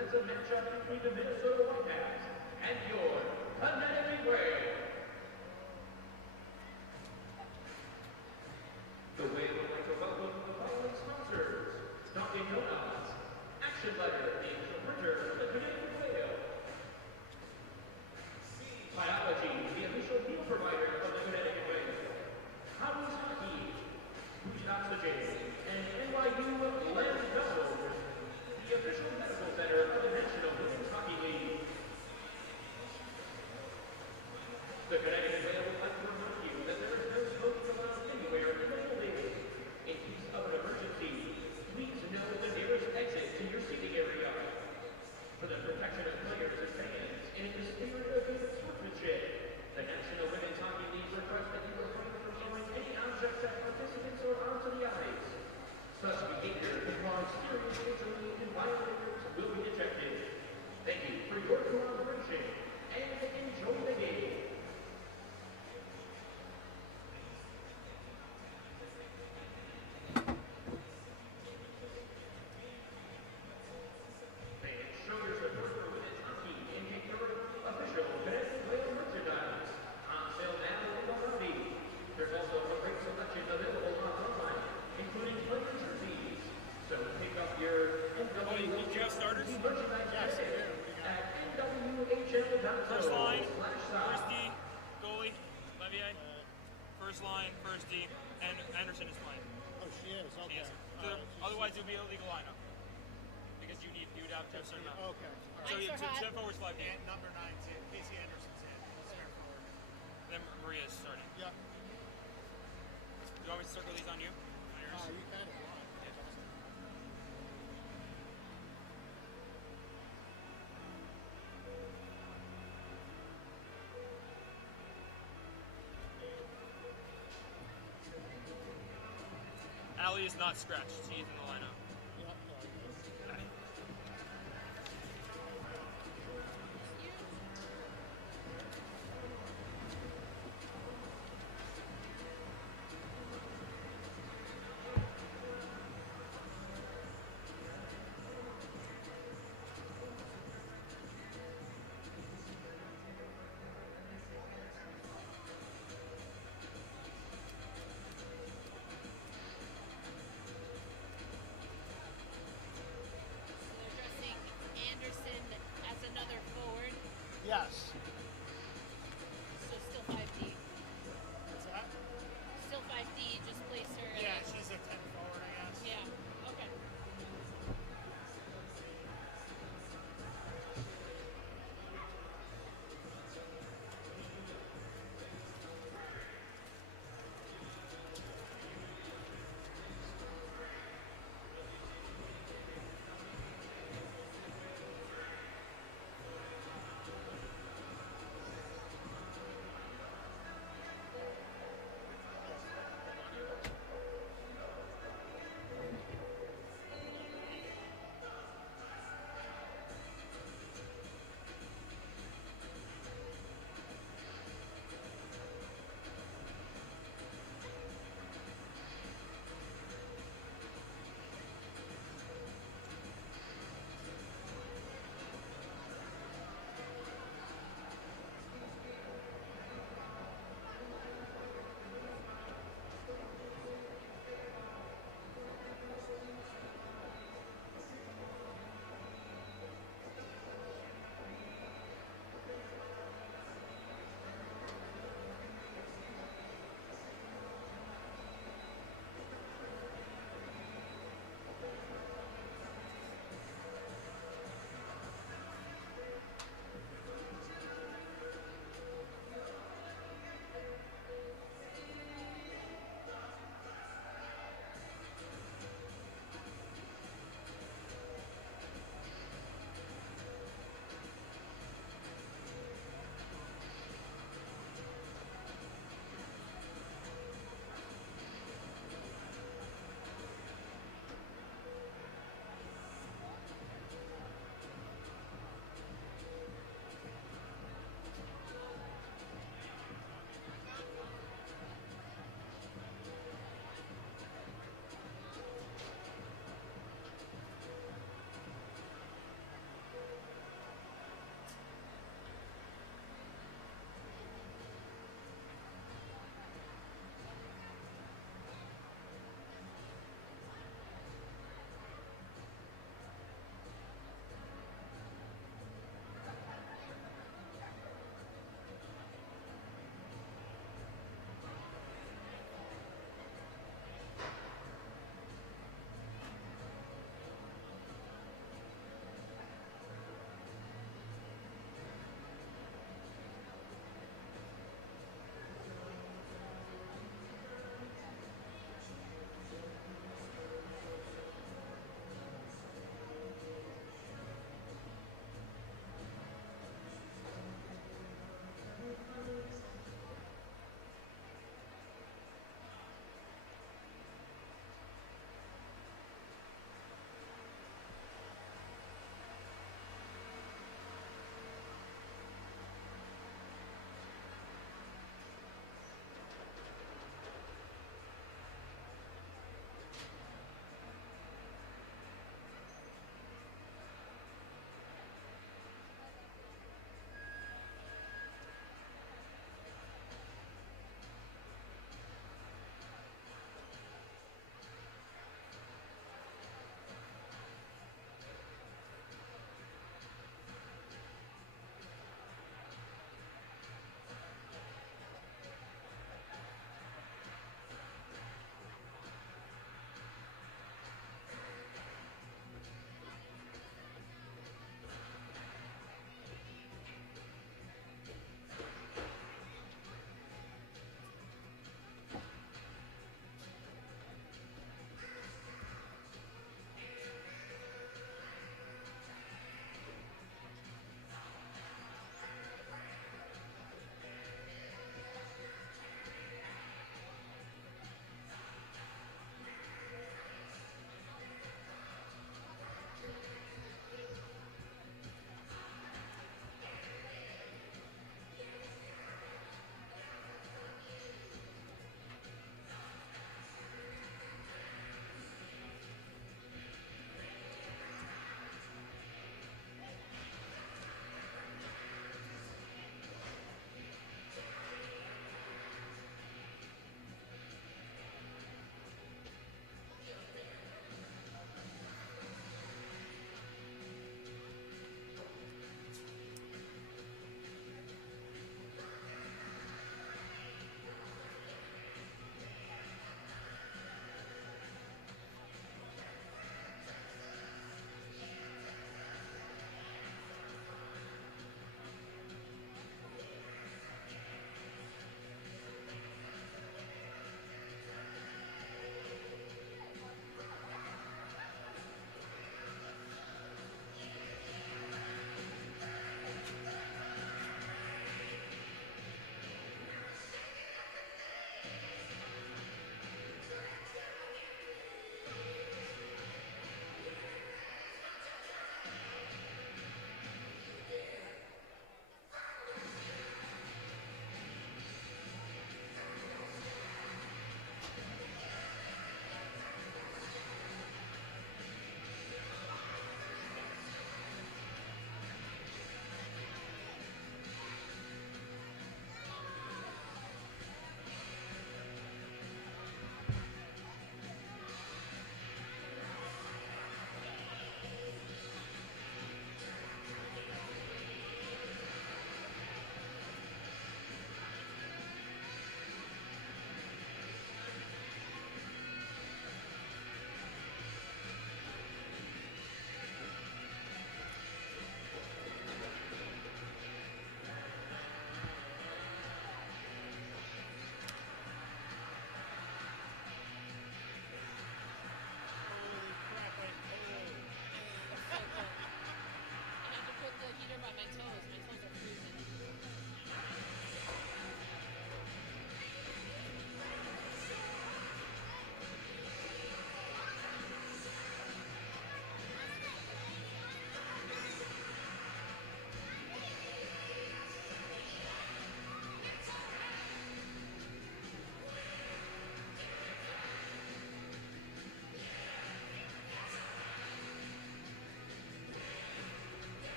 presents a matchup between the Minnesota Whitecaps and your Connecticut Whale. The Whale would like to welcome the following sponsors: Dunkin' Donuts, Action Letter, the interpreter of the Connecticut Whale, Biology, the official meal provider of the Connecticut Whale, House Hockey, Boost Oxygen, and NYU Land Double, the official medical center of the National Women's Hockey League. The Connecticut Whale would like to remind you that there is no smoking allowed anywhere in the building. In case of an emergency, please know the nearest exit to your seating area. For the protection of players and fans, and in the spirit of good sportsmanship, the National Women's Hockey League requests that you refrain from throwing any objects at participants or onto the ice. Such behavior can cause serious injury and violators will be ejected. Thank you for your cooperation and enjoy the game. Fans, show your support for women's hockey and get your official Connecticut Whale merchandise. On sale now in the lobby. There's also a great selection available online, including player jerseys. So pick up your NWHL starters? merchandise today at NWHL.com. First line, first D, goalie, Levier. First line, first D, and Anderson is playing. Oh, she is. She Okay. is. Otherwise, it would be a legal lineup because you'd have to have a certain amount. Okay. All So right. you two forwards, left D. And number 9's in. Casey Anderson's in. Center forward. Then Maria's starting. Yep. Do you want me to circle these on you? On yours? You can if you want. Allie is not scratched. She's in the lineup. Yep.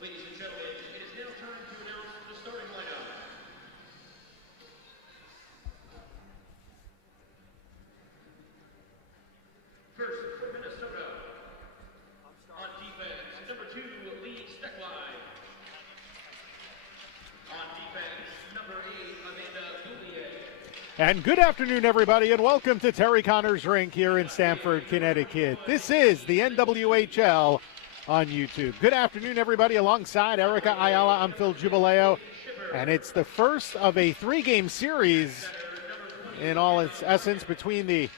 Ladies and gentlemen, it is now time to announce the starting lineup. First for Minnesota. On defense, number 2, Lee Steckline. On defense, number 8, Amanda Boulier. And good afternoon, everybody, and welcome to Terry Connors Rink here in Stamford, Connecticut. This is the NWHL on YouTube. Good afternoon, everybody. Alongside Erica Ayala, I'm Phil Jubileo, and it's the first of a 3-game series in all its essence between the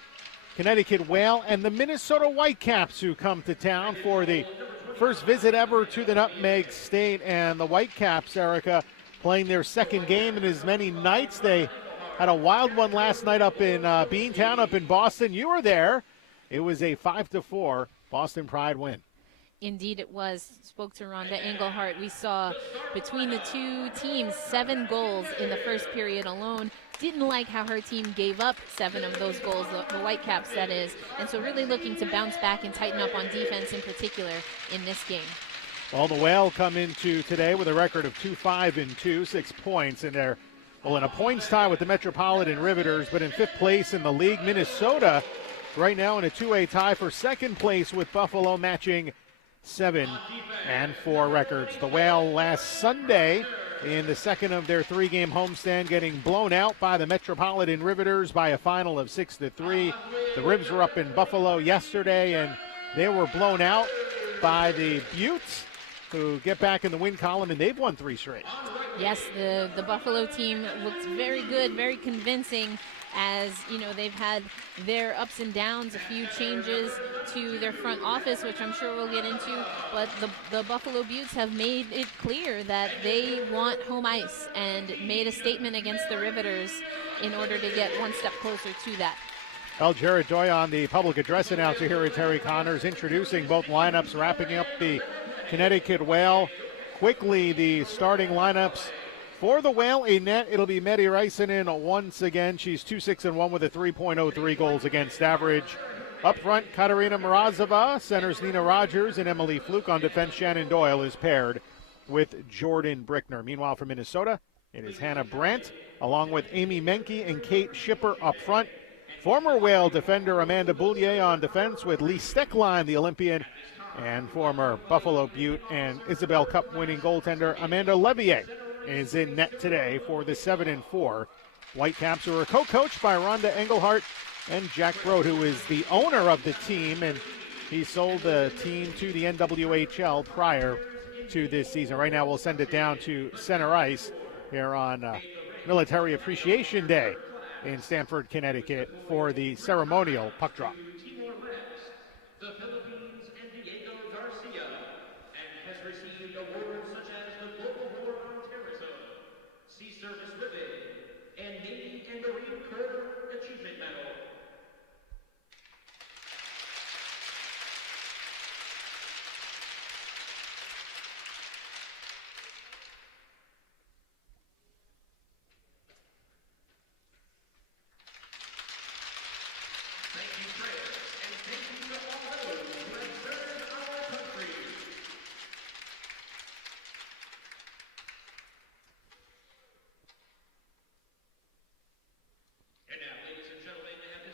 Connecticut Whale and the Minnesota Whitecaps, who come to town for the first visit ever to the Nutmeg State. And the Whitecaps, Erica, playing their second game in as many nights. They had a wild one last night up in Beantown, up in Boston. You were there. It was a 5-4 Boston Pride win. Indeed it was. Spoke to Rhonda Engelhart. We saw between the two teams 7 goals in the first period alone. Didn't like how her team gave up 7 of those goals, the Whitecaps that is. And so really looking to bounce back and tighten up on defense in particular in this game. Well, the Whale come into today with a record of 2-5-2, 6 points, and they're in a points tie with the Metropolitan Riveters, but in 5th place in the league. Minnesota right now in a 2-way tie for 2nd place with Buffalo, matching 7-4 records. The Whale last Sunday in the second of their 3-game homestand getting blown out by the Metropolitan Riveters by a final of 6-3. The Ribs were up in Buffalo yesterday, and they were blown out by the Buttes, who get back in the win column, and they've won 3 straight. Yes, the Buffalo team looks very good, very convincing, as you know, they've had their ups and downs, a few changes to their front office, which I'm sure we'll get into, but the Buffalo Buttes have made it clear that they want home ice and made a statement against the Riveters in order to get one step closer to that. Well, Jared Doyon, the public address announcer here at Terry Connors, introducing both lineups, wrapping up the Connecticut Whale. Quickly, the starting lineups for the Whale. A net, it'll be Medi Räisänen once again. She's 2-6-1 with a 3.03 goals against average. Up front, Katarina Mrazova, centers Nina Rogers, and Emily Fluke. On defense, Shannon Doyle is paired with Jordan Brickner. Meanwhile, for Minnesota, it is Hannah Brandt, along with Amy Menke and Kate Schipper up front. Former Whale defender Amanda Boulier on defense with Lee Steckline, the Olympian, and former Buffalo Butte and Isabel Cup winning goaltender Amanda Levier is in net today for the 7-4 Whitecaps, who are co-coached by Rhonda Engelhart and Jack Broad, who is the owner of the team, and he sold the team to the NWHL prior to this season. Right now we'll send it down to center ice here on Military Appreciation Day in Stamford, Connecticut, for the ceremonial puck drop. The Philippines and Diego Garcia, and has received awards such as the Global War on Terrorism, Sea Service Ribbon, and Navy and Marine Corps Achievement Medal. Thank you, Chris, and thank you to all those who have served our country. And now, ladies and gentlemen, at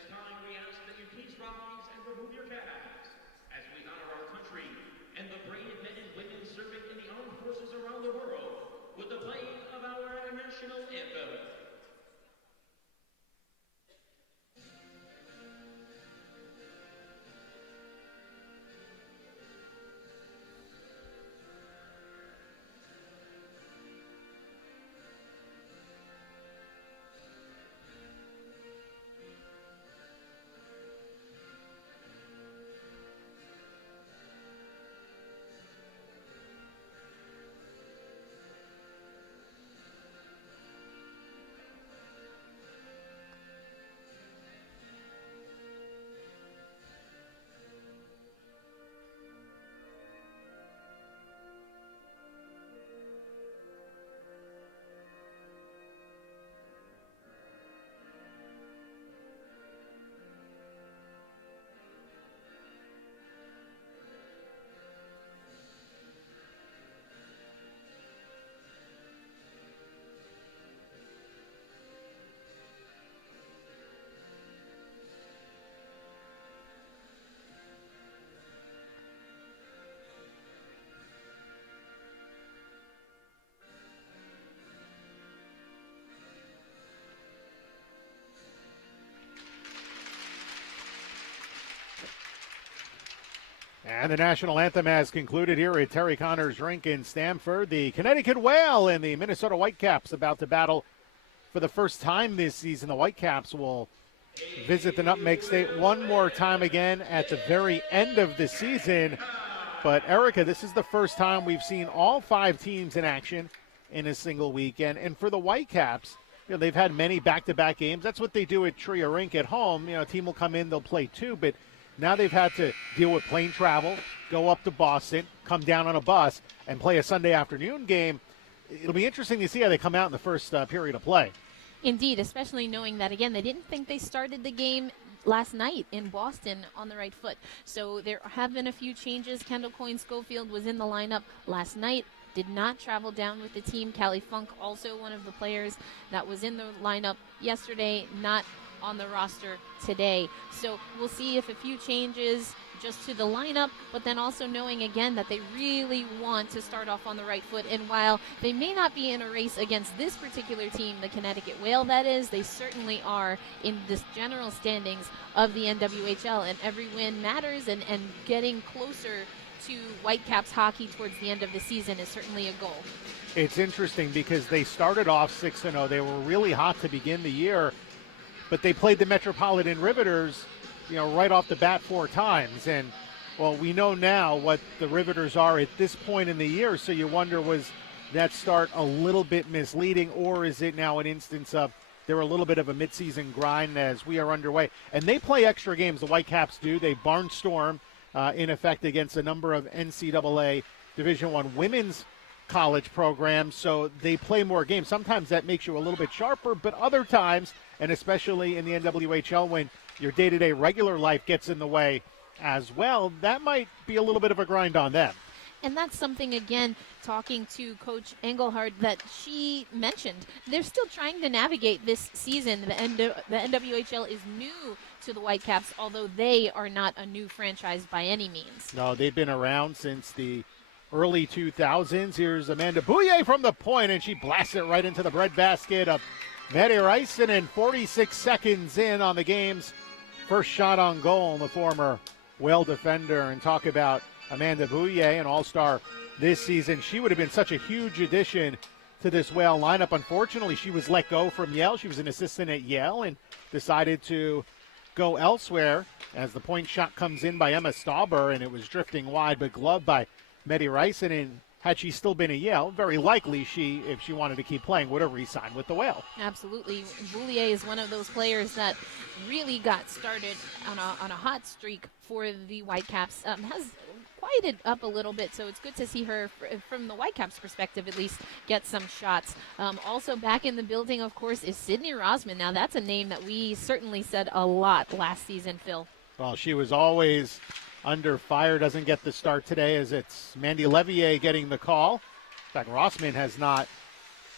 And the national anthem has concluded here at Terry Connors Rink in Stamford. The Connecticut Whale and the Minnesota Whitecaps about to battle for the first time this season. The Whitecaps will visit the Nutmeg State one more time again at the very end of the season. But, Erica, this is the first time we've seen all 5 teams in action in a single weekend. And for the Whitecaps, they've had many back-to-back games. That's what they do at Tria Rink at home. A team will come in, they'll play 2, but now they've had to deal with plane travel, go up to Boston, come down on a bus, and play a Sunday afternoon game. It'll be interesting to see how they come out in the first period of play. Indeed, especially knowing that, again, they didn't think they started the game last night in Boston on the right foot. So there have been a few changes. Kendall Coyne-Schofield was in the lineup last night, did not travel down with the team. Callie Funk, also one of the players that was in the lineup yesterday, not on the roster today. So we'll see if a few changes just to the lineup, but then also knowing again that they really want to start off on the right foot. And while they may not be in a race against this particular team, the Connecticut Whale that is, they certainly are in this general standings of the NWHL, and every win matters, and getting closer to Whitecaps hockey towards the end of the season is certainly a goal. It's interesting because they started off 6-0. They were really hot to begin the year, but they played the Metropolitan Riveters, right off the bat 4 times. And, well, we know now what the Riveters are at this point in the year, so you wonder, was that start a little bit misleading, or is it now an instance of they're a little bit of a midseason grind as we are underway? And they play extra games, the Whitecaps do. They barnstorm, in effect, against a number of NCAA Division I women's college programs, so they play more games. Sometimes that makes you a little bit sharper, but other times, and especially in the NWHL, when your day-to-day regular life gets in the way as well, that might be a little bit of a grind on them. And that's something, again, talking to Coach Engelhardt, that she mentioned. They're still trying to navigate this season. The NWHL is new to the Whitecaps, although they are not a new franchise by any means. No, they've been around since the early 2000s. Here's Amanda Bouye from the point, and she blasts it right into the breadbasket of Medi Ryson, and 46 seconds in on the game's first shot on goal, and the former Whale defender. And talk about Amanda Bouye, an all-star this season. She would have been such a huge addition to this Whale lineup. Unfortunately, she was let go from Yale. She was an assistant at Yale and decided to go elsewhere as the point shot comes in by Emma Stauber, and it was drifting wide, but gloved by Medi Ryson. And had she still been at Yale, very likely she, if she wanted to keep playing, would have re-signed with the Whale. Absolutely. Boulier is one of those players that really got started on a hot streak for the Whitecaps. Has quieted up a little bit, so it's good to see her, from the Whitecaps' perspective at least, get some shots. Also back in the building, of course, is Sydney Rosman. Now, that's a name that we certainly said a lot last season, Phil. Well, she was always under fire, doesn't get the start today as it's Mandy Levier getting the call. In fact, Rossman has not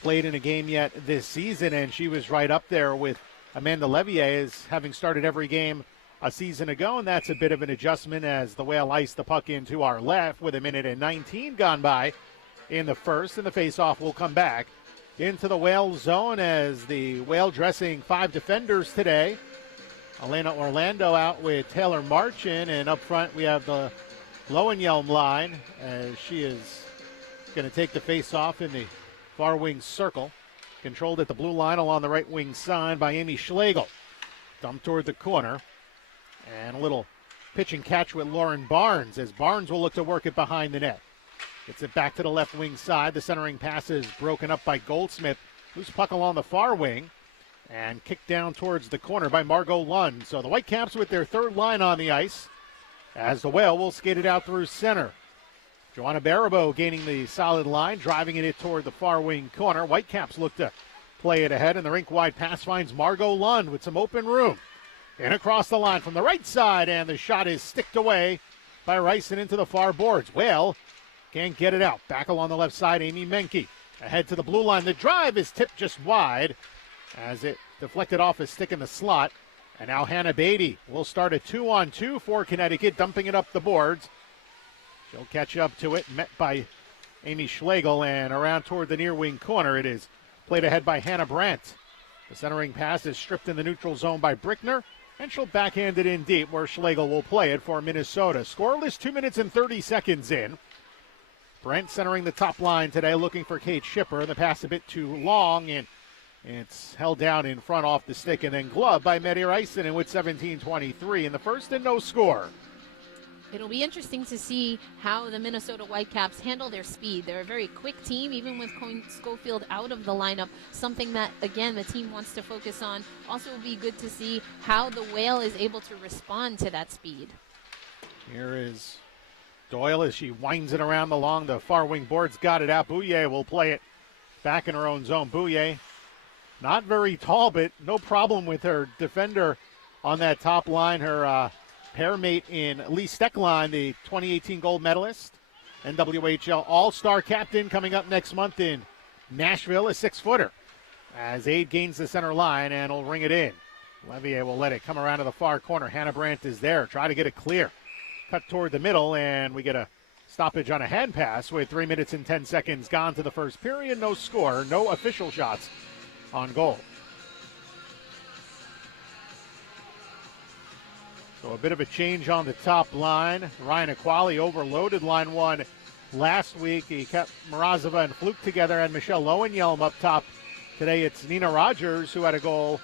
played in a game yet this season, and she was right up there with Amanda Levier as having started every game a season ago, and that's a bit of an adjustment as the Whale iced the puck into our left with 1:19 gone by in the first, and the faceoff will come back into the Whale zone as the Whale dressing 5 defenders today. Elena Orlando out with Taylor Marchin, and up front we have the Lowenjelm line as she is going to take the face-off in the far wing circle. Controlled at the blue line along the right wing side by Amy Schlegel. Dumped toward the corner, and a little pitch and catch with Lauren Barnes as Barnes will look to work it behind the net. Gets it back to the left wing side. The centering pass is broken up by Goldsmith. Loose puck along the far wing, and kicked down towards the corner by Margot Lund. So the Whitecaps with their third line on the ice as the Whale will skate it out through center. Joanna Baribeau gaining the solid line, driving it toward the far wing corner. Whitecaps look to play it ahead, and the rink-wide pass finds Margot Lund with some open room. And across the line from the right side, and the shot is sticked away by Rice and into the far boards. Whale can't get it out. Back along the left side, Amy Menke. Ahead to the blue line. The drive is tipped just wide as it deflected off a stick in the slot. And now Hannah Beatty will start a 2-on-2 for Connecticut, dumping it up the boards. She'll catch up to it, met by Amy Schlegel, and around toward the near wing corner. It is played ahead by Hannah Brandt. The centering pass is stripped in the neutral zone by Brickner. And she'll backhand it in deep where Schlegel will play it for Minnesota. Scoreless, 2 minutes and 30 seconds in. Brent centering the top line today, looking for Kate Schipper. The pass a bit too long, and it's held down in front off the stick and then gloved by Medi Räisänen with 17:23 in the first and no score. It'll be interesting to see how the Minnesota Whitecaps handle their speed. They're a very quick team, even with Schofield out of the lineup, something that, again, the team wants to focus on. Also, will be good to see how the Whale is able to respond to that speed. Here is Doyle as she winds it around along the far wing boards. Got it out. Bouye will play it back in her own zone. Bouye, not very tall, but no problem with her defender on that top line. Her pair mate in Lee Steckline, the 2018 gold medalist, NWHL All-Star captain, coming up next month in Nashville, a 6-footer. As Aid gains the center line and will ring it in. Levier will let it come around to the far corner. Hannah Brandt is there. Try to get it clear. Cut toward the middle, and we get a stoppage on a hand pass with 3 minutes and 10 seconds gone to the first period. No score, no official shots on goal. So a bit of a change on the top line. Ryan Aquali overloaded line one last week. He kept Mrazova and Fluke together, and Michelle Lowenjelm up top. Today it's Nina Rogers who had a goal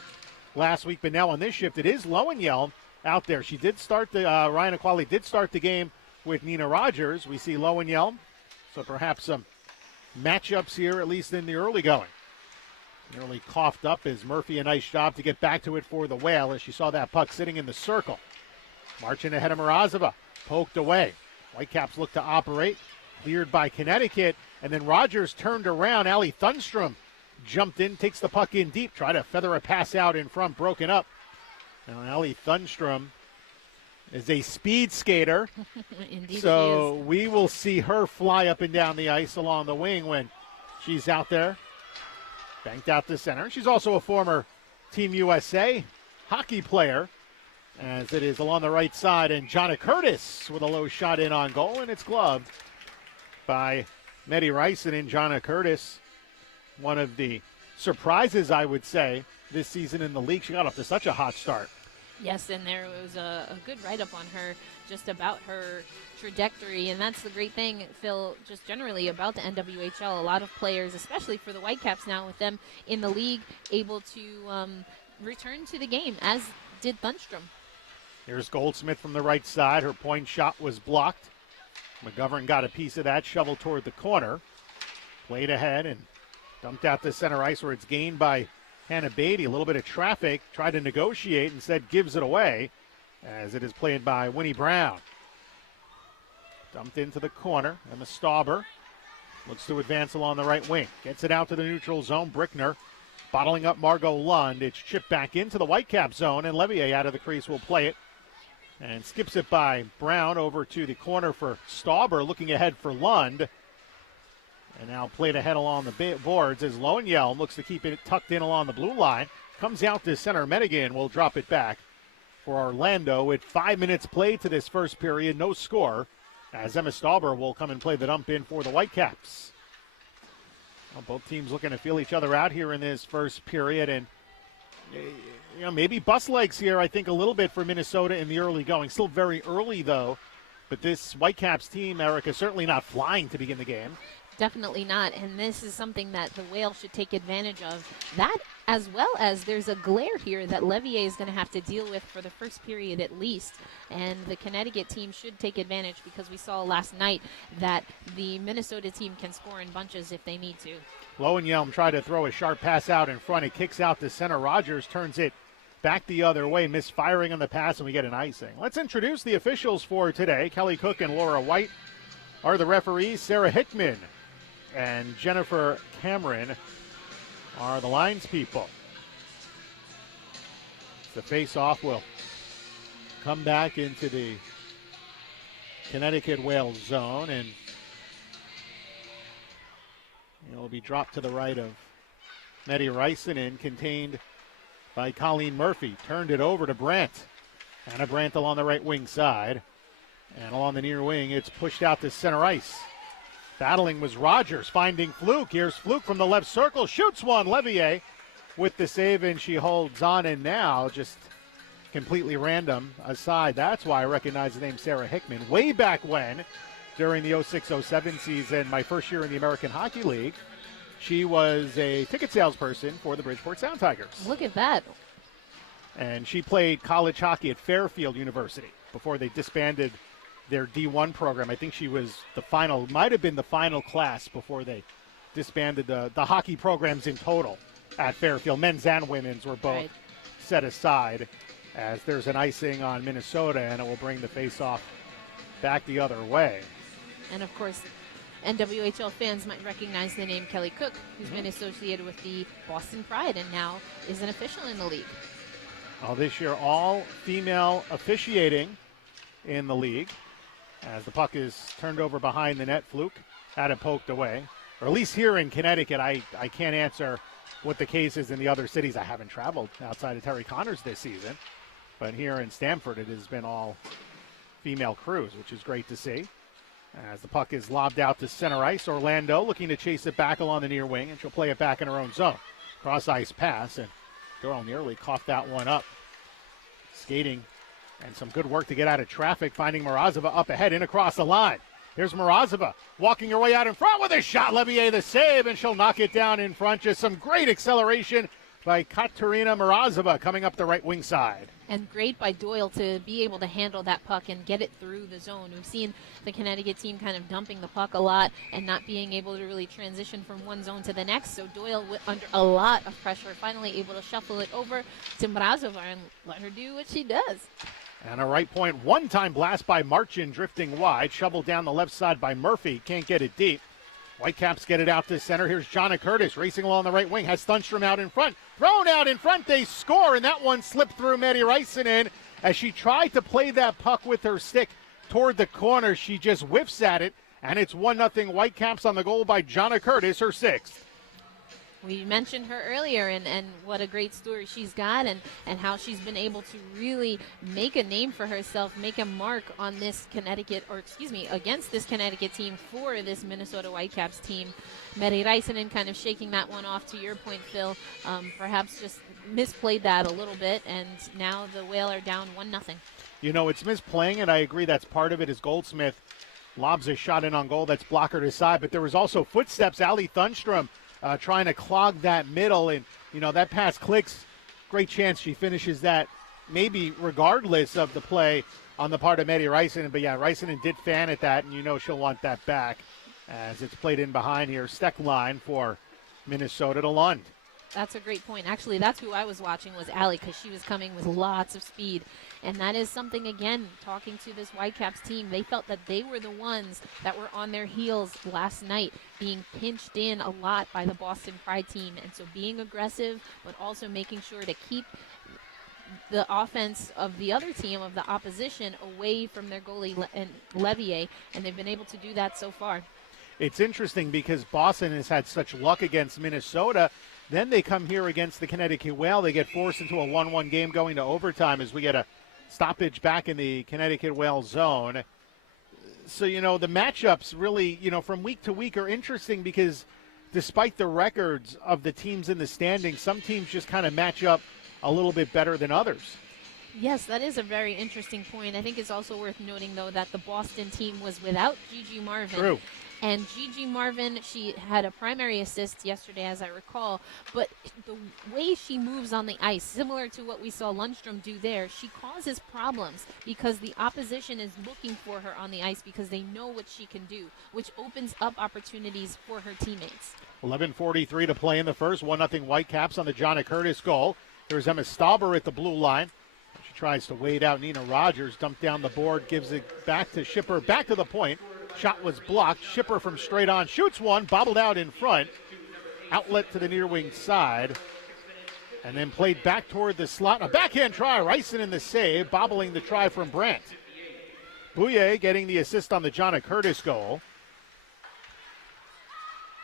last week, but now on this shift it is Lowenjelm out there. She did start Ryan Aquali did start the game with Nina Rogers. We see Lowenjelm, so perhaps some matchups here, at least in the early going. Nearly coughed up as Murphy, a nice job to get back to it for the Whale as she saw that puck sitting in the circle. Marching ahead of Mrazova, poked away. Whitecaps look to operate, cleared by Connecticut, and then Rogers turned around. Allie Thunstrom jumped in, takes the puck in deep, try to feather a pass out in front, broken up. Now Allie Thunstrom is a speed skater, Indeed, so she is. we will see her fly up and down the ice along the wing when she's out there. Banked out to center. She's also a former Team USA hockey player, as it is along the right side, and Jonna Curtis with a low shot in on goal, and it's gloved by Medi Räisänen. Jonna Curtis, one of the surprises, I would say, this season in the league. She got off to such a hot start. Yes, and there was a good write-up on her just about her trajectory, and that's the great thing, Phil, just generally about the NWHL. A lot of players, especially for the Whitecaps now with them in the league, able to return to the game, as did Thunstrom. Here's Goldsmith from the right side. Her point shot was blocked. McGovern got a piece of that, shoveled toward the corner. Played ahead and dumped out to center ice where it's gained by Hannah Beatty. A little bit of traffic, tried to negotiate, instead gives it away as it is played by Winnie Brown. Dumped into the corner, and the Stauber looks to advance along the right wing. Gets it out to the neutral zone. Brickner bottling up Margot Lund. It's chipped back into the Whitecap zone, and Levier out of the crease will play it. And skips it by Brown over to the corner for Stauber, looking ahead for Lund. And now played ahead along the boards as Lowenjelm looks to keep it tucked in along the blue line. Comes out to center. Medigan will drop it back for Orlando with 5 minutes played to this first period. No score as Emma Stauber will come and play the dump in for the Whitecaps. Well, both teams looking to feel each other out here in this first period. And maybe bus legs here, I think, a little bit for Minnesota in the early going. Still very early, though. But this Whitecaps team, Erica, certainly not flying to begin the game. Definitely not, and this is something that the Whale should take advantage of. That, as well as there's a glare here that Levier is going to have to deal with for the first period at least, and the Connecticut team should take advantage because we saw last night that the Minnesota team can score in bunches if they need to. Lowenjelm tried to throw a sharp pass out in front. It kicks out to center. Rogers turns it back the other way, misfiring on the pass, and we get an icing. Let's introduce the officials for today. Kelly Cook and Laura White are the referees. Sarah Hickman and Jennifer Cameron are the lines people. The face-off will come back into the Connecticut Whale zone, and it will be dropped to the right of Medi Räisänen, contained by Colleen Murphy. Turned it over to Brandt. Hannah Brandt along the right wing side. And along the near wing, it's pushed out to center ice. Battling was Rogers, finding Fluke. Here's Fluke from the left circle, shoots one. Levier with the save, and she holds on, and now just completely random aside. That's why I recognize the name Sarah Hickman. Way back when, during the 06-07 season, my first year in the American Hockey League, she was a ticket salesperson for the Bridgeport Sound Tigers. Look at that. And she played college hockey at Fairfield University before they disbanded their D1 program. I think she was might have been the final class before they disbanded the hockey programs in total at Fairfield. Men's and women's were both set aside, as there's an icing on Minnesota, and it will bring the face-off back the other way. And, of course, NWHL fans might recognize the name Kelly Cook, who's been associated with the Boston Pride and now is an official in the league. This year, all female officiating in the league. As the puck is turned over behind the net, Fluke had it poked away. Or at least here in Connecticut, I can't answer what the case is in the other cities. I haven't traveled outside of Terry Connors this season. But here in Stamford, it has been all female crews, which is great to see. As the puck is lobbed out to center ice, Orlando looking to chase it back along the near wing, and she'll play it back in her own zone. Cross-ice pass, and Doral nearly coughed that one up. Skating and some good work to get out of traffic, finding Morozova up ahead and across the line. Here's Morozova walking her way out in front with a shot. Levier the save, and she'll knock it down in front. Just some great acceleration by Katerina Morozova coming up the right wing side. And great by Doyle to be able to handle that puck and get it through the zone. We've seen the Connecticut team kind of dumping the puck a lot and not being able to really transition from one zone to the next. So Doyle, under a lot of pressure, finally able to shuffle it over to Morozova and let her do what she does. And a right point one-time blast by Marchin, drifting wide. Shoveled down the left side by Murphy. Can't get it deep. Whitecaps get it out to center. Here's Jonna Curtis racing along the right wing. Has Thunstrom out in front. Thrown out in front. They score, and that one slipped through Maddie Rysanen as she tried to play that puck with her stick toward the corner. She just whiffs at it, and it's 1-0 Whitecaps on the goal by Jonna Curtis, her sixth. We mentioned her earlier and what a great story she's got and how she's been able to really make a name for herself, make a mark on this against this Connecticut team for this Minnesota Whitecaps team. Meri Rysanen kind of shaking that one off, to your point, Phil. Perhaps just misplayed that a little bit, and now the Whale are down 1-0. You know, it's misplaying it. I agree that's part of it, as Goldsmith lobs a shot in on goal that's blockered aside, but there was also footsteps. Ali Thunstrom trying to clog that middle, and, you know, that pass clicks. Great chance she finishes that, maybe regardless of the play on the part of Medi Rysanen. But, yeah, Rysanen did fan at that, and you know she'll want that back as it's played in behind here. Steck line for Minnesota to Lund. That's a great point. Actually, that's who I was watching, was Allie, because she was coming with lots of speed. And that is something, again, talking to this Whitecaps team, they felt that they were the ones that were on their heels last night, being pinched in a lot by the Boston Pride team. And so being aggressive, but also making sure to keep the offense of the other team, of the opposition, away from their goalie and Levier. And they've been able to do that so far. It's interesting because Boston has had such luck against Minnesota. Then they come here against the Connecticut Whale. They get forced into a 1-1 game going to overtime as we get a stoppage back in the Connecticut Whale zone. So, you know, the matchups really, you know, from week to week are interesting because despite the records of the teams in the standings, some teams just kind of match up a little bit better than others. Yes, that is a very interesting point. I think it's also worth noting, though, that the Boston team was without Gigi Marvin. True. And Gigi Marvin, she had a primary assist yesterday, as I recall, but the way she moves on the ice, similar to what we saw Lundstrom do there, she causes problems because the opposition is looking for her on the ice because they know what she can do, which opens up opportunities for her teammates. 11:43 to play in the first. 1-0 Whitecaps on the Jonna Curtis goal. There's Emma Stauber at the blue line. She tries to wade out Nina Rogers, dumped down the board, gives it back to Shipper, back to the point. Shot was blocked. Shipper from straight on shoots one, bobbled out in front. Outlet to the near wing side. And then played back toward the slot. A backhand try. Ryson in the save, bobbling the try from Brandt. Bouye getting the assist on the Jonna Curtis goal.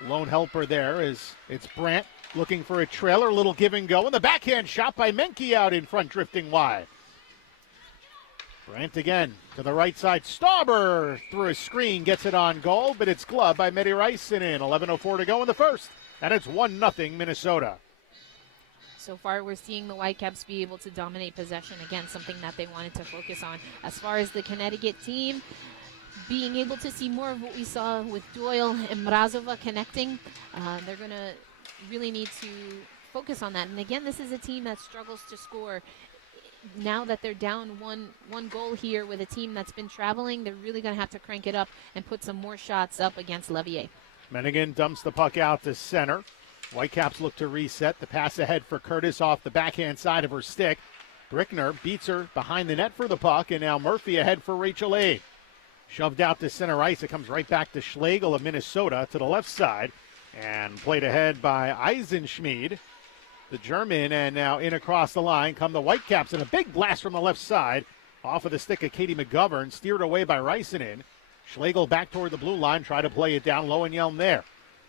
Lone helper there is it's Brandt looking for a trailer. Little give and go. And the backhand shot by Menke out in front, drifting wide. Brandt again to the right side. Stauber through a screen gets it on goal, but it's gloved by Medi Rysanen. 11:04 to go in the first, and it's 1-0 Minnesota. So far, we're seeing the Whitecaps be able to dominate possession. Again, something that they wanted to focus on. As far as the Connecticut team, being able to see more of what we saw with Doyle and Mrazova connecting, they're going to really need to focus on that. And again, this is a team that struggles to score. Now that they're down one goal here with a team that's been traveling, they're really going to have to crank it up and put some more shots up against Levier. Mennigan dumps the puck out to center. Whitecaps look to reset. The pass ahead for Curtis off the backhand side of her stick. Brickner beats her behind the net for the puck, and now Murphy ahead for Rachel Ade. Shoved out to center ice. It comes right back to Schlegel of Minnesota to the left side. And played ahead by Eisenschmied, the German, and now in across the line come the Whitecaps, and a big blast from the left side off of the stick of Katie McGovern, steered away by Reisinen. Schlegel back toward the blue line, try to play it down. Lowenjelm there.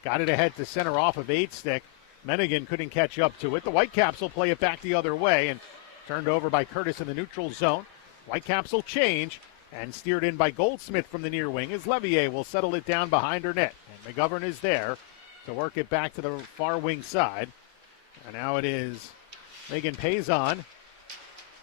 Got it ahead to center off of 8 stick. Mennigan couldn't catch up to it. The Whitecaps will play it back the other way, and turned over by Curtis in the neutral zone. Whitecaps will change, and steered in by Goldsmith from the near wing as Levier will settle it down behind her net. And McGovern is there to work it back to the far wing side. And now it is Megan Payson.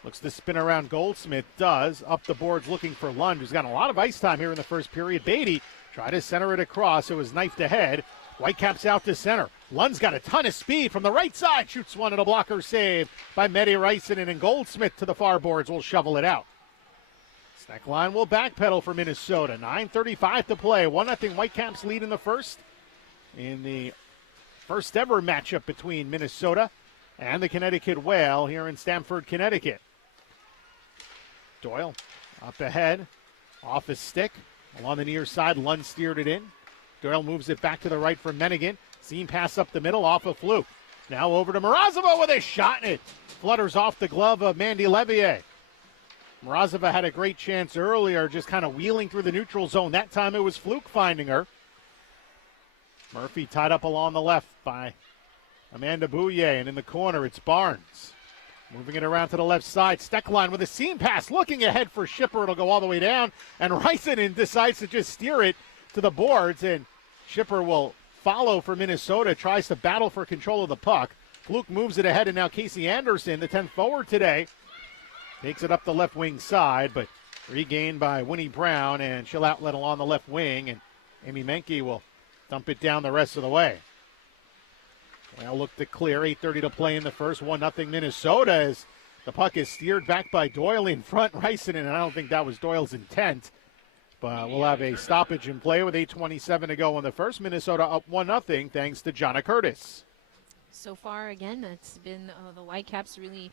Looks to spin around Goldsmith. Does. Up the boards looking for Lund, who's got a lot of ice time here in the first period. Beatty tried to center it across. It was knifed ahead. Whitecaps out to center. Lund's got a ton of speed from the right side. Shoots one, and a blocker save by Medi Reisinen, and Goldsmith to the far boards will shovel it out. Snack line will backpedal for Minnesota. 9:35 to play. 1-0 Whitecaps lead in the first. In the first ever matchup between Minnesota and the Connecticut Whale here in Stamford, Connecticut. Doyle up ahead, off his stick, along the near side. Lund steered it in. Doyle moves it back to the right for Mennigan. Seam pass up the middle off of Fluke. Now over to Mrazova with a shot, and it flutters off the glove of Mandy Levier. Mrazova had a great chance earlier, just kind of wheeling through the neutral zone. That time it was Fluke finding her. Murphy tied up along the left by Amanda Bouye, and in the corner it's Barnes. Moving it around to the left side. Steckline with a seam pass, looking ahead for Schipper. It'll go all the way down, and Reisinen decides to just steer it to the boards, and Schipper will follow for Minnesota, tries to battle for control of the puck. Fluke moves it ahead, and now Casey Anderson, the 10th forward today, takes it up the left wing side, but regained by Winnie Brown, and she'll outlet along the left wing, and Amy Menke will dump it down the rest of the way. Well, look to clear. 8:30 to play in the first. 1-0 Minnesota as the puck is steered back by Doyle in front. Reisinen, and I don't think that was Doyle's intent. But we'll have a stoppage in play with 8:27 to go in the first. Minnesota up 1-0 thanks to Jonna Curtis. So far, again, it's been the Whitecaps really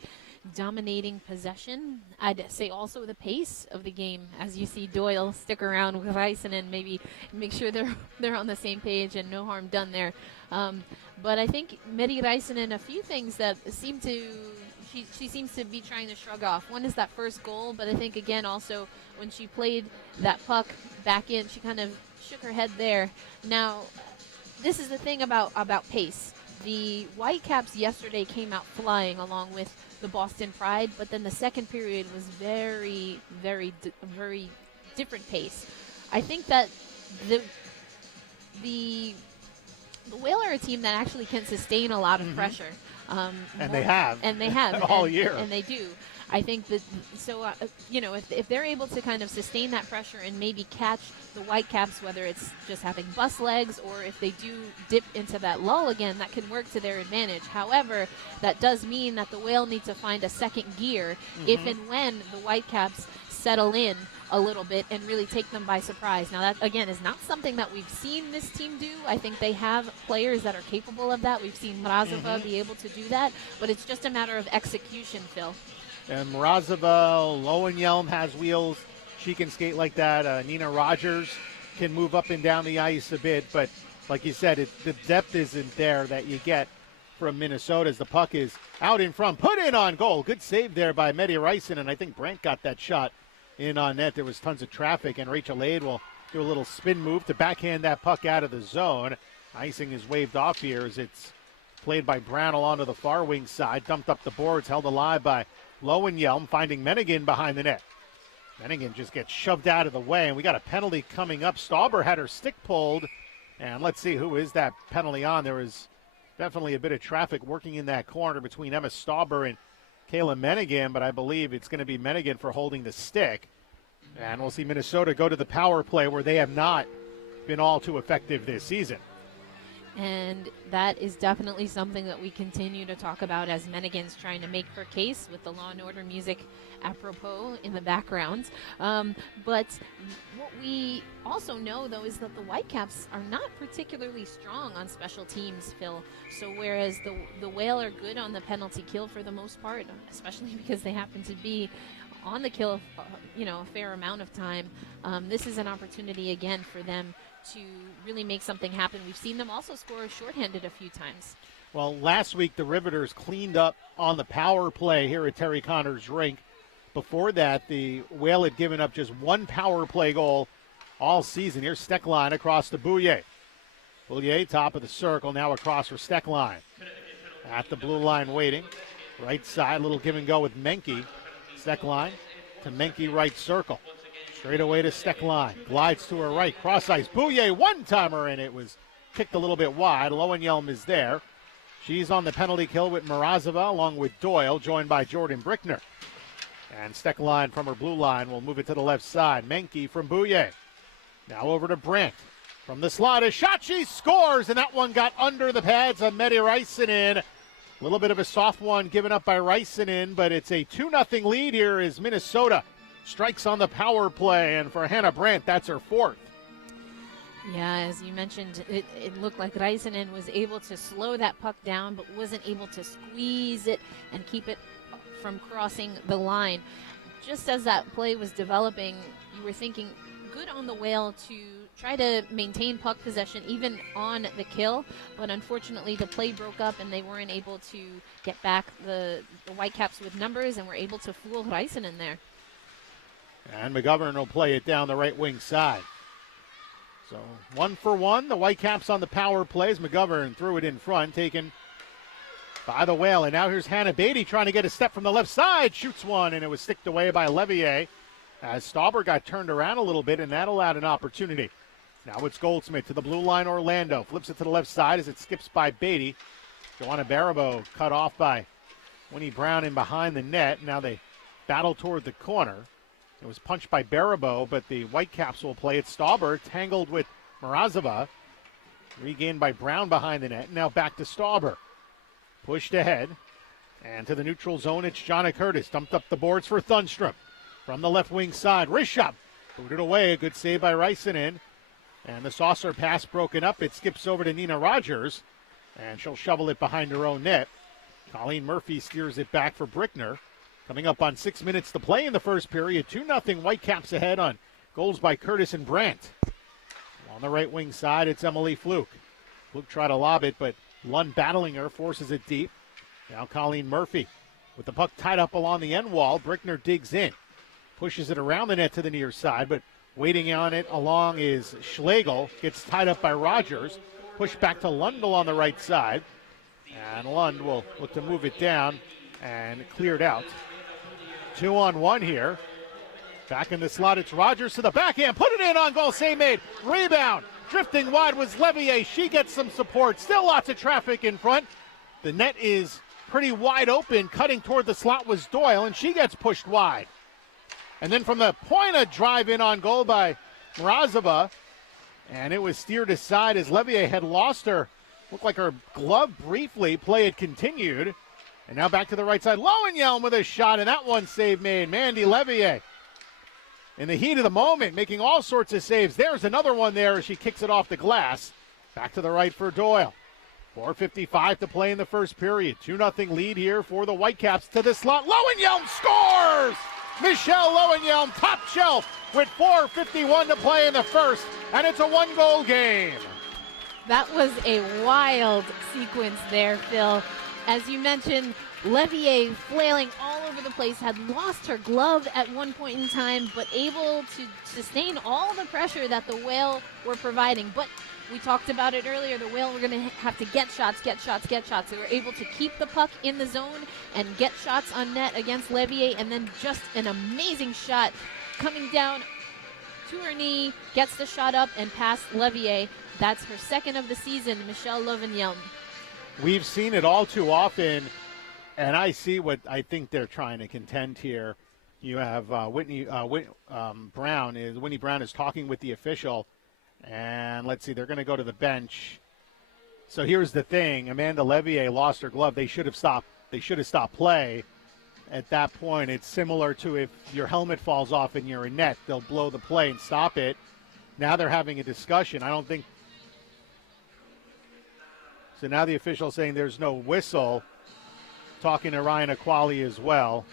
dominating possession. I'd say also the pace of the game, as you see Doyle stick around with Reisinen, maybe make sure they're on the same page and no harm done there. But I think Medi Reisinen, a few things that seem to she seems to be trying to shrug off. One is that first goal, but I think again also when she played that puck back in, she kind of shook her head there. Now, this is the thing about pace. The Whitecaps yesterday came out flying along with the Boston Pride, but then the second period was very, very, very different pace. I think that the Whale are a team that actually can sustain a lot of pressure. And they have. And they have. all year. And they do. I think that, so, if they're able to kind of sustain that pressure and maybe catch the Whitecaps, whether it's just having bus legs or if they do dip into that lull again, that can work to their advantage. However, that does mean that the Whale need to find a second gear if and when the Whitecaps settle in a little bit and really take them by surprise. Now, that, again, is not something that we've seen this team do. I think they have players that are capable of that. We've seen Mrazova be able to do that, but it's just a matter of execution, Phil. And Mrazova, Lowenjelm has wheels. She can skate like that. Nina Rogers can move up and down the ice a bit, but like you said, the depth isn't there that you get from Minnesota as the puck is out in front. Put in on goal. Good save there by Medi Reisinen, and I think Brent got that shot in on net. There was tons of traffic, and Rachel Ade will do a little spin move to backhand that puck out of the zone. Icing is waved off here as it's played by Brown along to the far wing side. Dumped up the boards, held alive by Lowenjelm, finding Mennigan behind the net. Mennigan just gets shoved out of the way, and we got a penalty coming up. Stauber had her stick pulled, and let's see who is that penalty on. There was Definitely a bit of traffic working in that corner between Emma Stauber and Kayla Menigan, but I believe it's going to be Menigan for holding the stick. And we'll see Minnesota go to the power play where they have not been all too effective this season. And that is definitely something that we continue to talk about as Menigan's trying to make her case with the Law and Order music apropos in the background. But what we also know, though, is that the Whitecaps are not particularly strong on special teams, Phil. So whereas the Whale are good on the penalty kill for the most part, especially because they happen to be on the kill, a fair amount of time, this is an opportunity again for them to really make something happen. We've seen them also score shorthanded a few times. Well, last week the Riveters cleaned up on the power play here at Terry Connors rink. Before that, the Whale had given up just one power play goal all season. Here's Steckline across to Bouillet. Bouillet, top of the circle, now across for Steckline. At the blue line waiting. Right side, little give and go with Menke. Steckline to Menke, right circle. Straight away to Steckline. Glides to her right. Cross ice. Bouillet, one-timer, and it was kicked a little bit wide. Lowenjelm is there. She's on the penalty kill with Mrazova along with Doyle, joined by Jordan Brickner. And Steckline from her blue line will move it to the left side. Menke from Bouillet. Now over to Brandt. From the slot, a shot, she scores, and that one got under the pads of Medi Räisänen. A little bit of a soft one given up by Räisänen, but it's a 2-0 lead here as Minnesota strikes on the power play, and for Hannah Brandt, that's her fourth. Yeah, as you mentioned, it looked like Räisänen was able to slow that puck down, but wasn't able to squeeze it and keep it from crossing the line. Just as that play was developing, you were thinking, good on the Whale to try to maintain puck possession even on the kill, but unfortunately the play broke up and they weren't able to get back the Whitecaps with numbers and were able to fool Räisänen there. And McGovern will play it down the right wing side. So 1-for-1, the Whitecaps on the power plays. McGovern threw it in front, taken by the Whale. And now here's Hannah Beatty trying to get a step from the left side. Shoots one, and it was sticked away by Levier as Stauber got turned around a little bit, and that allowed an opportunity. Now it's Goldsmith to the blue line, Orlando. Flips it to the left side as it skips by Beatty. Joanna Baribeau cut off by Winnie Brown in behind the net. Now they battle toward the corner. It was punched by Baribeau, but the Whitecaps will play it. Stauber tangled with Mrazova. Regained by Brown behind the net. Now back to Stauber. Pushed ahead. And to the neutral zone, it's Jonna Curtis. Dumped up the boards for Thunstrom. From the left wing side, wrist shot. Booted away. A good save by Räisänen. And the saucer pass broken up. It skips over to Nina Rogers. And she'll shovel it behind her own net. Colleen Murphy steers it back for Brickner. Coming up on 6 minutes to play in the first period. 2-0 Whitecaps ahead on goals by Curtis and Brandt. On the right wing side, it's Emily Fluke. Fluke tried to lob it, but Lund battling her, forces it deep. Now Colleen Murphy with the puck tied up along the end wall. Brickner digs in. Pushes it around the net to the near side, but waiting on it along is Schlegel. Gets tied up by Rogers. Pushed back to Lundell on the right side. And Lund will look to move it down and cleared out. 2-on-1 here. Back in the slot, it's Rogers to the backhand. Put it in on goal. Save made. Rebound. Drifting wide was Levier. She gets some support. Still lots of traffic in front. The net is pretty wide open. Cutting toward the slot was Doyle, and she gets pushed wide. And then from the point, a drive in on goal by Mrazova. And it was steered aside as Levier had lost her. Looked like her glove briefly. Play had continued. And now back to the right side. Lowenjelm with a shot, and that one save made. Mandy Levier in the heat of the moment, making all sorts of saves. There's another one there as she kicks it off the glass. Back to the right for Doyle. 4:55 to play in the first period. 2-0 lead here for the Whitecaps. To the slot. Lowenjelm scores! Michelle Lowenjelm, top shelf, with 4:51 to play in the first, and it's a one-goal game. That was a wild sequence there, Phil. As you mentioned, Levier flailing all over the place, had lost her glove at one point in time, but able to sustain all the pressure that the Whale were providing. But we talked about it earlier, the Whale were going to have to get shots. They were able to keep the puck in the zone and get shots on net against Levier, and then just an amazing shot coming down to her knee, gets the shot up and past Levier. That's her second of the season, Michelle Lowenjelm. we've seen it all too often, and I see what I think they're trying to contend here. You have Whitney Brown is talking with the official, and let's see, they're going to go to the bench. So here's the thing: Amanda Levier lost her glove. They should have stopped. They should have stopped play. At that point, it's similar to if your helmet falls off and you're in net, they'll blow the play and stop it. Now they're having a discussion. I don't think. So now the official saying there's no whistle, talking to Ryan Aquali as well.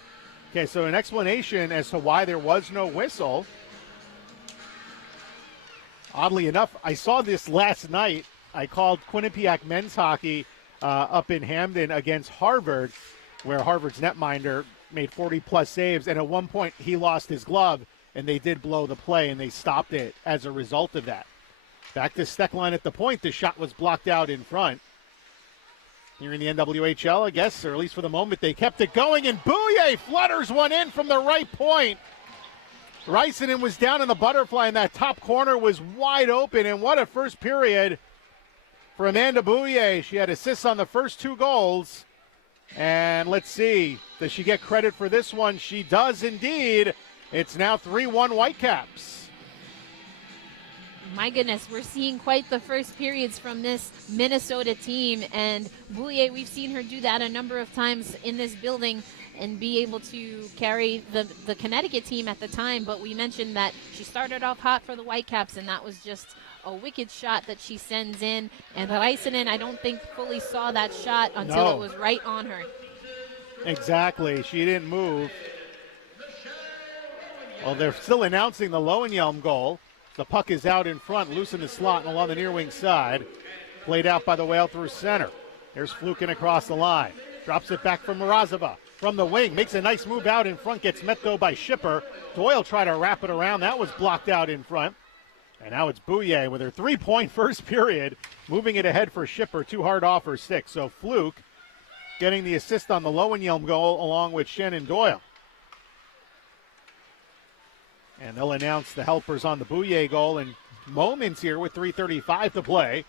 Okay, so an explanation as to why there was no whistle. Oddly enough, I saw this last night. I called Quinnipiac men's hockey up in Hamden against Harvard, where Harvard's netminder made 40-plus saves, and at one point he lost his glove, and they did blow the play, and they stopped it as a result of that. Back to Steckline at the point. The shot was blocked out in front. Here in the NWHL, I guess, or at least for the moment, they kept it going, and Bouye flutters one in from the right point. Reisinen was down in the butterfly, and that top corner was wide open, and what a first period for Amanda Bouye. She had assists on the first 2 goals, and let's see, does she get credit for this one? She does indeed. It's now 3-1 Whitecaps. My goodness, we're seeing quite the first periods from this Minnesota team, and Bouye, we've seen her do that a number of times in this building and be able to carry the Connecticut team at the time, but we mentioned that she started off hot for the Whitecaps, and that was just a wicked shot that she sends in, and Reisinen, I don't think fully saw that shot until it was right on her. Exactly, she didn't move. Well, they're still announcing the Lowenjelm goal. The puck is out in front, loose in the slot and along the near wing side. Played out by the Whale through center. Here's Flukin across the line. Drops it back from Morozova from the wing. Makes a nice move out in front. Gets met, though, by Schipper. Doyle tried to wrap it around. That was blocked out in front. And now it's Bouye with her 3-point first period. Moving it ahead for Schipper. 2 hard off her 6. So Fluke getting the assist on the Lowenjelm goal along with Shannon Doyle. And they'll announce the helpers on the Bouye goal in moments here with 3:35 to play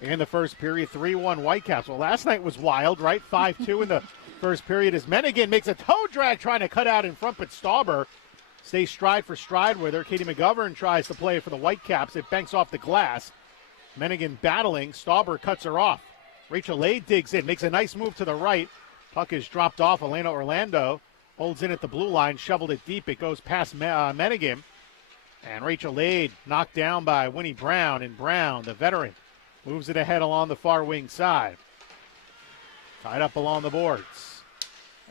in the first period. 3-1 Whitecaps. Well, last night was wild, right? 5-2 in the first period as Mennigan makes a toe drag trying to cut out in front, but Stauber stays stride for stride with her. Katie McGovern tries to play for the Whitecaps. It banks off the glass. Mennigan battling. Stauber cuts her off. Rachel Lade digs in, makes a nice move to the right. Puck is dropped off. Elena Orlando holds in at the blue line, shoveled it deep. It goes past Mennigan. And Rachel Lade knocked down by Winnie Brown. And Brown, the veteran, moves it ahead along the far wing side. Tied up along the boards.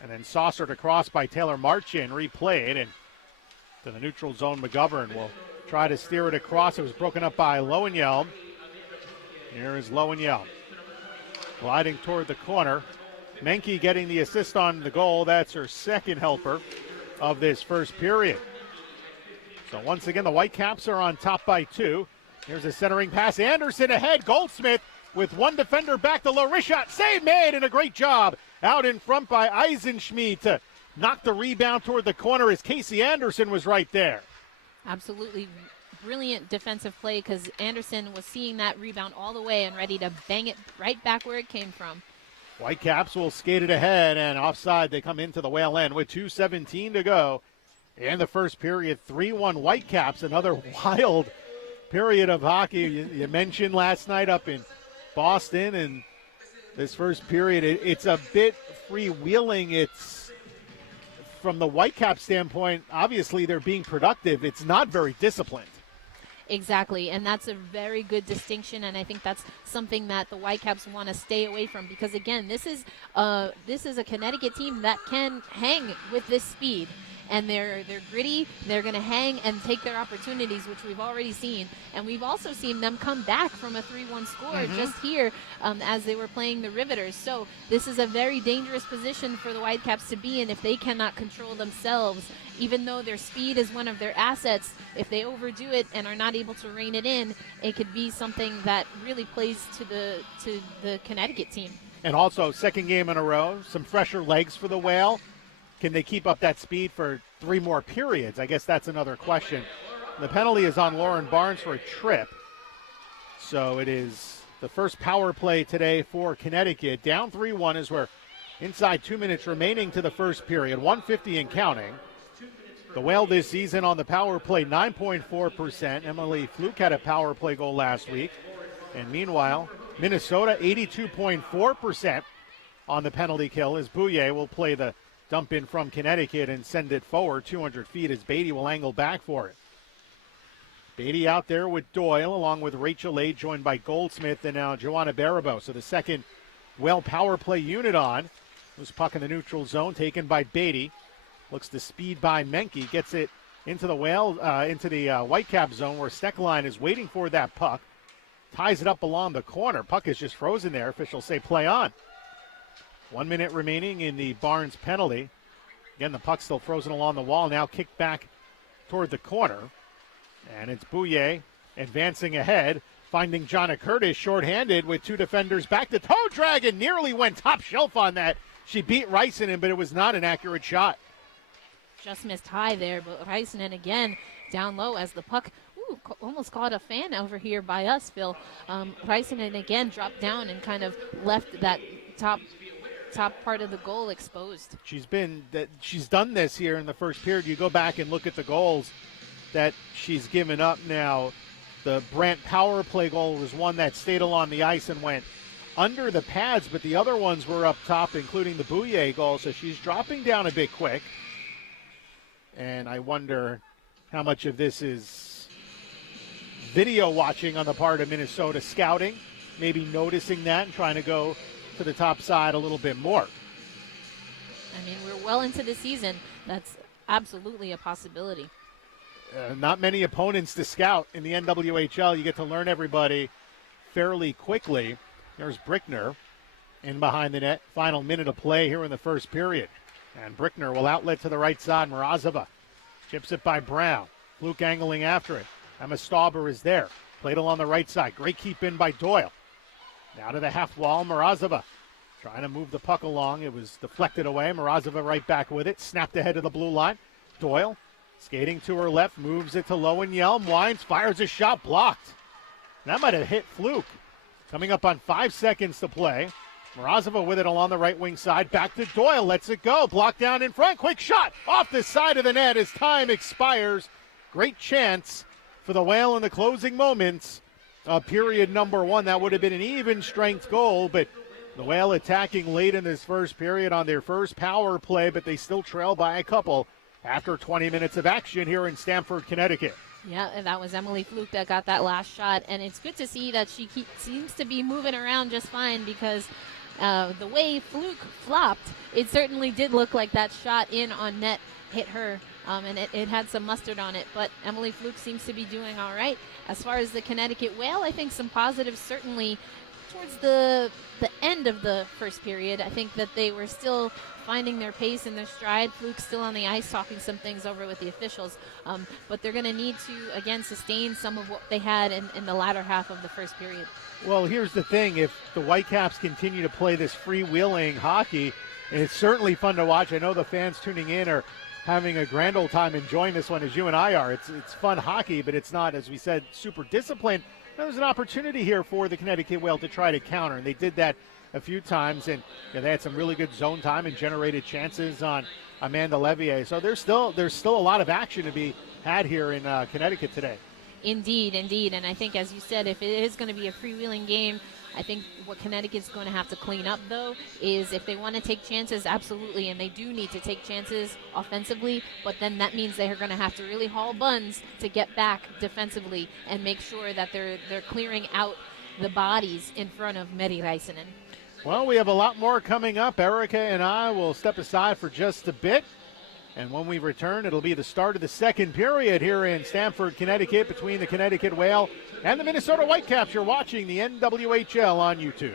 And then saucered across by Taylor Marchin, replayed. And to the neutral zone, McGovern will try to steer it across. It was broken up by Lowenjelm. Here is Lowenjelm. Gliding toward the corner. Menke getting the assist on the goal. That's her second helper of this first period. So once again, the Whitecaps are on top by 2. Here's a centering pass. Anderson ahead. Goldsmith with one defender back to Larisha. Save made, and a great job out in front by Eisenschmied to knock the rebound toward the corner as Casey Anderson was right there. Absolutely brilliant defensive play because Anderson was seeing that rebound all the way and ready to bang it right back where it came from. Whitecaps will skate it ahead, and offside they come into the Whale end with 2:17 to go in the first period. 3-1 Whitecaps, another wild period of hockey. You mentioned last night up in Boston, and this first period, it's a bit freewheeling. It's, from the Whitecaps standpoint, obviously they're being productive. It's not very disciplined. Exactly, and that's a very good distinction, and I think that's something that the Whitecaps want to stay away from because, again, this is a Connecticut team that can hang with this speed. And they're gritty, they're going to hang and take their opportunities, which we've already seen. And we've also seen them come back from a 3-1 score just here as they were playing the Riveters. So this is a very dangerous position for the Whitecaps to be in if they cannot control themselves. Even though their speed is one of their assets, if they overdo it and are not able to rein it in, it could be something that really plays to the Connecticut team. And also, second game in a row, some fresher legs for the Whale. Can they keep up that speed for 3 more periods? I guess that's another question. The penalty is on Lauren Barnes for a trip. So it is the first power play today for Connecticut. Down 3-1 as we're inside 2 minutes remaining to the first period, 150 and counting. The Whale this season on the power play, 9.4%. Emily Fluke had a power play goal last week. And meanwhile, Minnesota, 82.4% on the penalty kill as Bouye will play the dump in from Connecticut and send it forward 200 feet as Beatty will angle back for it. Beatty out there with Doyle along with Rachel A, joined by Goldsmith and now Joanna Baribeau. So the second Whale power play unit on. Was puck in the neutral zone taken by Beatty. Looks to speed by Menke. Gets it into the Whale, into the Whitecap zone where Steckline is waiting for that puck. Ties it up along the corner. Puck is just frozen there. Officials say play on. 1 minute remaining in the Barnes penalty. Again, the puck still frozen along the wall. Now kicked back toward the corner. And it's Bouye advancing ahead, finding Jonna Curtis shorthanded with two defenders back. The toe drag and nearly went top shelf on that. She beat Reisinen, but it was not an accurate shot. Just missed high there, but Reisinen again down low as the puck almost caught a fan over here by us, Phil. Reisinen again dropped down and kind of left that top part of the goal exposed. She's done this here in the first period. You go back and look at the goals that she's given up now. The Brandt power play goal was one that stayed along the ice and went under the pads, but the other ones were up top, including the Bouye goal, so she's dropping down a bit quick. And I wonder how much of this is video watching on the part of Minnesota scouting, maybe noticing that and trying to go to the top side a little bit more. I mean, we're well into the season. That's absolutely a possibility. Not many opponents to scout in the NWHL. You get to learn everybody fairly quickly. There's Brickner in behind the net. Final minute of play here in the first period. And Brickner will outlet to the right side. Morozova chips it by Brown. Fluke angling after it. Emma Stauber is there. Played along the right side. Great keep in by Doyle. Now to the half wall. Morozova trying to move the puck along. It was deflected away. Morozova right back with it. Snapped ahead of the blue line. Doyle skating to her left, moves it to Lowen-Yelm, winds, fires a shot, blocked. That might have hit Fluke. Coming up on 5 seconds to play. Morozova with it along the right wing side, back to Doyle, lets it go, blocked down in front, quick shot off the side of the net as time expires. Great chance for the Whale in the closing moments of period number one. That would have been an even strength goal, but the Whale attacking late in this first period on their first power play, but they still trail by a couple after 20 minutes of action here in Stamford, Connecticut. Yeah, and that was Emily Fluke that got that last shot, and it's good to see that she seems to be moving around just fine because the way Fluke flopped, it certainly did look like that shot in on net hit her, and it had some mustard on it, but Emily Fluke seems to be doing all right. As far as the Connecticut Whale, I think some positives certainly towards the end of the first period. I think that they were still finding their pace and their stride. Fluke's still on the ice talking some things over with the officials, but they're going to need to, again, sustain some of what they had in the latter half of the first period. Well, here's the thing. If the Whitecaps continue to play this freewheeling hockey, and it's certainly fun to watch. I know the fans tuning in are having a grand old time enjoying this one as you and I are. It's fun hockey, but it's not, as we said, super disciplined. There's an opportunity here for the Connecticut Whale to try to counter, and they did that a few times, and they had some really good zone time and generated chances on Amanda Levier. So there's still a lot of action to be had here in Connecticut today. Indeed, and I think, as you said, if it is going to be a freewheeling game, I think what Connecticut's going to have to clean up, though, is if they want to take chances, absolutely, and they do need to take chances offensively, but then that means they're going to have to really haul buns to get back defensively and make sure that they're clearing out the bodies in front of Meri Reisinen. Well, we have a lot more coming up. Erica and I will step aside for just a bit. And when we return, it'll be the start of the second period here in Stamford, Connecticut, between the Connecticut Whale and the Minnesota Whitecaps. You're watching the NWHL on YouTube.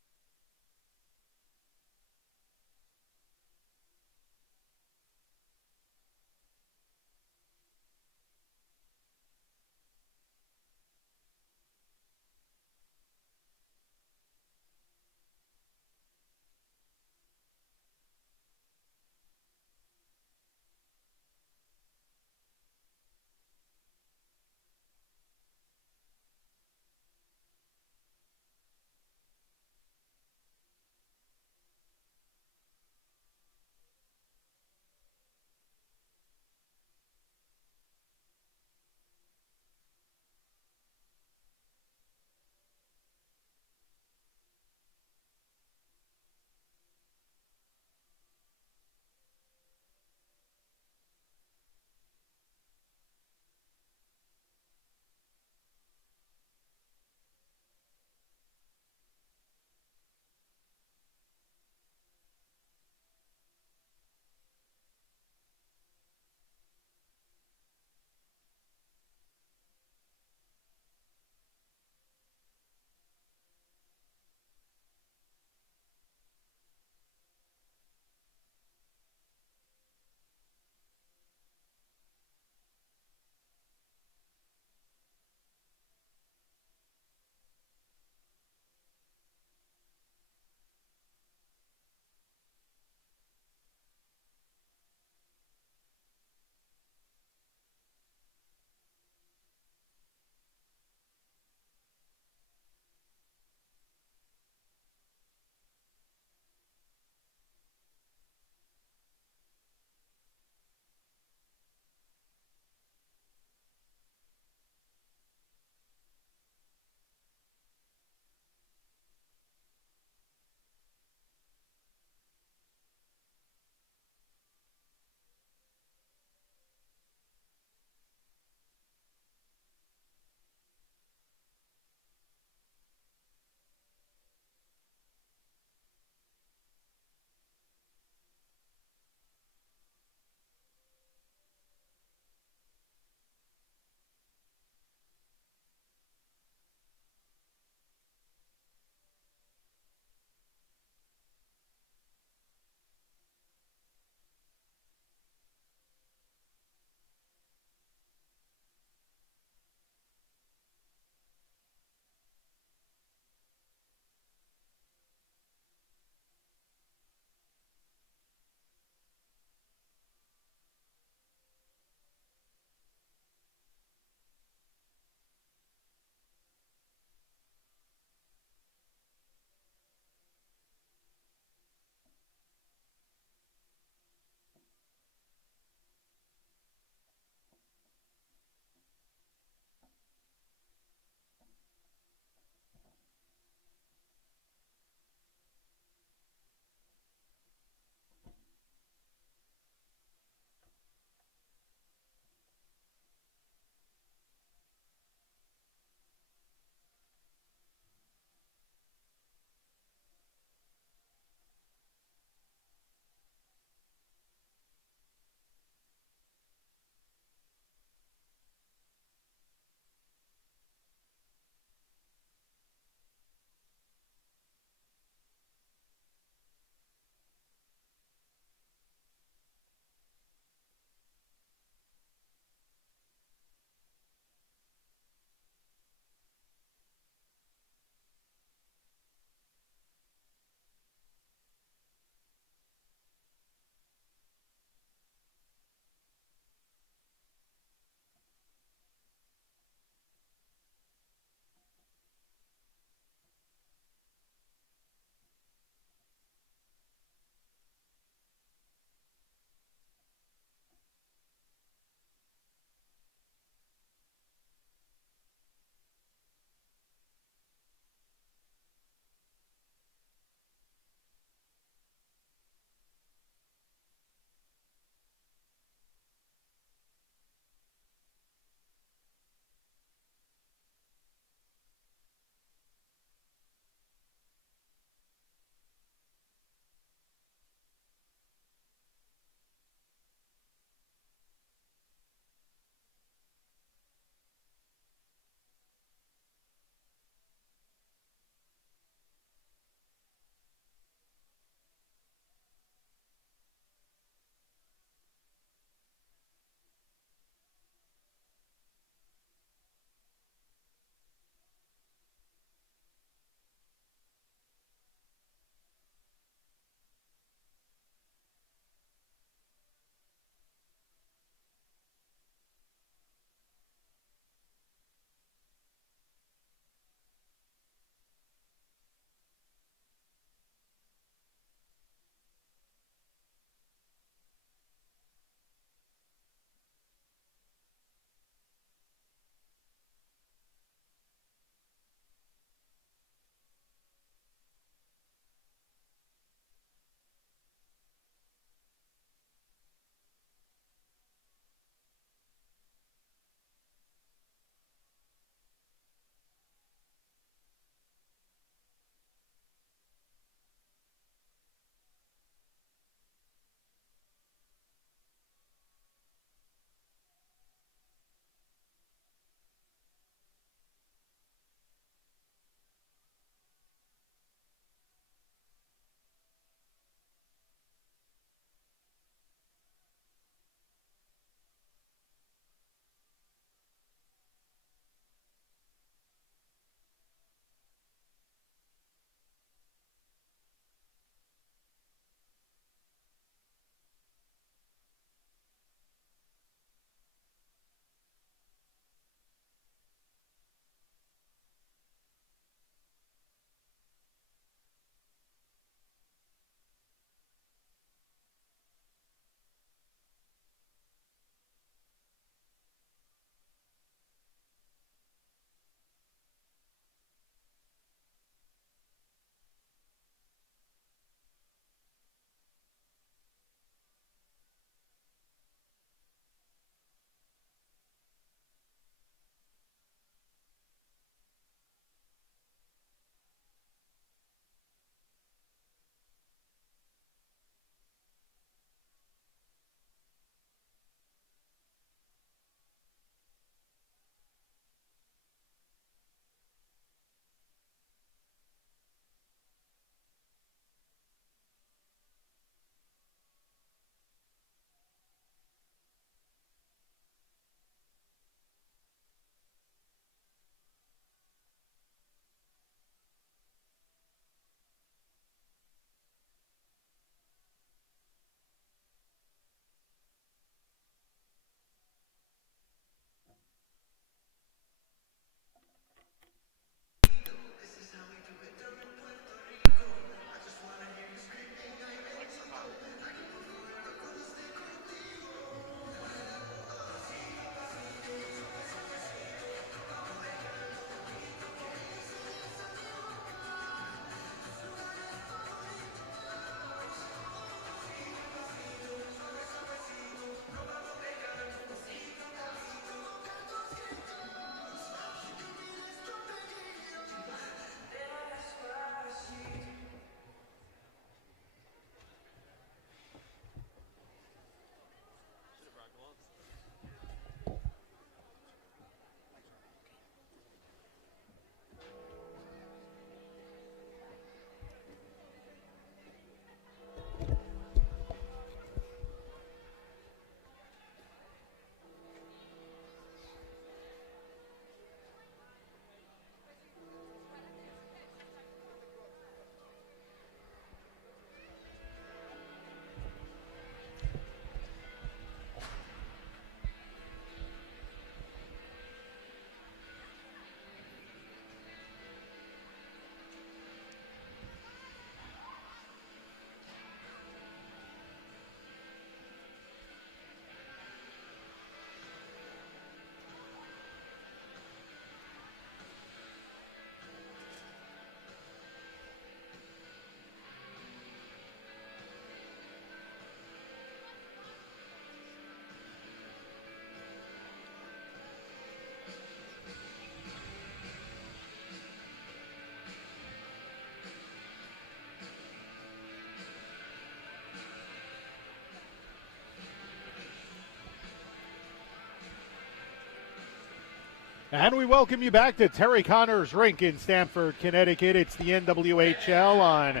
And we welcome you back to Terry Connors Rink in Stamford, Connecticut. It's the NWHL on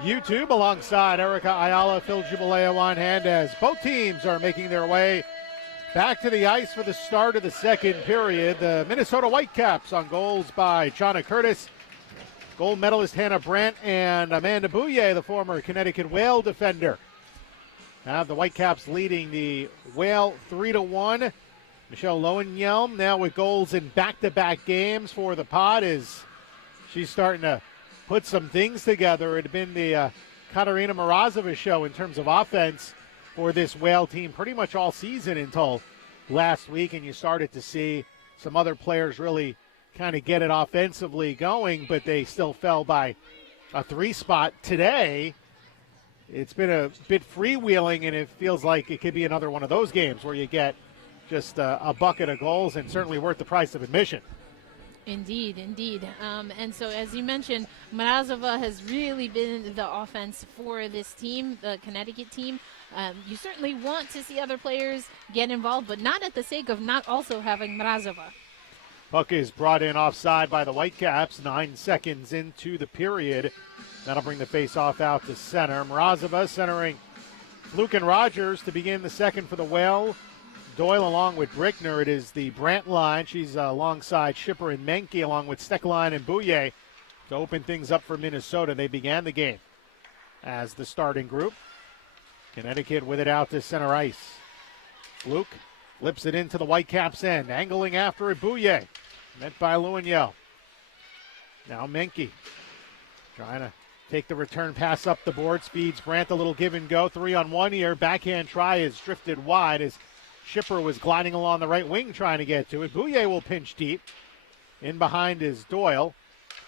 YouTube alongside Erica Ayala, Phil Jubileo on hand as both teams are making their way back to the ice for the start of the second period. The Minnesota Whitecaps on goals by Jonna Curtis, gold medalist Hannah Brandt, and Amanda Bouye, the former Connecticut Whale defender. Now the Whitecaps leading the Whale 3-1. Michelle Lowenjelm now with goals in back-to-back games for the Pod as she's starting to put some things together. It had been the Katarina Morozova show in terms of offense for this Whale team pretty much all season until last week, and you started to see some other players really kind of get it offensively going, but they still fell by a 3 spot today. It's been a bit freewheeling, and it feels like it could be another one of those games where you get just a bucket of goals and certainly worth the price of admission. Indeed, indeed. And so, as you mentioned, Morozova has really been the offense for this team, the Connecticut team. You certainly want to see other players get involved, but not at the sake of not also having Morozova. Puck is brought in offside by the Whitecaps 9 seconds into the period. That'll bring the face-off out to center. Morozova centering Luke and Rogers to begin the second for the Whale. Doyle along with Brickner. It is the Brandt line. She's alongside Schipper and Menke along with Stecklein and Bouye to open things up for Minnesota. They began the game as the starting group. Connecticut with it out to center ice. Luke flips it into the Whitecaps end. Angling after it, Bouye. Met by Lowenjelm. Now Menke trying to take the return pass up the board. Speeds Brandt a little give and go. 3-on-1 here. Backhand try is drifted wide as Schipper was gliding along the right wing trying to get to it. Bouye will pinch deep. In behind is Doyle.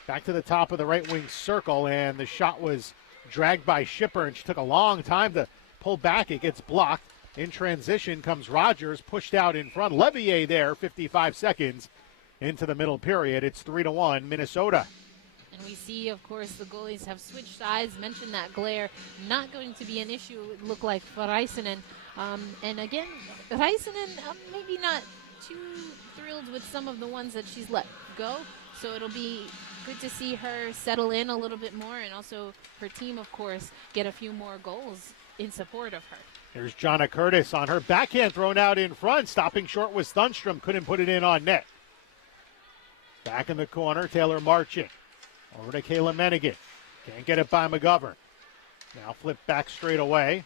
Back to the top of the right wing circle, and the shot was dragged by Schipper, and she took a long time to pull back. It gets blocked. In transition comes Rogers, pushed out in front. Levier there, 55 seconds into the middle period. It's 3-1 Minnesota. And we see, of course, the goalies have switched sides. Mentioned that glare not going to be an issue, it would look like, for Räisänen. And again, Räisänen maybe not too thrilled with some of the ones that she's let go. So it'll be good to see her settle in a little bit more, and also her team, of course, get a few more goals in support of her. Here's Jonna Curtis on her backhand thrown out in front. Stopping short was Thunstrom. Couldn't put it in on net. Back in the corner, Taylor Marchant. Over to Kayla Menigan. Can't get it by McGovern. Now flipped back straight away.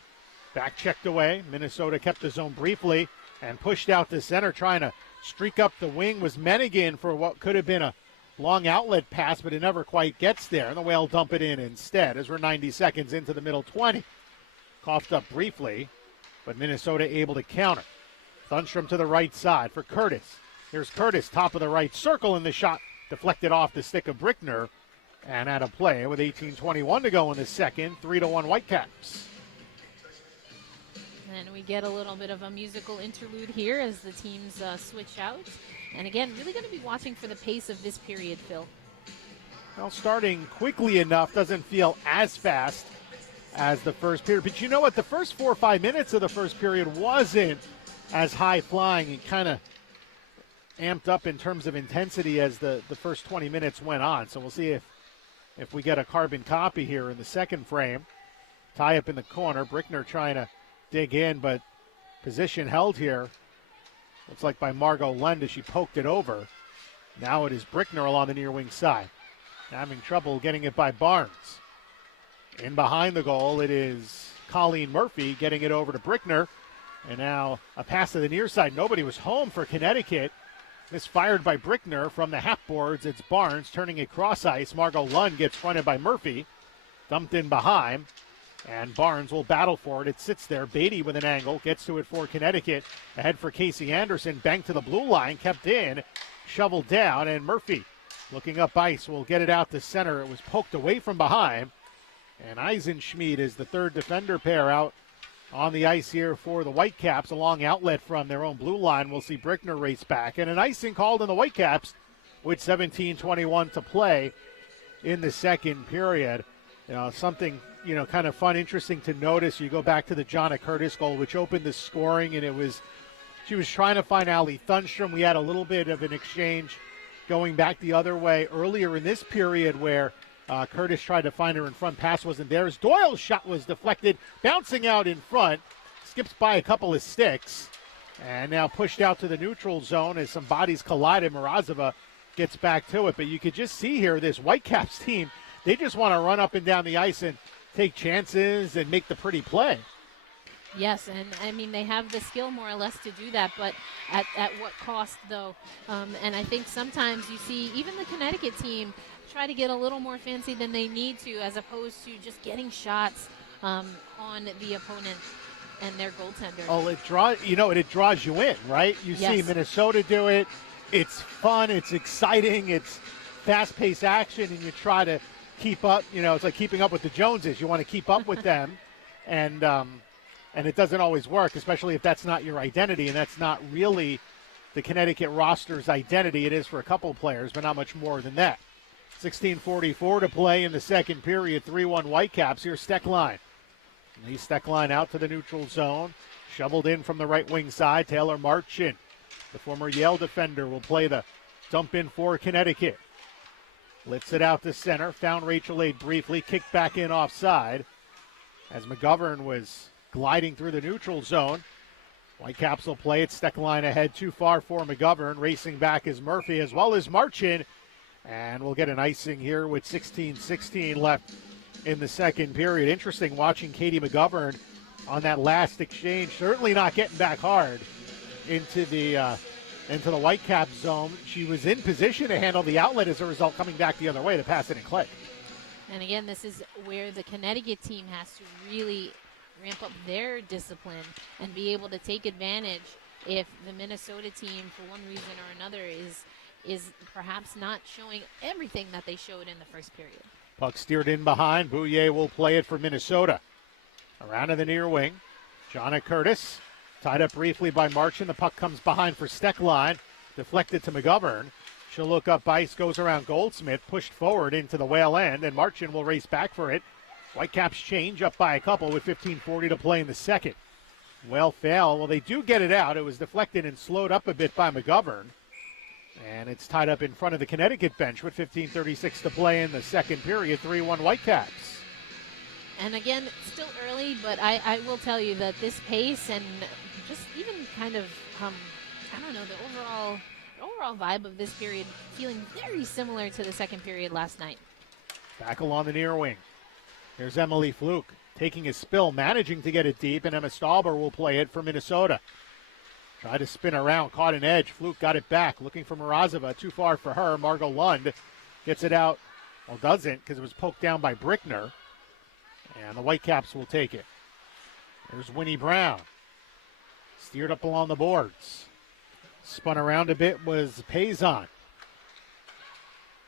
Back checked away. Minnesota kept the zone briefly and pushed out to center. Trying to streak up the wing was Menigan for what could have been a long outlet pass, but it never quite gets there. And the Whale dump it in instead as we're 90 seconds into the middle 20. Coughed up briefly, but Minnesota able to counter. Thunstrom to the right side for Curtis. Here's Curtis, top of the right circle, and the shot deflected off the stick of Brickner and out of play with 18:21 to go in the second. 3-1 Whitecaps. And we get a little bit of a musical interlude here as the teams switch out. And again, really going to be watching for the pace of this period, Phil. Well, starting quickly enough doesn't feel as fast as the first period. But you know what? The first 4 or 5 minutes of the first period wasn't as high flying. It kind of amped up in terms of intensity as the first 20 minutes went on. So we'll see if we get a carbon copy here in the second frame. Tie up in the corner. Brickner trying to dig in, but position held here. Looks like by Margot Lund as she poked it over. Now it is Brickner along the near wing side. Having trouble getting it by Barnes. In behind the goal, it is Colleen Murphy getting it over to Brickner. And now a pass to the near side. Nobody was home for Connecticut. Misfired by Brickner from the half boards. It's Barnes turning it cross ice. Margot Lund gets fronted by Murphy. Dumped in behind. And Barnes will battle for it. It sits there. Beatty with an angle. Gets to it for Connecticut. Ahead for Casey Anderson. Banked to the blue line. Kept in. Shoveled down. And Murphy looking up ice will get it out to center. It was poked away from behind. And Eisenschmied is the third defender pair out on the ice here for the Whitecaps. A long outlet from their own blue line. We'll see Brickner race back. And an icing called in the Whitecaps with 17:21 to play in the second period. You know, something, kind of fun, interesting to notice. You go back to the Jonna Curtis goal, which opened the scoring, and it was She was trying to find Ali Thunstrom. We had a little bit of an exchange going back the other way earlier in this period where Curtis tried to find her in front. Pass wasn't there. As Doyle's shot was deflected, bouncing out in front. Skips by a couple of sticks. And now pushed out to the neutral zone as some bodies collided. Morozova gets back to it. But you could just see here this Whitecaps team, they just want to run up and down the ice and take chances and make the pretty play. Yes, and I mean, they have the skill more or less to do that, but at what cost, though? And I think sometimes you see even the Connecticut team try to get a little more fancy than they need to, as opposed to just getting shots on the opponent and their goaltender. Oh, it draws you in, right? You see Minnesota do it. It's fun. It's exciting. It's fast-paced action, and you try to keep up. It's like keeping up with the Joneses. You want to keep up with them, and it doesn't always work, especially if that's not your identity, and that's not really the Connecticut roster's identity. It is for a couple of players, but not much more than that. 16:44 to play in the second period. 3-1 Whitecaps. Here's Steckline. Lee Steckline out to the neutral zone. Shoveled in from the right wing side. Taylor Marchin, the former Yale defender, will play the dump in for Connecticut. Lifts it out to center. Found Rachel Ade briefly. Kicked back in offside as McGovern was gliding through the neutral zone. Whitecaps will play it. Steckline ahead, too far for McGovern. Racing back is Murphy as well as Marchin. And we'll get an icing here with 16:16 left in the second period. Interesting watching Katie McGovern on that last exchange. Certainly not getting back hard into the Whitecap zone. She was in position to handle the outlet, as a result coming back the other way to pass it and click. And again, this is where the Connecticut team has to really ramp up their discipline and be able to take advantage if the Minnesota team, for one reason or another, is perhaps not showing everything that they showed in the first period. Puck steered in behind. Bouye will play it for Minnesota. Around to the near wing. Jonna Curtis tied up briefly by Marchin. The puck comes behind for Steckline. Deflected to McGovern. She'll look up ice, goes around Goldsmith, pushed forward into the whale end, and Marchin will race back for it. Whitecaps change up by a couple with 15:40 to play in the second. Well fell. Well, they do get it out. It was deflected and slowed up a bit by McGovern. And it's tied up in front of the Connecticut bench with 15:36 to play in the second period. 3-1 Whitecaps. And again, still early, but I will tell you that this pace and just even kind of, the overall vibe of this period feeling very similar to the second period last night. Back along the near wing. Here's Emily Fluke taking a spill, managing to get it deep, and Emma Stauber will play it for Minnesota. Tried to spin around, caught an edge. Fluke got it back, looking for Morozova. Too far for her. Margot Lund gets it out. Well, doesn't, because it was poked down by Brickner. And the Whitecaps will take it. There's Winnie Brown. Steered up along the boards. Spun around a bit was Payson.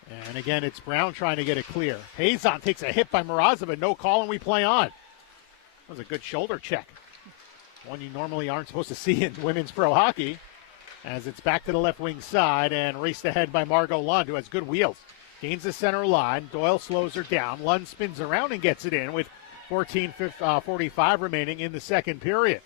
And again, it's Brown trying to get it clear. Payson takes a hit by Morozova. No call, and we play on. That was a good shoulder check. One you normally aren't supposed to see in women's pro hockey, as it's back to the left wing side and raced ahead by Margot Lund, who has good wheels. Gains the center line. Doyle slows her down. Lund spins around and gets it in with 14:45 remaining in the second period.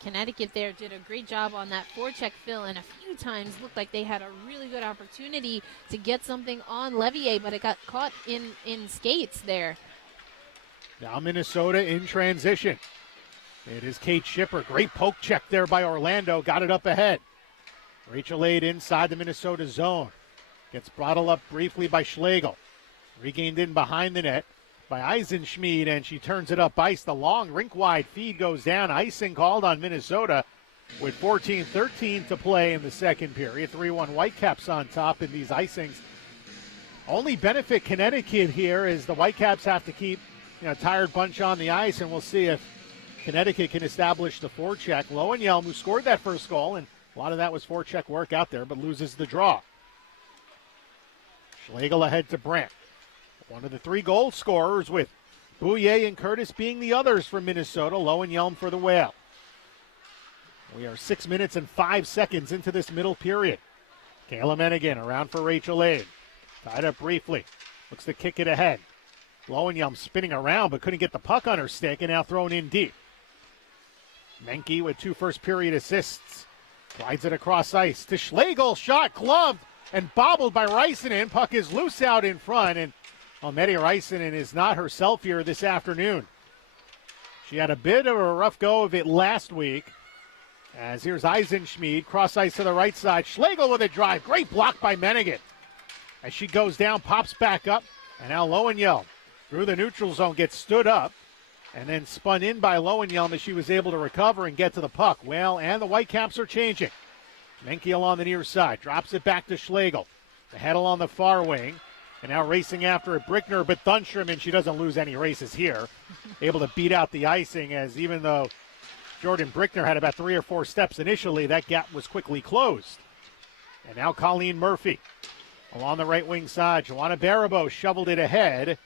Connecticut there did a great job on that forecheck fill, and a few times looked like they had a really good opportunity to get something on Levier, but it got caught in skates there. Now Minnesota in transition. It is Kate Schipper. Great poke check there by Orlando. Got it up ahead. Rachel Ade inside the Minnesota zone. Gets bottled up briefly by Schlegel. Regained in behind the net by Eisenschmied, and she turns it up ice. The long rink-wide feed goes down. Icing called on Minnesota with 14:13 to play in the second period. 3-1 Whitecaps on top in these icings. Only benefit Connecticut here is the Whitecaps have to keep tired bunch on the ice, and we'll see if Connecticut can establish the forecheck. Lowenjelm, who scored that first goal, and a lot of that was forecheck work out there, but loses the draw. Schlegel ahead to Brandt. One of the three goal scorers, with Bouye and Curtis being the others from Minnesota. Lowenjelm for the Whale. We are 6 minutes and 5 seconds into this middle period. Kayla Mennigan around for Rachel Ade. Tied up briefly. Looks to kick it ahead. Lowenjelm spinning around but couldn't get the puck on her stick, and now thrown in deep. Menke with 2 first-period assists. Slides it across ice to Schlegel. Shot gloved and bobbled by Reisinen. Puck is loose out in front, and Medi Reisinen is not herself here this afternoon. She had a bit of a rough go of it last week. As here's Eisenschmied, cross ice to the right side. Schlegel with a drive. Great block by Menigan. As she goes down, pops back up, and now Lowenjelm through the neutral zone gets stood up and then spun in by Lowenjelm as she was able to recover and get to the puck. Well, and the Whitecaps are changing. Menke along the near side, drops it back to Schlegel. The head along the far wing, and now racing after it, Brickner, but Thunstrom, and she doesn't lose any races here. Able to beat out the icing, as even though Jordan Brickner had about 3 or 4 steps initially, that gap was quickly closed. And now Colleen Murphy along the right wing side. Joanna Barabo shoveled it ahead,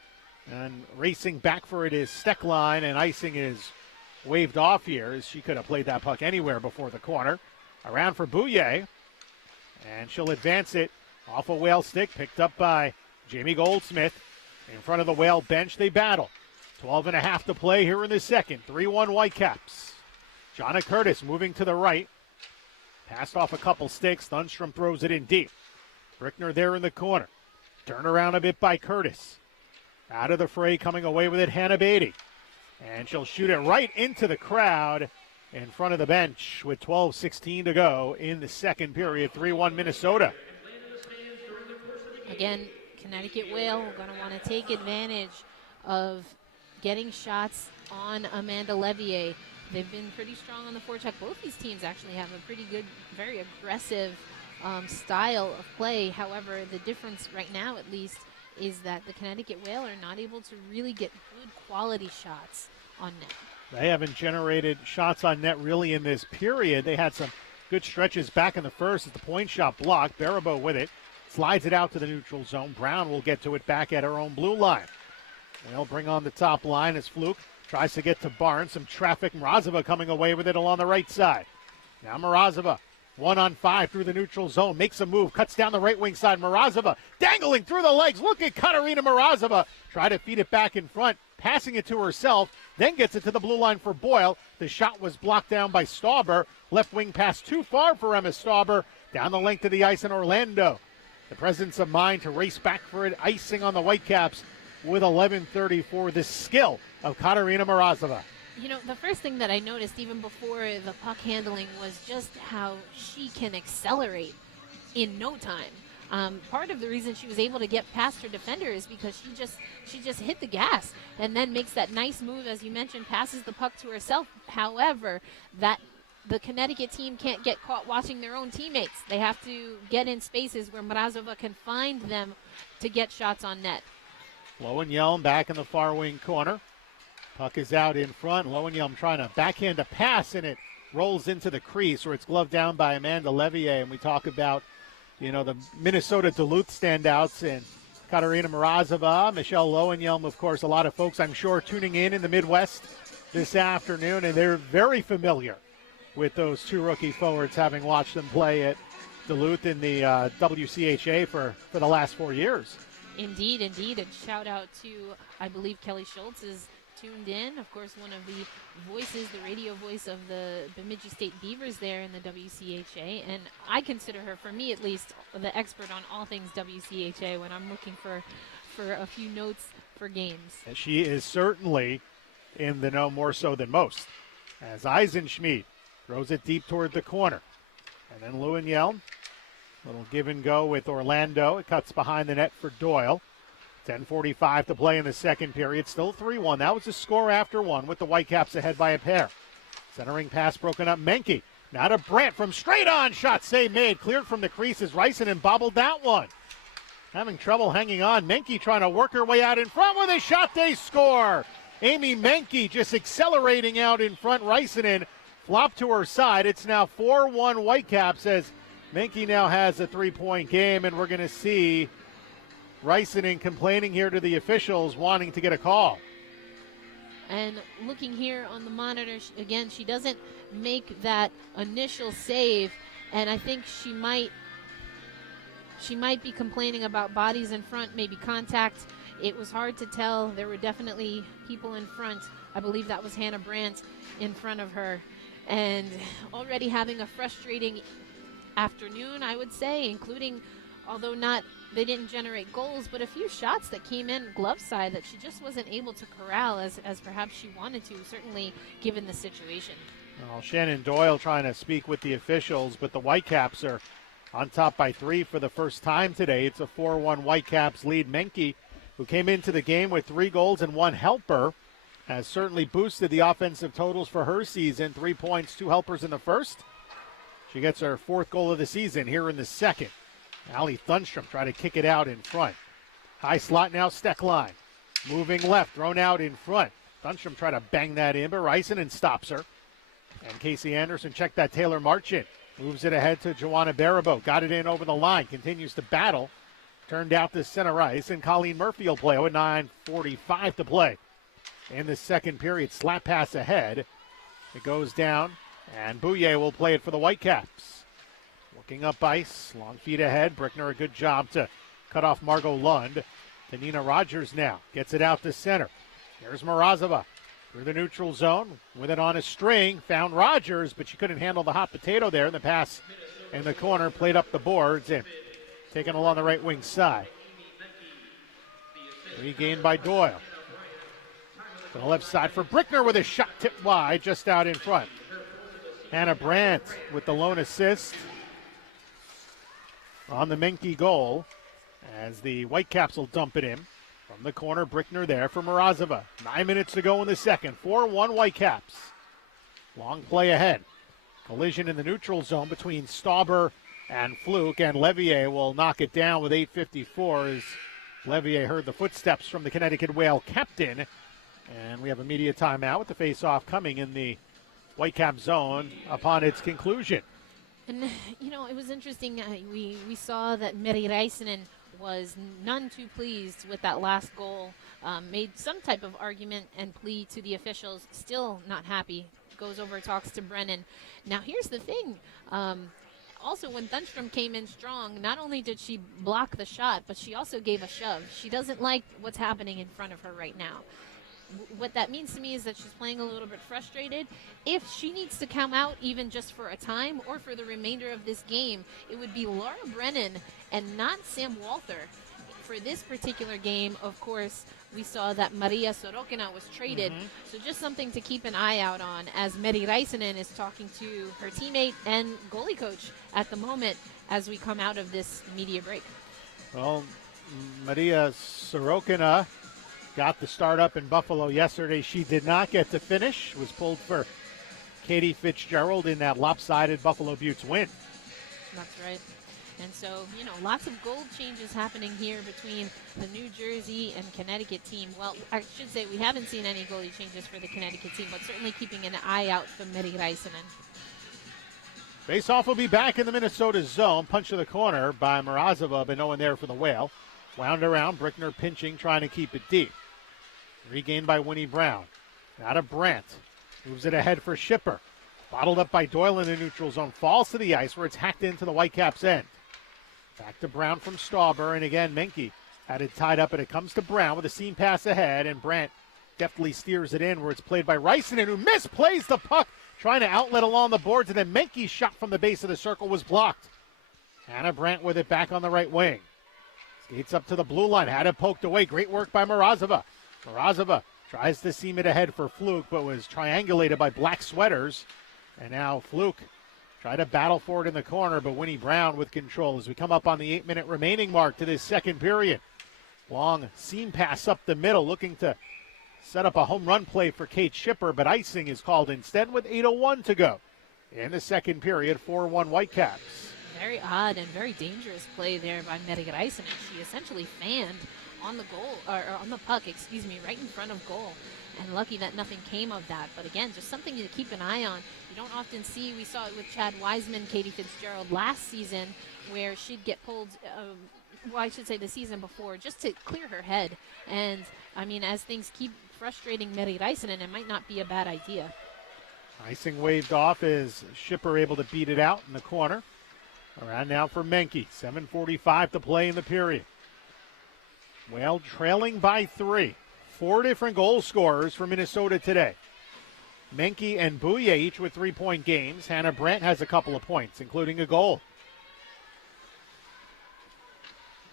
and racing back for it is Steckline, and icing is waved off here, as she could have played that puck anywhere before the corner. Around for Bouye, and she'll advance it off a Whale stick, picked up by Jamie Goldsmith. In front of the Whale bench, they battle. 12.5 to play here in the second. 3-1 Whitecaps. Jonna Curtis moving to the right. Passed off a couple sticks. Thunstrom throws it in deep. Brickner there in the corner. Turn around a bit by Curtis. Out of the fray, coming away with it, Hannah Beatty. And she'll shoot it right into the crowd in front of the bench with 12:16 to go in the second period. 3-1 Minnesota. Again, Connecticut Whale going to want to take advantage of getting shots on Amanda Levier. They've been pretty strong on the forecheck. Both these teams actually have a pretty good, very aggressive style of play. However, the difference right now, at least, is that the Connecticut Whale are not able to really get good quality shots on net. They haven't generated shots on net really in this period. They had some good stretches back in the first as the point shot blocked. Barabo with it. Slides it out to the neutral zone. Brown will get to it back at her own blue line. They'll bring on the top line as Fluke tries to get to Barnes. Some traffic. Morozova coming away with it along the right side. Now Morozova, 1-on-5 through the neutral zone. Makes a move. Cuts down the right wing side. Morozova dangling through the legs. Look at Katarina Morozova. Try to feed it back in front. Passing it to herself. Then gets it to the blue line for Boyle. The shot was blocked down by Stauber. Left wing pass too far for Emma Stauber. Down the length of the ice in Orlando. The presence of mind to race back for it. Icing on the Whitecaps with 11:34. The skill of Katarina Morozova. You know, the first thing that I noticed even before the puck handling was just how she can accelerate in no time. Part of the reason she was able to get past her defender is because she just hit the gas and then makes that nice move, as you mentioned, passes the puck to herself. However, that the Connecticut team can't get caught watching their own teammates. They have to get in spaces where Morozova can find them to get shots on net. Lowenjelm back in the far wing corner. Puck is out in front. Lowenjelm trying to backhand a pass, and it rolls into the crease where it's gloved down by Amanda Levier. And we talk about, you know, the Minnesota Duluth standouts and Katarina Morozova, Michelle Lowenjelm, of course, a lot of folks, I'm sure, tuning in the Midwest this afternoon, and they're very familiar with those two rookie forwards, having watched them play at Duluth in the WCHA for the last 4 years. Indeed. And shout out to, I believe, Kelly Schultz is tuned in. Of course, one of the voices, the radio voice of the Bemidji State Beavers there in the WCHA. And I consider her, for me at least, the expert on all things WCHA when I'm looking for a few notes for games. And she is certainly in the know more so than most. As Eisenschmied throws it deep toward the corner. And then Lowenjelm, little give and go with Orlando. It cuts behind the net for Doyle. 10:45 to play in the second period. Still 3-1. That was the score after one with the Whitecaps ahead by a pair. Centering pass broken up. Menke. Now to Brandt from straight on. Shot save made. Cleared from the creases. Reisinen bobbled that one. Having trouble hanging on. Menke trying to work her way out in front with a shot. They score. Amy Menke just accelerating out in front. Reisinen flopped to her side. It's now 4-1 Whitecaps as Menke now has a 3-point game, and we're going to see Reisinen complaining here to the officials, wanting to get a call. And looking here on the monitor, again, she doesn't make that initial save, and I think she might be complaining about bodies in front, maybe contact. It was hard to tell. There were definitely people in front. I believe that was Hannah Brandt in front of her. and already having a frustrating afternoon, I would say, including, although they didn't generate goals, but a few shots that came in glove side that she just wasn't able to corral as perhaps she wanted to, certainly given the situation. Well, Shannon Doyle trying to speak with the officials, but the Whitecaps are on top by 3 for the first time today. It's a 4-1 Whitecaps lead. Menke, who came into the game with 3 goals and 1 helper, has certainly boosted the offensive totals for her season. 3 points, 2 helpers in the first. She gets her 4th goal of the season here in the second. Allie Thunstrom try to kick it out in front. High slot now, Steckline. Moving left, thrown out in front. Thunstrom try to bang that in, but Reisinen stops her. And Casey Anderson checked that Taylor Marchant. Moves it ahead to Joanna Barabo. Got it in over the line. Continues to battle. Turned out to center ice. And Colleen Murphy will play with 9:45 to play. In the second period, slap pass ahead. It goes down. And Bouye will play it for the Whitecaps. Looking up ice. Long feet ahead. Brickner a good job to cut off Margot Lund. To Nina Rogers now. Gets it out to center. Here's Morozova. Through the neutral zone, with it on a string, found Rogers, but she couldn't handle the hot potato there. And the pass in the corner, played up the boards and taken along the right wing side. Regained by Doyle. To the left side for Brickner with a shot tipped wide, just out in front. Hannah Brandt with the lone assist on the Menke goal, as the Whitecaps will dump it in. From the corner, Brickner there for Morozova. 9 minutes to go in the second. 4-1 Whitecaps. Long play ahead. Collision in the neutral zone between Stauber and Fluke, and Levier will knock it down with 8:54 as Levier heard the footsteps from the Connecticut Whale captain. And we have a media timeout with the face-off coming in the Whitecap zone upon its conclusion. And, it was interesting. We saw that Meri Räisänen was none too pleased with that last goal, made some type of argument and plea to the officials, still not happy, goes over, talks to Brennan. Now here's the thing, also when Thunstrom came in strong, not only did she block the shot, but she also gave a shove. She doesn't like what's happening in front of her right now. What that means to me is that she's playing a little bit frustrated. If she needs to come out even just for a time or for the remainder of this game, it would be Laura Brennan and not Sam Walther. For this particular game, of course, we saw that Maria Sorokina was traded. So just something to keep an eye out on as Meri Räisänen is talking to her teammate and goalie coach at the moment as we come out of this media break. Well, Maria Sorokina got the start up in Buffalo yesterday. She did not get to finish. Was pulled for Katie Fitzgerald in that lopsided Buffalo Buttes win. That's right. And so, lots of goal changes happening here between the New Jersey and Connecticut team. Well, I should say we haven't seen any goalie changes for the Connecticut team, but certainly keeping an eye out for Meri Räisänen. Face-off will be back in the Minnesota zone. Punch to the corner by Morozova, but no one there for the Whale. Wound around, Brickner pinching, trying to keep it deep. Regained by Winnie Brown. Out of Brandt. Moves it ahead for Schipper. Bottled up by Doyle in the neutral zone. Falls to the ice where it's hacked into the Whitecaps' end. Back to Brown from Stauber. And again, Menke had it tied up, and it comes to Brown with a seam pass ahead. And Brandt deftly steers it in where it's played by Räisänen, who misplays the puck, trying to outlet along the boards. And then Menke's shot from the base of the circle was blocked. Hannah Brandt with it back on the right wing. Skates up to the blue line. Had it poked away. Great work by Morozova. Morozova tries to seam it ahead for Fluke, but was triangulated by black sweaters. And now Fluke tried to battle for it in the corner, but Winnie Brown with control as we come up on the 8-minute remaining mark to this second period. Long seam pass up the middle, looking to set up a home run play for Kate Schipper, but icing is called instead with 8:01 to go. In the second period, 4-1 Whitecaps. Very odd and very dangerous play there by Meri Räisänen. She essentially fanned on the goal, or on the puck, right in front of goal. And lucky that nothing came of that. But again, just something to keep an eye on. You don't often see, we saw it with Chad Wiseman, Katie Fitzgerald last season, where she'd get pulled, I should say the season before, just to clear her head. And, as things keep frustrating Meri Räisänen, it might not be a bad idea. Icing waved off as Schipper able to beat it out in the corner. Around now for Menke. 7:45 to play in the period. Well, trailing by 3. 4 different goal scorers for Minnesota today. Menke and Bouye each with 3-point games. Hannah Brandt has a couple of points, including a goal.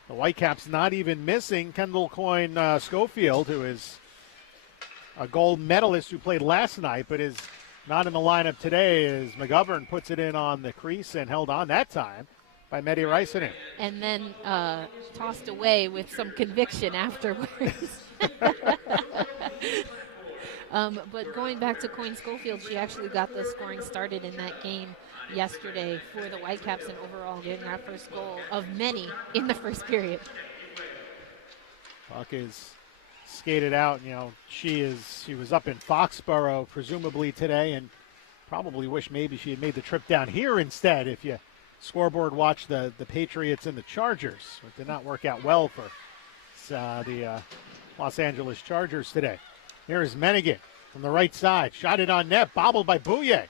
The Whitecaps not even missing Kendall Coyne Schofield, who is a gold medalist who played last night, but is not in the lineup today as McGovern puts it in on the crease and held on that time by Medi Reisinen. And then tossed away with some conviction afterwards. But going back to Coyne Schofield, she actually got the scoring started in that game yesterday for the Whitecaps and overall getting our first goal of many in the first period. Puck is skated out. She was up in Foxborough presumably today and probably wish maybe she had made the trip down here instead if you scoreboard watch the Patriots and the Chargers. It did not work out well for the Los Angeles Chargers today. Here is Menigan from the right side. Shot it on net, bobbled by Bouye.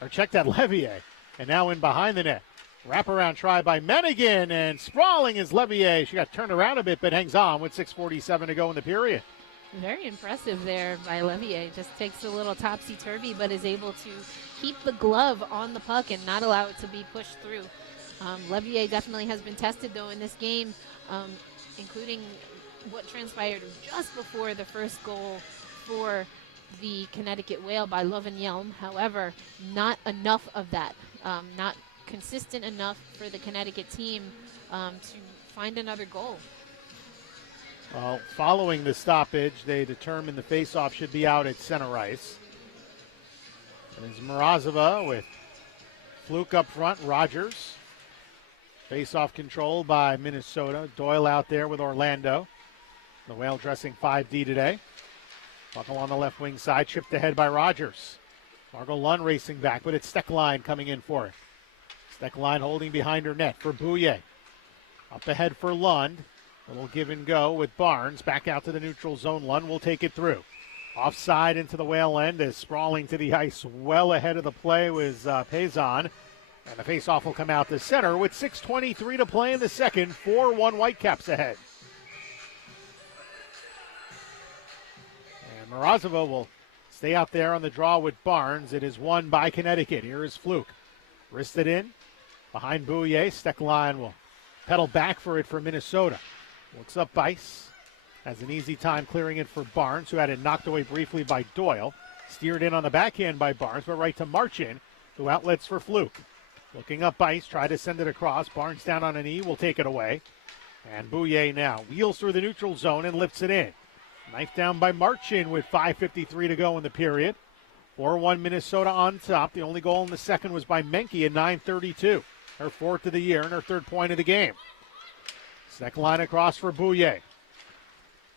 Or checked that Levier. And now in behind the net. Wraparound try by Menigan, and sprawling is Levier. She got turned around a bit, but hangs on with 6:47 to go in the period. Very impressive there by Levier. Just takes a little topsy-turvy, but is able to keep the glove on the puck and not allow it to be pushed through. Levier definitely has been tested, though, in this game, including what transpired just before the first goal for the Connecticut Whale by Lovenjelm. However, not enough of that. Not consistent enough for the Connecticut team to find another goal. Well, following the stoppage, they determined the faceoff should be out at center ice. There's Morozova with Fluke up front, Rogers. Faceoff controlled by Minnesota. Doyle out there with Orlando. The Whale dressing 5D today. Buckle on the left wing side, chipped ahead by Rogers. Margot Lund racing back, but it's Steckline coming in for it. Steckline holding behind her net for Bouye. Up ahead for Lund. A little give and go with Barnes. Back out to the neutral zone. Lund will take it through. Offside into the Whale end as sprawling to the ice well ahead of the play was Payson. And the faceoff will come out to center with 6:23 to play in the second. 4-1 Whitecaps ahead. And Morozova will stay out there on the draw with Barnes. It is won by Connecticut. Here is Fluke. Wristed in. Behind Bouye. Steckline will pedal back for it for Minnesota. Looks up ice. Has an easy time clearing it for Barnes, who had it knocked away briefly by Doyle. Steered in on the backhand by Barnes, but right to Marchin, who outlets for Fluke. Looking up ice, try to send it across. Barnes down on a knee, will take it away. And Bouye now wheels through the neutral zone and lifts it in. Knife down by Marchin with 5:53 to go in the period. 4-1 Minnesota on top. The only goal in the second was by Menke at 9:32. Her fourth of the year and her third point of the game. Second line across for Bouye.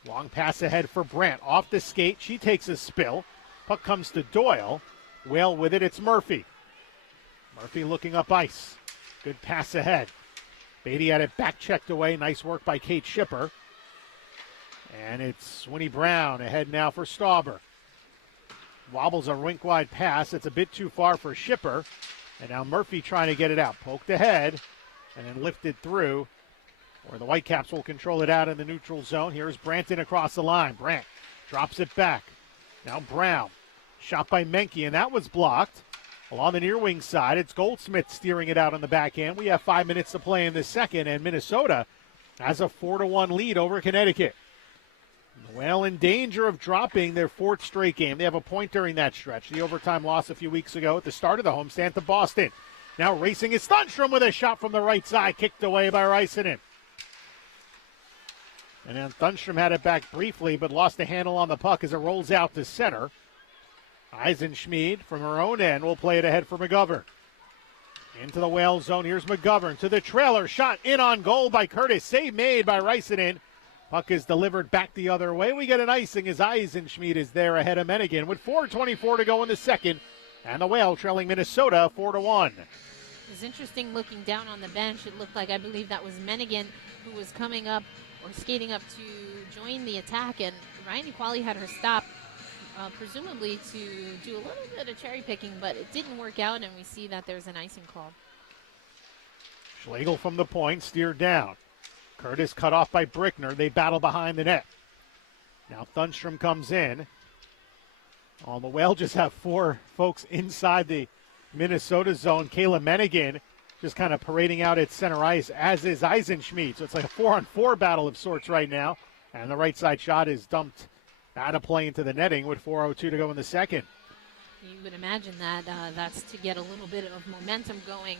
Long pass ahead for Brandt. Off the skate. She takes a spill. Puck comes to Doyle. Whale with it. It's Murphy. Murphy looking up ice. Good pass ahead. Beatty had it back checked away. Nice work by Kate Shipper. And it's Winnie Brown ahead now for Stauber. Wobbles a rink-wide pass. It's a bit too far for Shipper. And now Murphy trying to get it out. Poked ahead and then lifted through. Or the Whitecaps will control it out in the neutral zone. Here's Branton across the line. Brandt drops it back. Now Brown. Shot by Menke, and that was blocked. Along the near wing side, it's Goldsmith steering it out on the backhand. We have 5 minutes to play in the second, and Minnesota has a 4-1 lead over Connecticut. Well, in danger of dropping their fourth straight game. They have a point during that stretch. The overtime loss a few weeks ago at the start of the homestand to Boston. Now racing is Thunstrom with a shot from the right side, kicked away by Reisinen. And then Thunstrom had it back briefly, but lost the handle on the puck as it rolls out to center. Eisenschmied from her own end will play it ahead for McGovern. Into the Whale zone, here's McGovern to the trailer, shot in on goal by Curtis. Save made by Reisinen. Puck is delivered back the other way. We get an icing as Eisenschmied is there ahead of Menigan with 4:24 to go in the second. And the Whale trailing Minnesota 4-1. It was interesting looking down on the bench. It looked like, I believe that was Menigan who was coming up or skating up to join the attack. And Ryan Equali had her stop, presumably to do a little bit of cherry picking, but it didn't work out, and we see that there's an icing call. Schlegel from the point, steered down. Curtis cut off by Brickner. They battle behind the net. Now Thunstrom comes in. Oh, the Whale just have 4 folks inside the Minnesota zone. Kayla Menigan just kind of parading out at center ice, as is Eisenschmidt. So it's like a 4-on-4 battle of sorts right now. And the right side shot is dumped out of play into the netting with 4:02 to go in the second. You would imagine that that's to get a little bit of momentum going.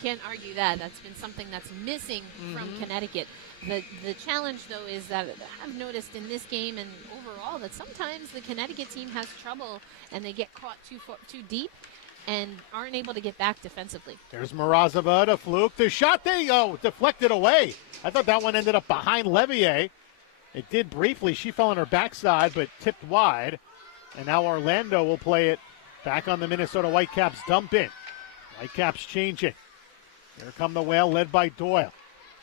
Can't argue that. That's been something that's missing from Connecticut. The challenge, though, is that I've noticed in this game and overall that sometimes the Connecticut team has trouble and they get caught too deep and aren't able to get back defensively. There's Morozova to Fluke. The shot, deflected away. I thought that one ended up behind Levier. It did briefly. She fell on her backside, but tipped wide. And now Orlando will play it back on the Minnesota Whitecaps dump in. Whitecaps changing. Here come the Whale, led by Doyle.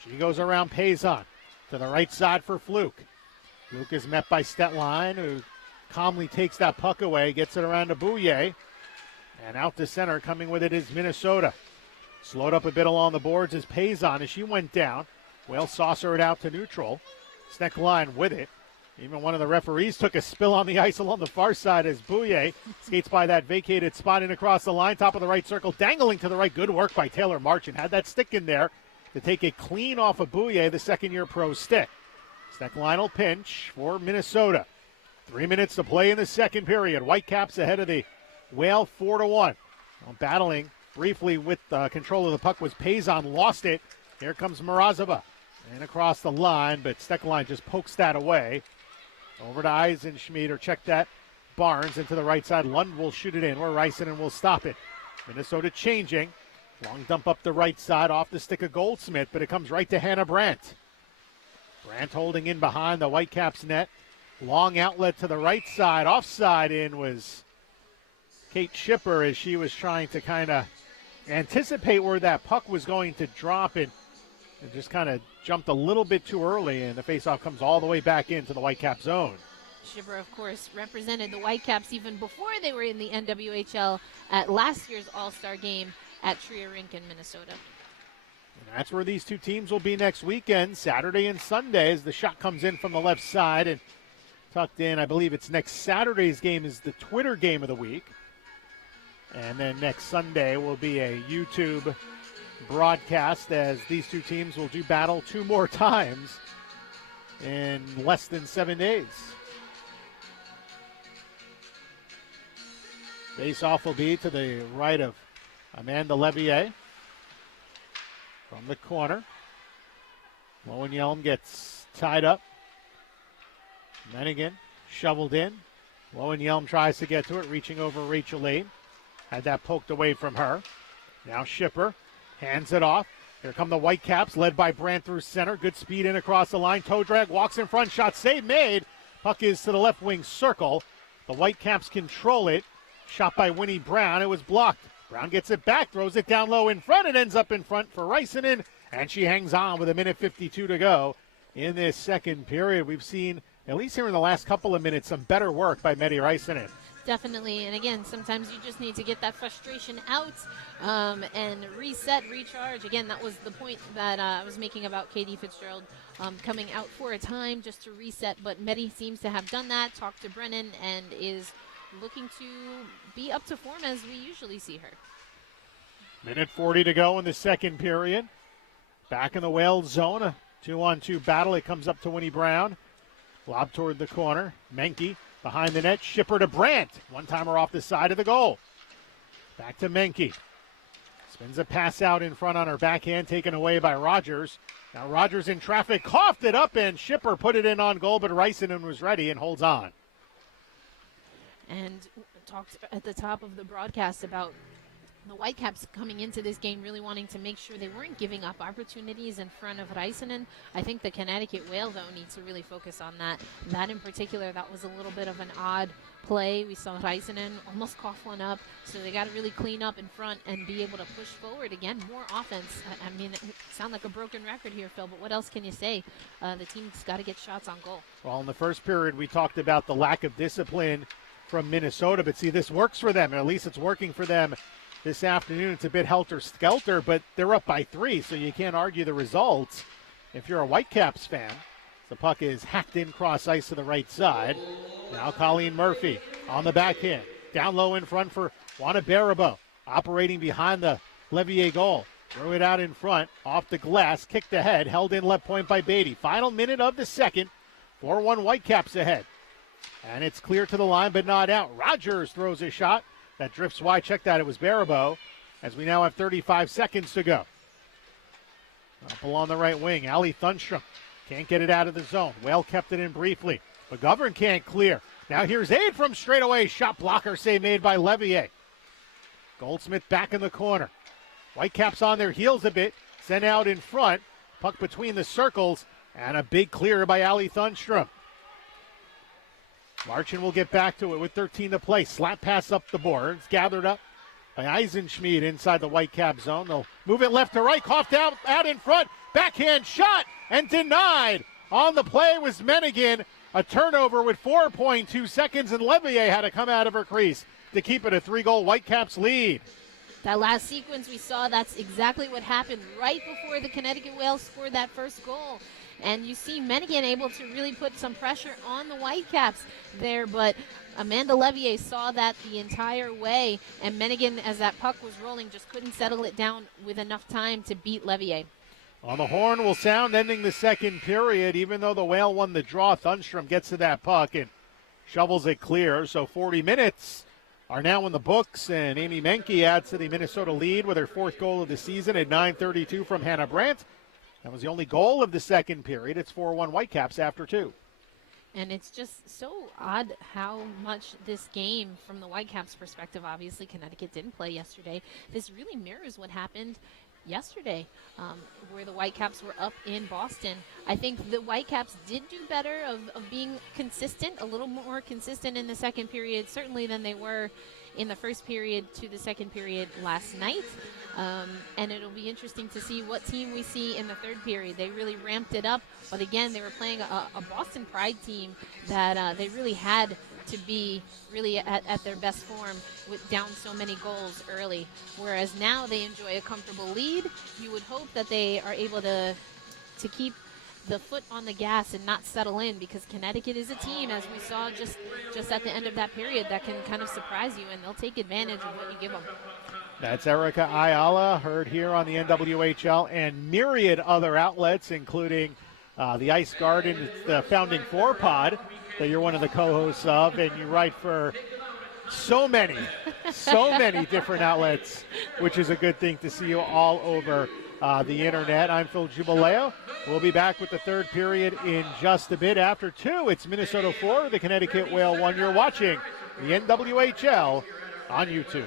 She goes around Payson to the right side for Fluke. Fluke is met by Stetline, who calmly takes that puck away, gets it around to Bouye. And out to center, coming with it is Minnesota. Slowed up a bit along the boards is Payson as she went down. Whale saucer it out to neutral. Stetline with it. Even one of the referees took a spill on the ice along the far side as Bouye skates by that vacated spot in across the line, top of the right circle, dangling to the right. Good work by Taylor Marchant. Had that stick in there to take it clean off of Bouye, the second-year pro stick. Stetline will pinch for Minnesota. 3 minutes to play in the second period. Whitecaps ahead of the Whale 4-1. Well, battling briefly with control of the puck was Payson, lost it. Here comes Morozova. And across the line, but Stetline just pokes that away. Over to Eisenschmidt, or check that. Barnes into the right side. Lund will shoot it in, where Rysanen will stop it. Minnesota changing. Long dump up the right side off the stick of Goldsmith, but it comes right to Hannah Brandt. Brandt holding in behind the Whitecaps net. Long outlet to the right side. Offside in was Kate Schipper as she was trying to kind of anticipate where that puck was going to drop, and just kind of jumped a little bit too early, and the faceoff comes all the way back into the Whitecap zone. Schipper, of course, represented the Whitecaps even before they were in the NWHL at last year's All-Star game at Tria Rink in Minnesota. And that's where these two teams will be next weekend, Saturday and Sunday, as the shot comes in from the left side and tucked in. I believe it's next Saturday's game is the Twitter game of the week. And then next Sunday will be a YouTube broadcast, as these two teams will do battle 2 more times in less than 7 days. Face-off will be to the right of Amanda Levier from the corner. Lowenjelm gets tied up. Menigan shoveled in. Lowenjelm tries to get to it, reaching over Rachel Lee. Had that poked away from her. Now Schipper hands it off. Here come the Whitecaps, led by Brandt through center. Good speed in across the line. Toe drag, walks in front, shot save made. Puck is to the left wing circle. The Whitecaps control it. Shot by Winnie Brown. It was blocked. Brown gets it back, throws it down low in front, and ends up in front for Rysanen. And she hangs on with 1:52 to go in this second period. We've seen, at least here in the last couple of minutes, some better work by Medi Rysanen. Definitely, and again, sometimes you just need to get that frustration out and reset, recharge. Again, that was the point that I was making about Katie Fitzgerald coming out for a time just to reset, but Medi seems to have done that, talked to Brennan, and is looking to be up to form as we usually see her. 1:40 to go in the second period. Back in the Wales zone, a 2-on-2 battle. It comes up to Winnie Brown. Lob toward the corner. Menke behind the net. Schipper to Brandt. One-timer off the side of the goal. Back to Menke. Spins a pass out in front on her backhand, taken away by Rogers. Now Rogers in traffic, coughed it up, and Schipper put it in on goal, but Rysanen was ready and holds on. And talked at the top of the broadcast about the Whitecaps coming into this game really wanting to make sure they weren't giving up opportunities in front of Rysanen. I think the Connecticut Whale, though, needs to really focus on that. That in particular, that was a little bit of an odd play. We saw Rysanen almost cough one up, so they got to really clean up in front and be able to push forward. Again, more offense. I mean, it sounds like a broken record here, Phil, but what else can you say? The team's got to get shots on goal. Well, in the first period, we talked about the lack of discipline from Minnesota, but see, this works for them, or at least it's working for them this afternoon. It's a bit helter-skelter, but they're up by 3, so you can't argue the results if you're a Whitecaps fan. The puck is hacked in cross ice to the right side. Now Colleen Murphy on the backhand. Down low in front for Juana Barabo. Operating behind the Levier goal. Throw it out in front. Off the glass. Kicked ahead. Held in left point by Beatty. Final minute of the second. 4-1 Whitecaps ahead. And it's clear to the line, but not out. Rogers throws a shot. That drifts wide. Check that. It was Barabo. As we now have 35 seconds to go. Up along the right wing. Ali Thunstrom can't get it out of the zone. Whale kept it in briefly. McGovern can't clear. Now here's aid from straight away. Shot blocker save made by Levier. Goldsmith back in the corner. Whitecaps on their heels a bit. Sent out in front. Puck between the circles. And a big clear by Ali Thunstrom. Marchand will get back to it with 13 to play. Slap pass up the boards. Gathered up by Eisenschmied inside the Whitecap zone. They'll move it left to right. Coughed out in front. Backhand shot and denied. On the play was Menigan. A turnover with 4.2 seconds, and Levier had to come out of her crease to keep it a 3-goal Whitecaps lead. That last sequence we saw, that's exactly what happened right before the Connecticut Whales scored that first goal. And you see Menigan able to really put some pressure on the Whitecaps there, but Amanda Levier saw that the entire way, and Menigan, as that puck was rolling, just couldn't settle it down with enough time to beat Levier. On the horn will sound ending the second period. Even though the Whale won the draw, Thunstrom gets to that puck and shovels it clear. So 40 minutes are now in the books, and Amy Menke adds to the Minnesota lead with her fourth goal of the season at 9:32 from Hannah Brandt. That was the only goal of the second period. It's 4-1 Whitecaps after 2. And it's just so odd how much this game, from the Whitecaps' perspective, obviously Connecticut didn't play yesterday. This really mirrors what happened yesterday, where the Whitecaps were up in Boston. I think the Whitecaps did do better of being consistent, a little more consistent in the second period, certainly than they were in the first period to the second period last night. And it'll be interesting to see what team we see in the third period. They really ramped it up, but again, they were playing a Boston Pride team that they really had to be really at their best form with down so many goals early, whereas now they enjoy a comfortable lead. You would hope that they are able to keep the foot on the gas and not settle in, because Connecticut is a team, as we saw just at the end of that period, that can kind of surprise you, and they'll take advantage of what you give them. That's Erica Ayala, heard here on the NWHL and myriad other outlets, including the Ice Garden, the Founding Four Pod that you're one of the co-hosts of, and you write for so many different outlets, which is a good thing to see you all over the internet. I'm Phil Jubileo. We'll be back with the third period in just a bit. After 2, it's Minnesota 4, the Connecticut Whale 1. You're watching the NWHL on YouTube.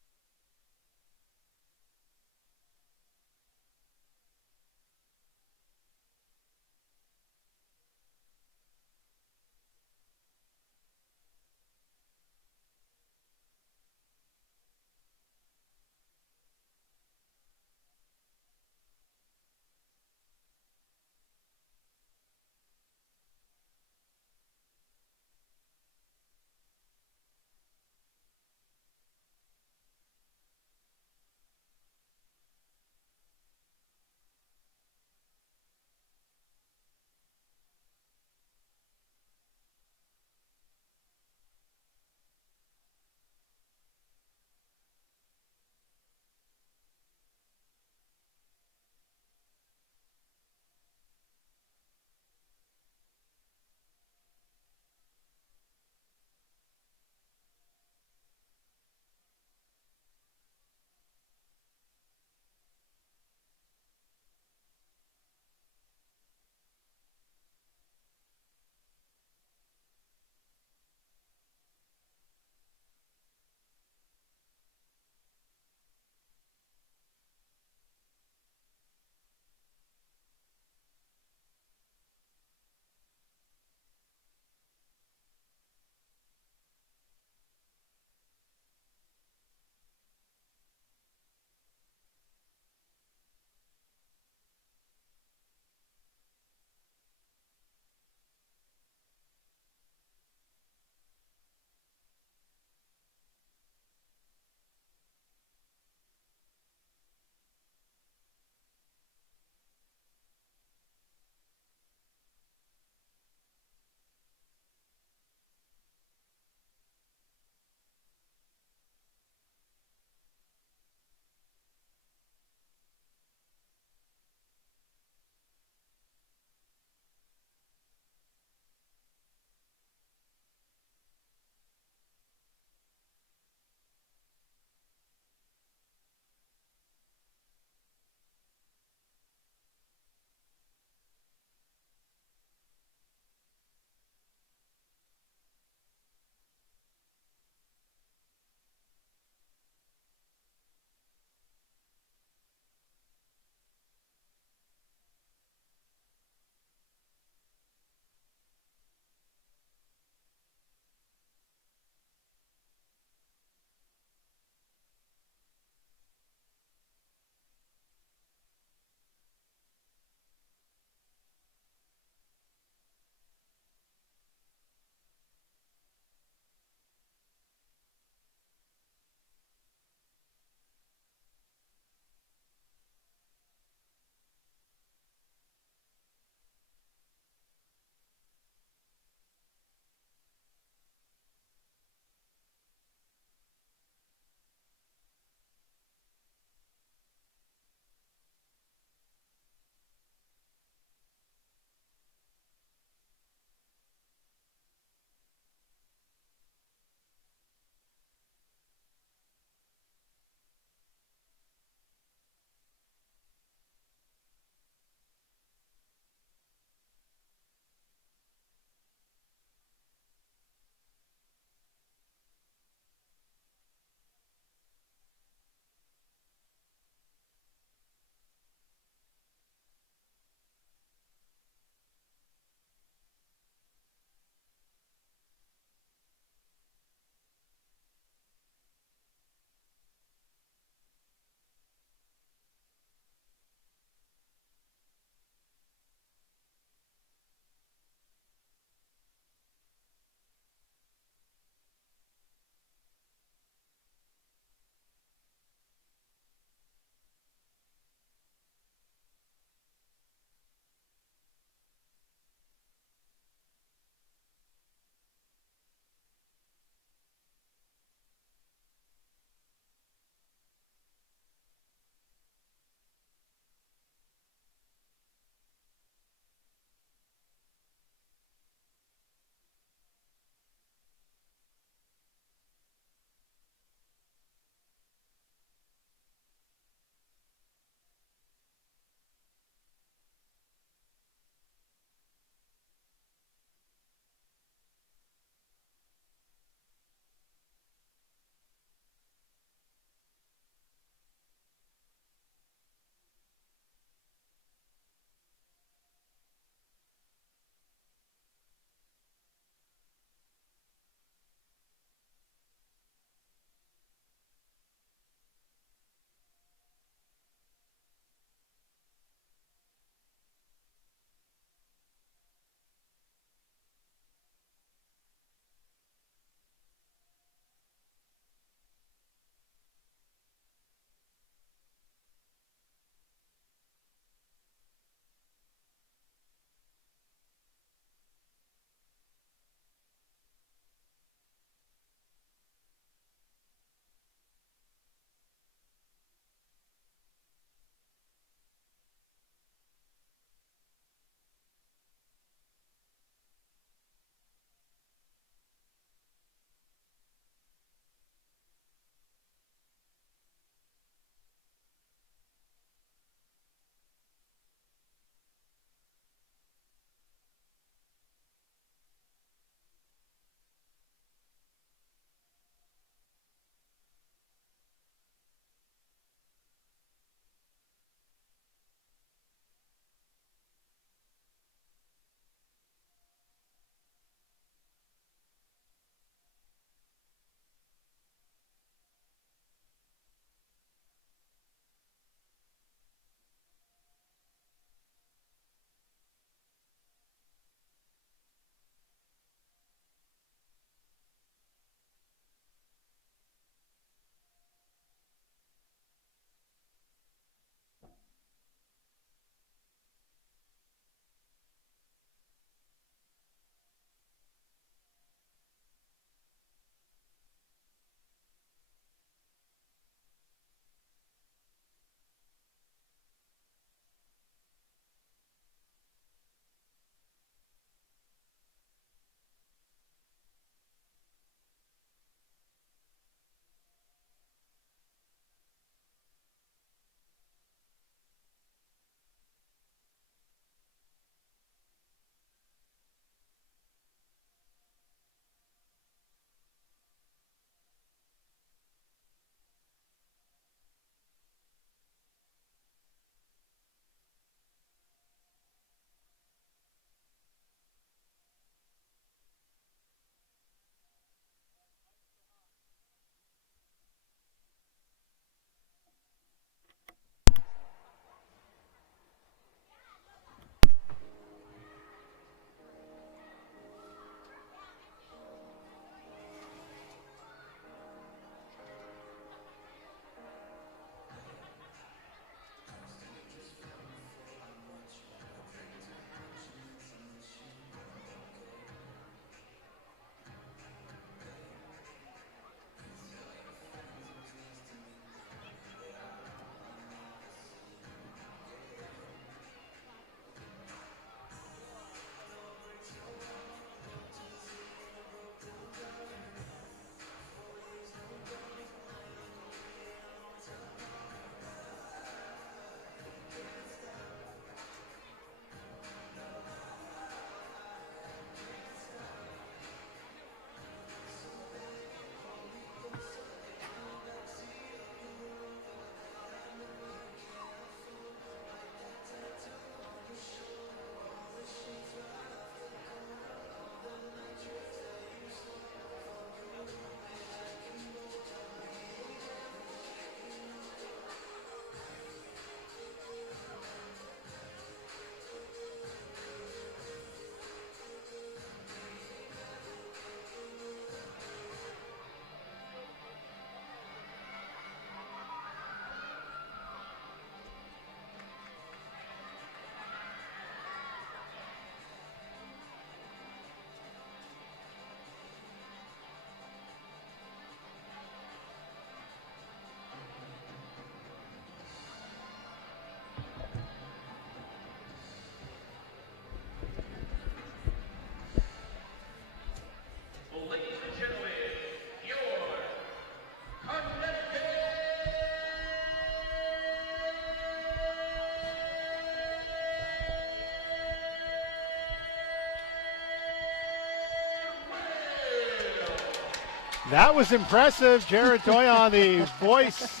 That was impressive. Jared Doyon, the voice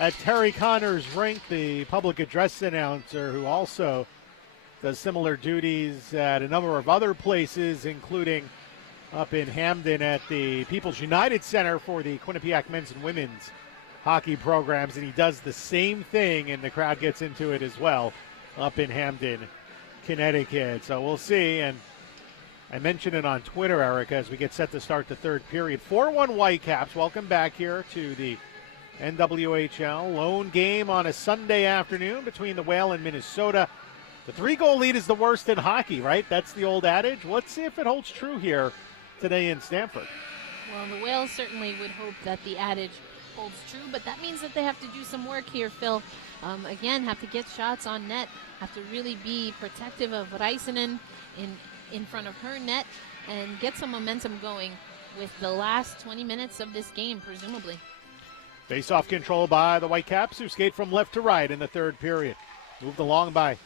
at Terry Connor's rink, the public address announcer who also does similar duties at a number of other places, including up in Hamden at the People's United Center for the Quinnipiac men's and women's hockey programs. And he does the same thing, and the crowd gets into it as well up in Hamden, Connecticut. So we'll see. And I mentioned it on Twitter, Erica, as we get set to start the third period. 4-1 Whitecaps. Welcome back here to the NWHL. Lone game on a Sunday afternoon between the Whale and Minnesota. The 3-goal lead is the worst in hockey, right? That's the old adage. Let's see if it holds true here today in Stamford. Well, the Whales certainly would hope that the adage holds true, but that means that they have to do some work here, Phil. Again, have to get shots on net, have to really be protective of Raisinen in front of her net and get some momentum going with the last 20 minutes of this game, presumably. Face-off control by the Whitecaps, who skate from left to right in the third period. Moved along by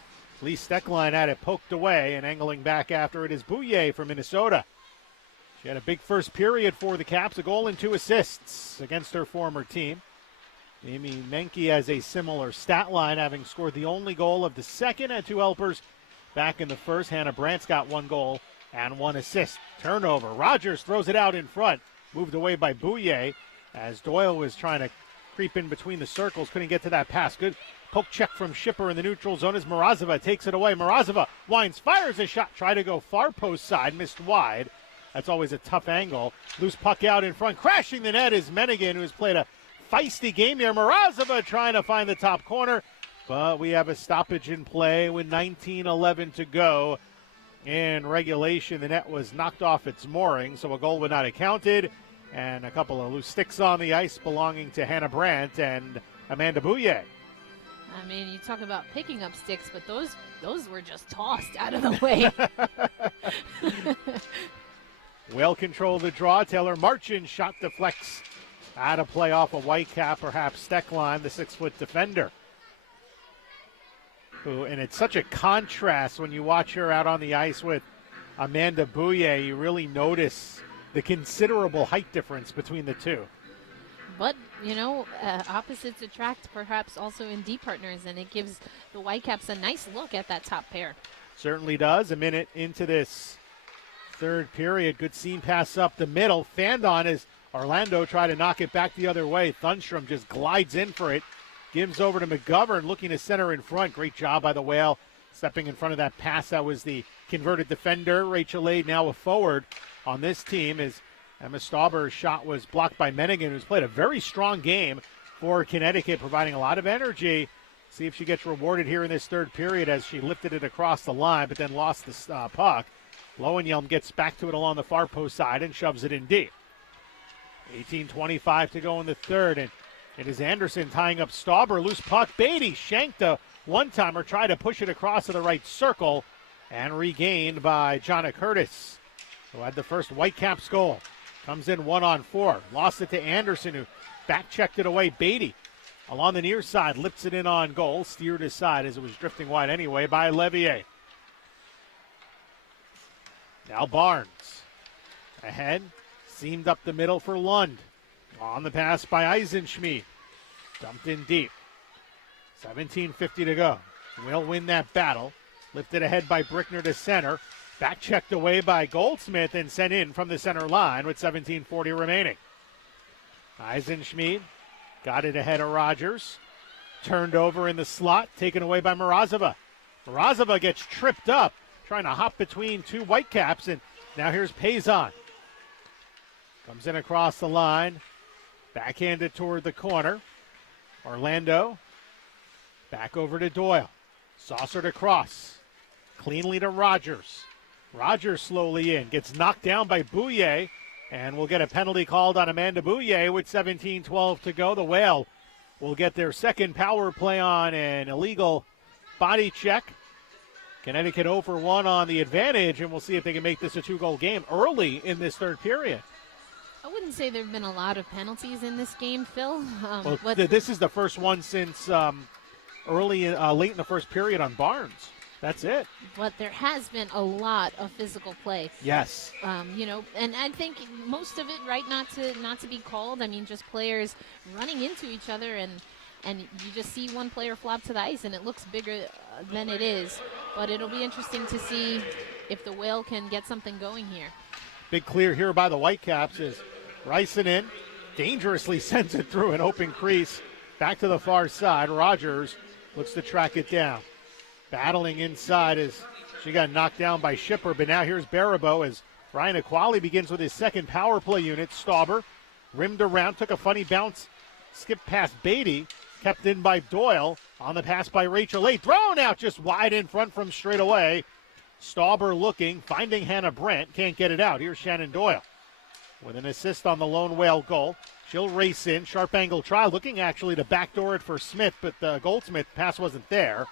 Lee Steckline, had it poked away, and angling back after it is Bouye for Minnesota. She had a big first period for the Caps, a goal and 2 assists against her former team. Amy Menke has a similar stat line, having scored the only goal of the second, and 2 helpers back in the first. Hannah Brandt's got 1 goal and 1 assist. Turnover. Rogers throws it out in front. Moved away by Bouye as Doyle was trying to creep in between the circles. Couldn't get to that pass. Good poke check from Shipper in the neutral zone as Morozova takes it away. Morozova winds, fires a shot. Try to go far post side. Missed wide. That's always a tough angle. Loose puck out in front. Crashing the net is Mennigan, who has played a feisty game here. Morozova trying to find the top corner. But we have a stoppage in play with 19:11 to go in regulation. The net was knocked off its mooring, so a goal would not have counted. And a couple of loose sticks on the ice belonging to Hannah Brandt and Amanda Bouye. I mean, you talk about picking up sticks, but those were just tossed out of the way. Well controlled the draw. Taylor Marchand shot deflects out of play off a Whitecap, perhaps Steckline, the 6-foot defender. And it's such a contrast when you watch her out on the ice with Amanda Bouye. You really notice the considerable height difference between the two. But, opposites attract perhaps also in D partners, and it gives the Whitecaps a nice look at that top pair. Certainly does. A minute into this third period. Good seam pass up the middle. Fanned on as Orlando tried to knock it back the other way. Thunstrom just glides in for it. Gives over to McGovern, looking to center in front. Great job by the Whale, stepping in front of that pass. That was the converted defender. Rachel Aid, now a forward on this team, as Emma Stauber's shot was blocked by Mennigan, who's played a very strong game for Connecticut, providing a lot of energy. See if she gets rewarded here in this third period as she lifted it across the line, but then lost the puck. Lowenjelm gets back to it along the far post side and shoves it in deep. 18:25 to go in the third, and it is Anderson tying up Stauber. Loose puck. Beatty shanked a one-timer, tried to push it across to the right circle, and regained by Jonna Curtis, who had the first Whitecaps goal. Comes in 1-on-4. Lost it to Anderson, who back-checked it away. Beatty along the near side, lifts it in on goal. Steered aside as it was drifting wide anyway by Levier. Now Barnes. Ahead. Seamed up the middle for Lund. On the pass by Eisenschmidt. Dumped in deep. 17:50 to go. We'll win that battle. Lifted ahead by Brickner to center. Back checked away by Goldsmith and sent in from the center line with 17:40 remaining. Eisenschmidt got it ahead of Rogers. Turned over in the slot. Taken away by Morozova. Morozova gets tripped up. Trying to hop between 2 Whitecaps. And now here's Payson. Comes in across the line. Backhanded toward the corner. Orlando. Back over to Doyle. Saucered across. Cleanly to Rogers. Rogers slowly in. Gets knocked down by Bouye. And we'll get a penalty called on Amanda Bouye with 17:12 to go. The Whale will get their second power play on an illegal body check. Connecticut 0-for-1 on the advantage, and we'll see if they can make this a 2-goal game early in this third period. I wouldn't say there have been a lot of penalties in this game, Phil. This is the first one since late in the first period on Barnes. That's it. But there has been a lot of physical play. Yes. And I think most of it, right, not to be called. I mean, just players running into each other, and you just see one player flop to the ice, and it looks bigger than it is. But it'll be interesting to see if the Whale can get something going here. Big clear here by the Whitecaps as Rysanen dangerously sends it through an open crease. Back to the far side. Rogers looks to track it down. Battling inside as she got knocked down by Shipper, but now here's Barabo as Ryan Aquali begins with his second power play unit. Stauber rimmed around, took a funny bounce, skipped past Beatty, kept in by Doyle. On the pass by Rachel A. Thrown out just wide in front from straight away. Stauber looking, finding Hannah Brent, can't get it out. Here's Shannon Doyle with an assist on the lone Whale goal. She'll race in, sharp angle try, looking actually to backdoor it for Smith, but the Goldsmith pass wasn't there.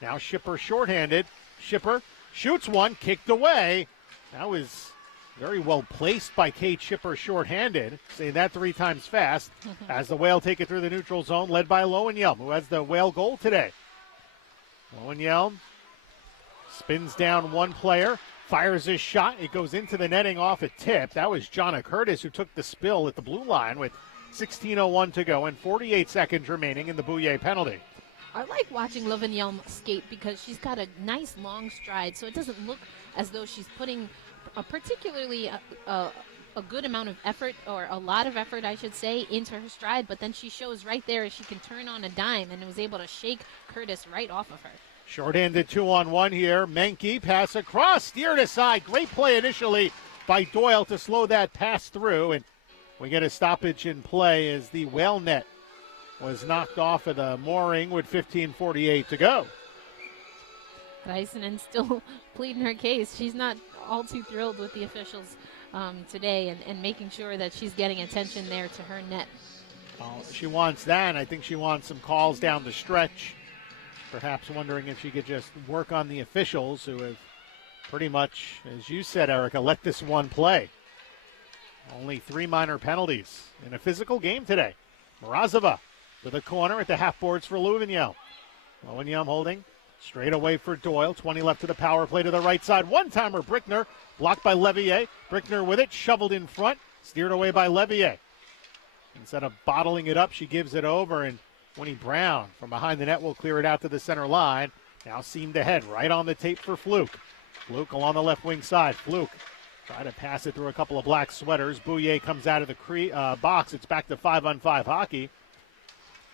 Now Shipper shorthanded. Shipper shoots one, kicked away. That was very well placed by Kate Shipper shorthanded. Saying that 3 times fast as the Whale take it through the neutral zone, led by Lowenjelm, who has the Whale goal today. Lowenjelm spins down one player, fires his shot. It goes into the netting off a tip. That was Jonna Curtis who took the spill at the blue line with 16:01 to go and 48 seconds remaining in the Bouye penalty. I like watching Lowenjelm skate because she's got a nice long stride, so it doesn't look as though she's putting particularly a good amount of effort, or a lot of effort, I should say, into her stride, but then she shows right there she can turn on a dime and was able to shake Curtis right off of her. Short-handed 2-on-1 here. Menke pass across, steered aside. Great play initially by Doyle to slow that pass through, and we get a stoppage in play as the Whale net was knocked off of the mooring with 15:48 to go. Rysanen still pleading her case. She's not all too thrilled with the officials today and making sure that she's getting attention there to her net. She wants that, and I think she wants some calls down the stretch. Perhaps wondering if she could just work on the officials who have pretty much, as you said, Erica, let this one play. Only 3 minor penalties in a physical game today. Morozova to the corner at the half boards for Lowenjelm. Lowenjelm holding straight away for Doyle. 20 left to the power play to the right side. One-timer Brickner blocked by Levier. Brickner with it, shoveled in front, steered away by Levier. Instead of bottling it up, she gives it over, and Winnie Brown from behind the net will clear it out to the center line. Now seamed ahead, right on the tape for Fluke. Fluke along the left wing side. Fluke try to pass it through a couple of black sweaters. Bouye comes out of the box. It's back to 5-on-5 hockey.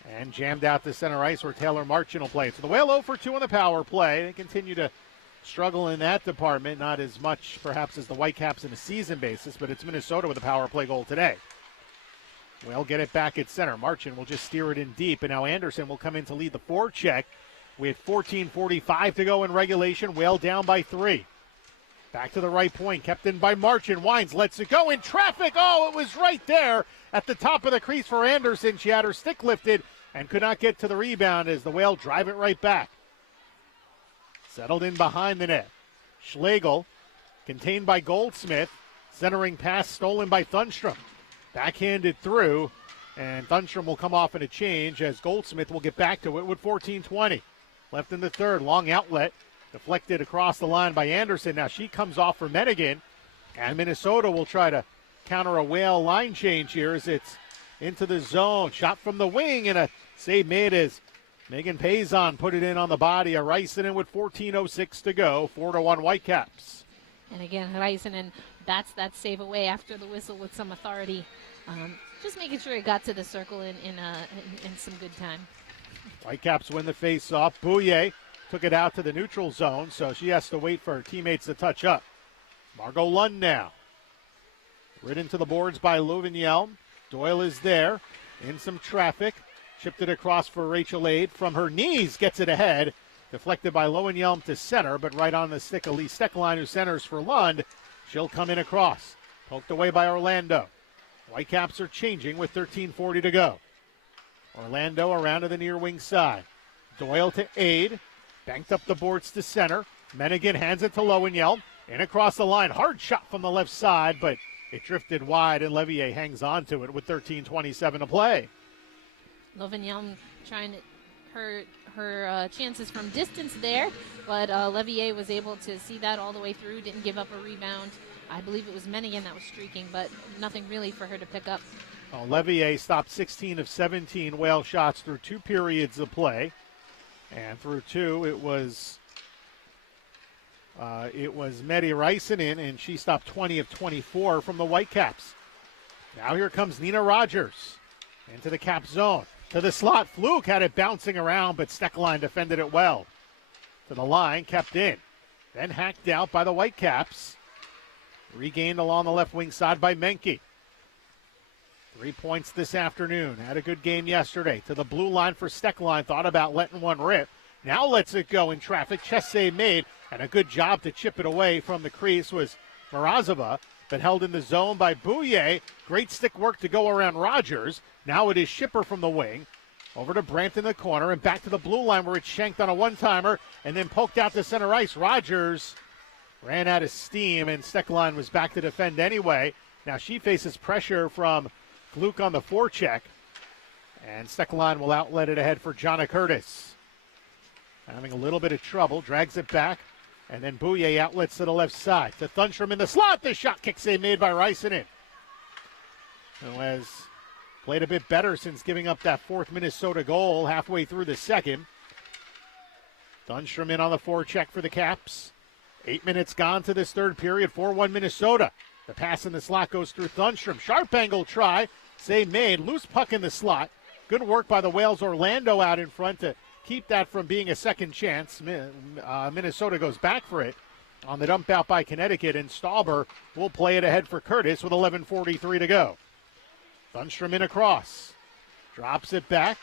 And jammed out to center ice where Taylor Marchand will play. So the Whale 0 for 2 on the power play. They continue to struggle in that department. Not as much perhaps as the Whitecaps in a season basis, but it's Minnesota with a power play goal today. Whale get it back at center. Marchand will just steer it in deep. And now Anderson will come in to lead the forecheck with 14:45 to go in regulation. Whale down by 3. Back to the right point, kept in by Marchand. Wines lets it go in traffic. Oh, it was right there at the top of the crease for Anderson. She had her stick lifted and could not get to the rebound as the Whale drive it right back. Settled in behind the net. Schlegel, contained by Goldsmith. Centering pass stolen by Thunstrom. Backhanded through, and Thunstrom will come off in a change as Goldsmith will get back to it with 14:20. Left in the third, long outlet. Deflected across the line by Anderson. Now she comes off for Menigan, and Minnesota will try to counter a Whale line change here as it's into the zone. Shot from the wing, and a save made as Megan Payson put it in on the body of Rysanen with 14:06 to go. 4-1 Whitecaps. And again, Rysanen bats that save away after the whistle with some authority. Just making sure it got to the circle in some good time. Whitecaps win the face-off. Bouye took it out to the neutral zone, so she has to wait for her teammates to touch up. Margot Lund now. Ridden to the boards by Lowenjelm. Doyle is there. In some traffic. Chipped it across for Rachel Aid. From her knees, gets it ahead. Deflected by Lowenjelm to center, but right on the stick of Lee Steckline, who centers for Lund. She'll come in across. Poked away by Orlando. Whitecaps are changing with 13:40 to go. Orlando around to the near wing side. Doyle to Aid. Banked up the boards to center. Menigan hands it to Lowenjelm. In across the line. Hard shot from the left side, but it drifted wide, and Levier hangs on to it with 13:27 to play. Lowenjelm trying to her chances from distance there, but Levier was able to see that all the way through, didn't give up a rebound. I believe it was Menigan that was streaking, but nothing really for her to pick up. Well, Levier stopped 16 of 17 Whale shots through 2 periods of play. And through 2, it was Medi Reisinen, and she stopped 20 of 24 from the Whitecaps. Now here comes Nina Rogers into the cap zone. To the slot, Fluke had it bouncing around, but Stecklein defended it well. To the line, kept in. Then hacked out by the Whitecaps. Regained along the left wing side by Menke. 3 points this afternoon. Had a good game yesterday. To the blue line for Stecklein. Thought about letting one rip. Now lets it go in traffic. Chest save made. And a good job to chip it away from the crease was Morozova, but held in the zone by Bouye. Great stick work to go around Rogers. Now it is Shipper from the wing. Over to Brandt in the corner and back to the blue line where it's shanked on a one-timer and then poked out to center ice. Rogers ran out of steam and Stecklein was back to defend anyway. Now she faces pressure from Fluke on the forecheck. And Stecklein will outlet it ahead for Jonna Curtis. Having a little bit of trouble, drags it back. And then Bouye outlets to the left side. To Thunstrom in the slot. The shot kick save made by Reisinen, who has played a bit better since giving up that 4th Minnesota goal halfway through the second. Thunstrom in on the forecheck for the Caps. 8 minutes gone to this third period. 4-1 Minnesota. The pass in the slot goes through Thunstrom. Sharp angle try. Save made. Loose puck in the slot. Good work by the Whales. Orlando out in front to keep that from being a second chance. Minnesota goes back for it on the dump out by Connecticut, and Stauber will play it ahead for Curtis with 11:43 to go. Thunstrom in across. Drops it back.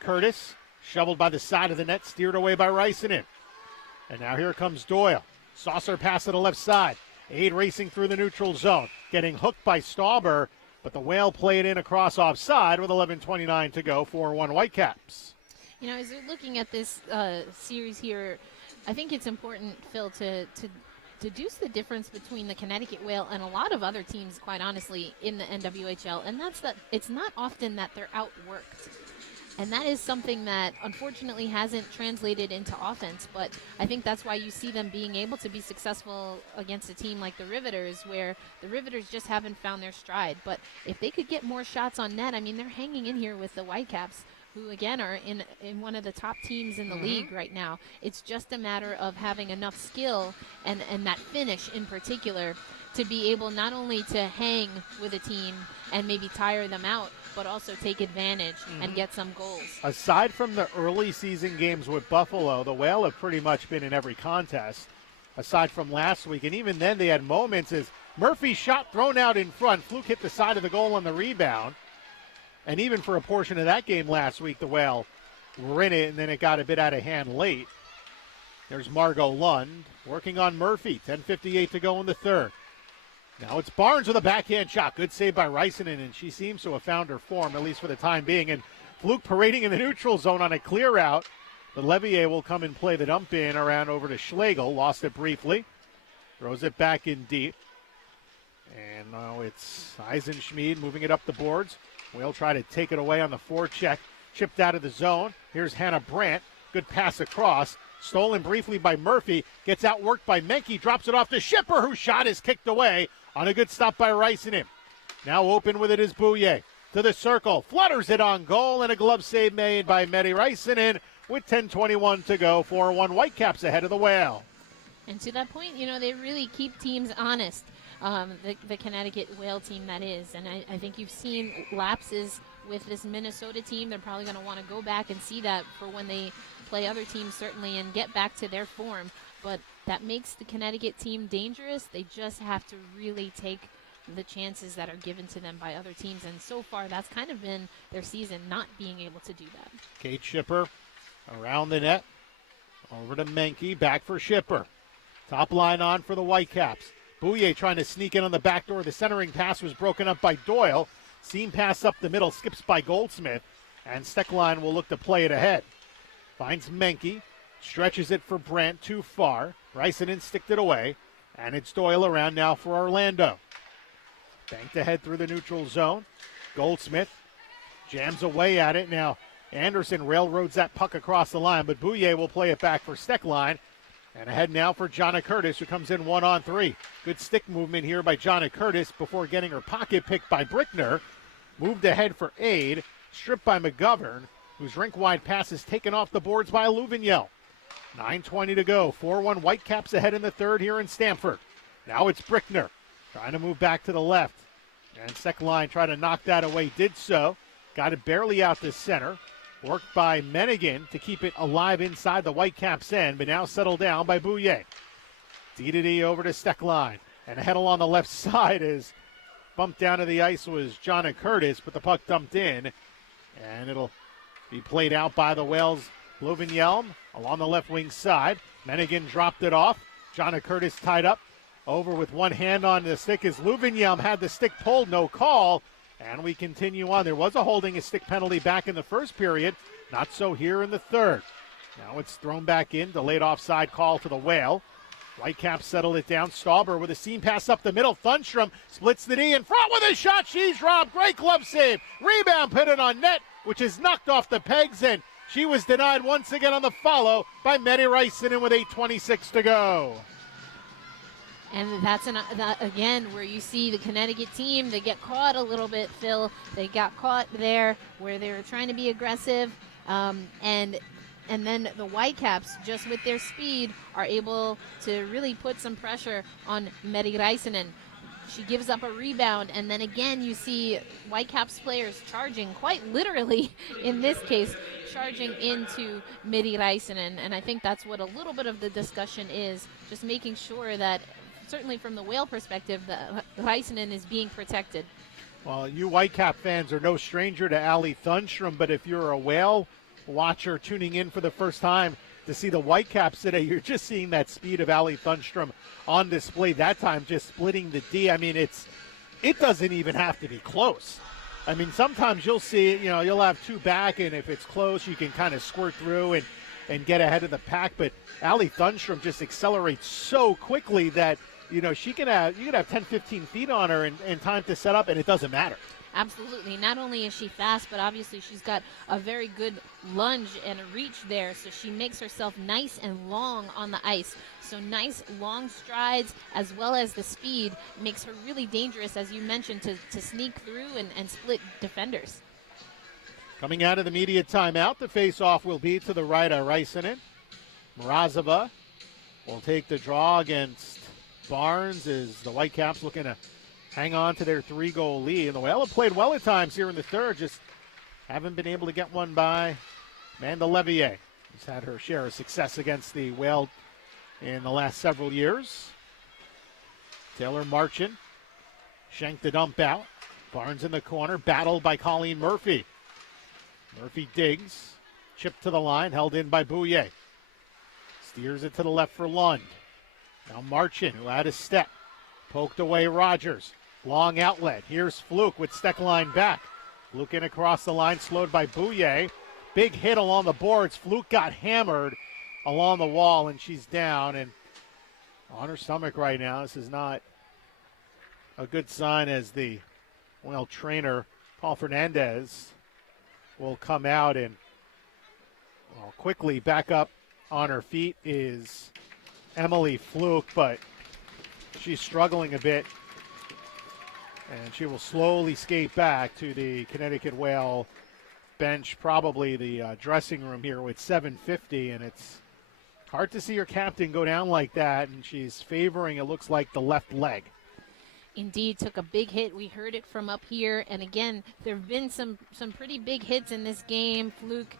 Curtis shoveled by the side of the net, steered away by Reisinen. And now here comes Doyle. Saucer pass to the left side. Aid racing through the neutral zone. Getting hooked by Stauber, but the Whale played in across offside with 11:29 to go. 4-1 Whitecaps. You know, as we're looking at this series here, I think it's important, Phil, to deduce the difference between the Connecticut Whale and a lot of other teams, quite honestly, in the NWHL, and that's that it's not often that they're outworked. And that is something that unfortunately hasn't translated into offense, but I think that's why you see them being able to be successful against a team like the Riveters, where the Riveters just haven't found their stride. But if they could get more shots on net, I mean, they're hanging in here with the Whitecaps, who again are in one of the top teams in the league right now. It's just a matter of having enough skill and that finish in particular to be able not only to hang with a team and maybe tire them out, but also take advantage and get some goals. Aside from the early season games with Buffalo, the Whale have pretty much been in every contest, aside from last week. And even then they had moments as Murphy's shot thrown out in front. Fluke hit the side of the goal on the rebound. And even for a portion of that game last week, the Whale were in it, and then it got a bit out of hand late. There's Margot Lund working on Murphy. 10:58 to go in the third. Now it's Barnes with a backhand shot. Good save by Reisinen, and she seems to have found her form, at least for the time being. And Fluke parading in the neutral zone on a clear out. But Levier will come and play the dump in around over to Schlegel. Lost it briefly. Throws it back in deep. And now it's Eisenschmied moving it up the boards. We'll try to take it away on the forecheck. Chipped out of the zone. Here's Hannah Brandt. Good pass across. Stolen briefly by Murphy. Gets outworked by Menke. Drops it off to Shipper, whose shot is kicked away on a good stop by Reisinen. Now open with it is Bouye. To the circle. Flutters it on goal, and a glove save made by Medi Reisinen with 10:21 to go. 4-1 Whitecaps ahead of the Whale. And to that point, you know, they really keep teams honest. The Connecticut Whale team, that is. And I think you've seen lapses with this Minnesota team. They're probably going to want to go back and see that for when they play other teams, certainly, and get back to their form. But that makes the Connecticut team dangerous. They just have to really take the chances that are given to them by other teams. And so far, that's kind of been their season, not being able to do that. Kate Shipper around the net. Over to Menke. Back for Shipper. Top line on for the Whitecaps. Bouye trying to sneak in on the back door. The centering pass was broken up by Doyle. Seam pass up the middle, skips by Goldsmith. And Stecklein will look to play it ahead. Finds Menke. Stretches it for Brandt too far. Reisinen sticked it away. And it's Doyle around now for Orlando. Banked ahead through the neutral zone. Goldsmith jams away at it. Now Anderson railroads that puck across the line, but Bouye will play it back for Steckline. And ahead now for Jonna Curtis, who comes in 1-on-3. Good stick movement here by Jonna Curtis before getting her pocket picked by Brickner. Moved ahead for Aid, stripped by McGovern, whose rink-wide pass is taken off the boards by Louvignel. 9:20 to go. 4-1 Whitecaps ahead in the third here in Stamford. Now it's Brickner trying to move back to the left. And Steckline tried to knock that away, did so. Got it barely out to center. Worked by Menigan to keep it alive inside the Whitecaps' end, but now settled down by Bouye. D over to Steckline. And ahead along the left side is bumped down to the ice was Jonna Curtis, but the puck dumped in. And it'll be played out by the Whales. Louvignel along the left wing side. Menigan dropped it off. Jonna Curtis tied up. Over with one hand on the stick as Louvignel had the stick pulled, no call. And we continue on. There was a holding a stick penalty back in the first period. Not so here in the third. Now it's thrown back in. Delayed offside call to the Whale. Whitecaps settle it down. Stauber with a seam pass up the middle. Thunstrom splits the D in front with a shot. She's robbed. Great glove save. Rebound put it on net, which is knocked off the pegs, and she was denied once again on the follow by Medi Räisänen with 8:26 to go. And that's again where you see the Connecticut team, they get caught a little bit, Phil. They got caught there where they were trying to be aggressive. And then the Whitecaps, just with their speed, are able to really put some pressure on Medi Räisänen. She gives up a rebound, and then again you see Whitecaps players charging, quite literally in this case, charging into Medi Räisänen. And I think that's what a little bit of the discussion is, just making sure that certainly from the Whale perspective, the Räisänen is being protected. Well, you Whitecap fans are no stranger to Allie Thunstrom, but if you're a Whale watcher tuning in for the first time to see the Whitecaps today, you're just seeing that speed of Allie Thunstrom on display. That time just splitting the D. I mean, it doesn't even have to be close. I mean, sometimes you'll see, you'll have two back, and if it's close, you can kind of squirt through and get ahead of the pack. But Allie Thunstrom just accelerates so quickly that you could have 10, 15 feet on her and time to set up, and it doesn't matter. Absolutely. Not only is she fast, but obviously she's got a very good lunge and a reach there, so she makes herself nice and long on the ice. So nice long strides as well as the speed makes her really dangerous, as you mentioned, to sneak through and split defenders. Coming out of the media timeout, the face-off will be to the right of Räisänen. Mrazova will take the draw against Barnes as the Whitecaps looking to hang on to their 3-goal lead. And the Whale have played well at times here in the third, just haven't been able to get one by Amanda Levier, who's had her share of success against the Whale in the last several years. Taylor Marchand shanked the dump out. Barnes in the corner, battled by Colleen Murphy. Murphy digs, chipped to the line, held in by Bouye. Steers it to the left for Lund. Now Marchand, who had a step, poked away Rogers. Long outlet. Here's Fluke with Steckline back. Fluke in across the line, slowed by Bouye. Big hit along the boards. Fluke got hammered along the wall, and she's down and on her stomach right now. This is not a good sign as the Whale trainer, Paul Fernandez, will come out and quickly back up on her feet is Emily Fluke, but she's struggling a bit, and she will slowly skate back to the Connecticut Whale bench, probably the dressing room here with 7:50, and it's hard to see your captain go down like that, and she's favoring, it looks like, the left leg. Indeed, took a big hit. We heard it from up here, and again, there have been some pretty big hits in this game. Fluke,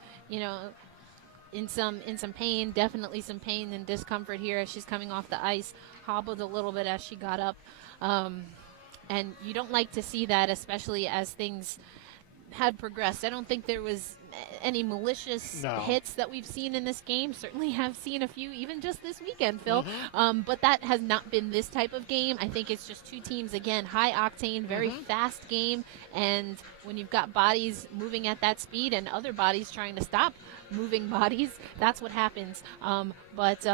in some pain, definitely some pain and discomfort here as she's coming off the ice, hobbled a little bit as she got up. And you don't like to see that, especially as things had progressed. I don't think there was any malicious hits that we've seen in this game. Certainly have seen a few, even just this weekend, Phil. But that has not been this type of game. I think it's just two teams, again, high octane, very fast game. And when you've got bodies moving at that speed and other bodies trying to stop moving bodies, that's what happens. But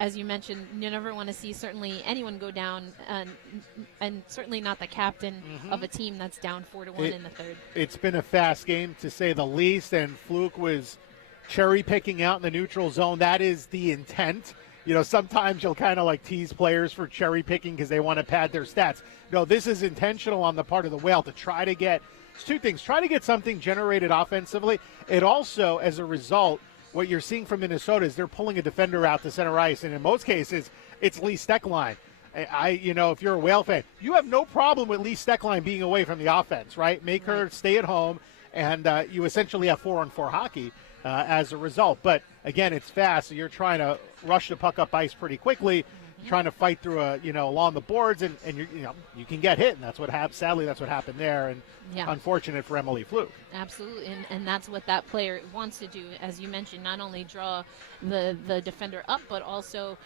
as you mentioned, you never want to see certainly anyone go down, and certainly not the captain of a team that's down 4-1 in the third. It's been a fast game, to say the least. past and Fluke was cherry picking out in the neutral zone, that is the intent. You know, sometimes you'll kind of like tease players for cherry picking because they want to pad their stats. No, this is intentional on the part of the Whale to try to get, it's two things, try to get something generated offensively. It also, as a result, what you're seeing from Minnesota is they're pulling a defender out to center ice, and in most cases, it's Lee Steckline. You know, if you're a Whale fan, you have no problem with Lee Steckline being away from the offense, right? Make her stay at home, and you essentially have 4-on-4 hockey as a result. But again, it's fast, so you're trying to rush the puck up ice pretty quickly, trying to fight through along the boards, and you can get hit, and that's what happened. Sadly, that's what happened there, and unfortunate for Emily Fluke. Absolutely, and that's what that player wants to do, as you mentioned, not only draw the defender up, but also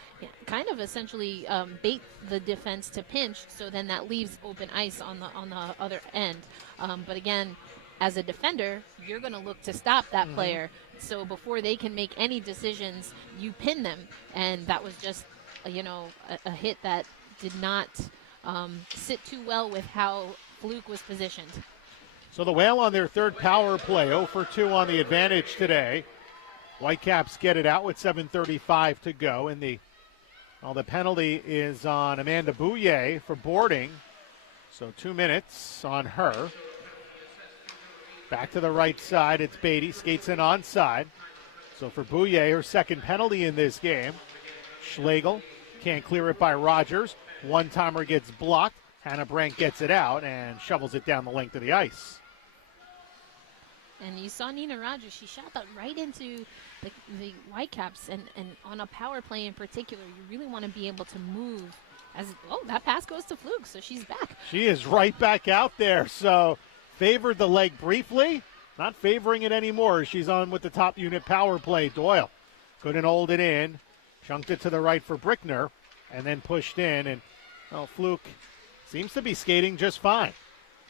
kind of essentially bait the defense to pinch, so then that leaves open ice on the other end. But again, as a defender, you're going to look to stop that player. So before they can make any decisions, you pin them, and that was just a hit that did not sit too well with how Fluke was positioned. So the Whale on their third power play, 0 for 2 on the advantage today. Whitecaps get it out with 7:35 to go, and the penalty is on Amanda Bouye for boarding. So 2 minutes on her. Back to the right side, it's Beatty, skates in onside. So for Bouye, her second penalty in this game. Schlegel can't clear it by Rogers. One-timer gets blocked. Hannah Brandt gets it out and shovels it down the length of the ice. And you saw Nina Rogers. She shot that right into the Whitecaps. And on a power play in particular, you really want to be able to move. That pass goes to Fluke, so she's back. She is right back out there. So favored the leg briefly. Not favoring it anymore. She's on with the top unit power play. Doyle couldn't hold it in. Chunked it to the right for Brickner, and then pushed in. And Fluke seems to be skating just fine.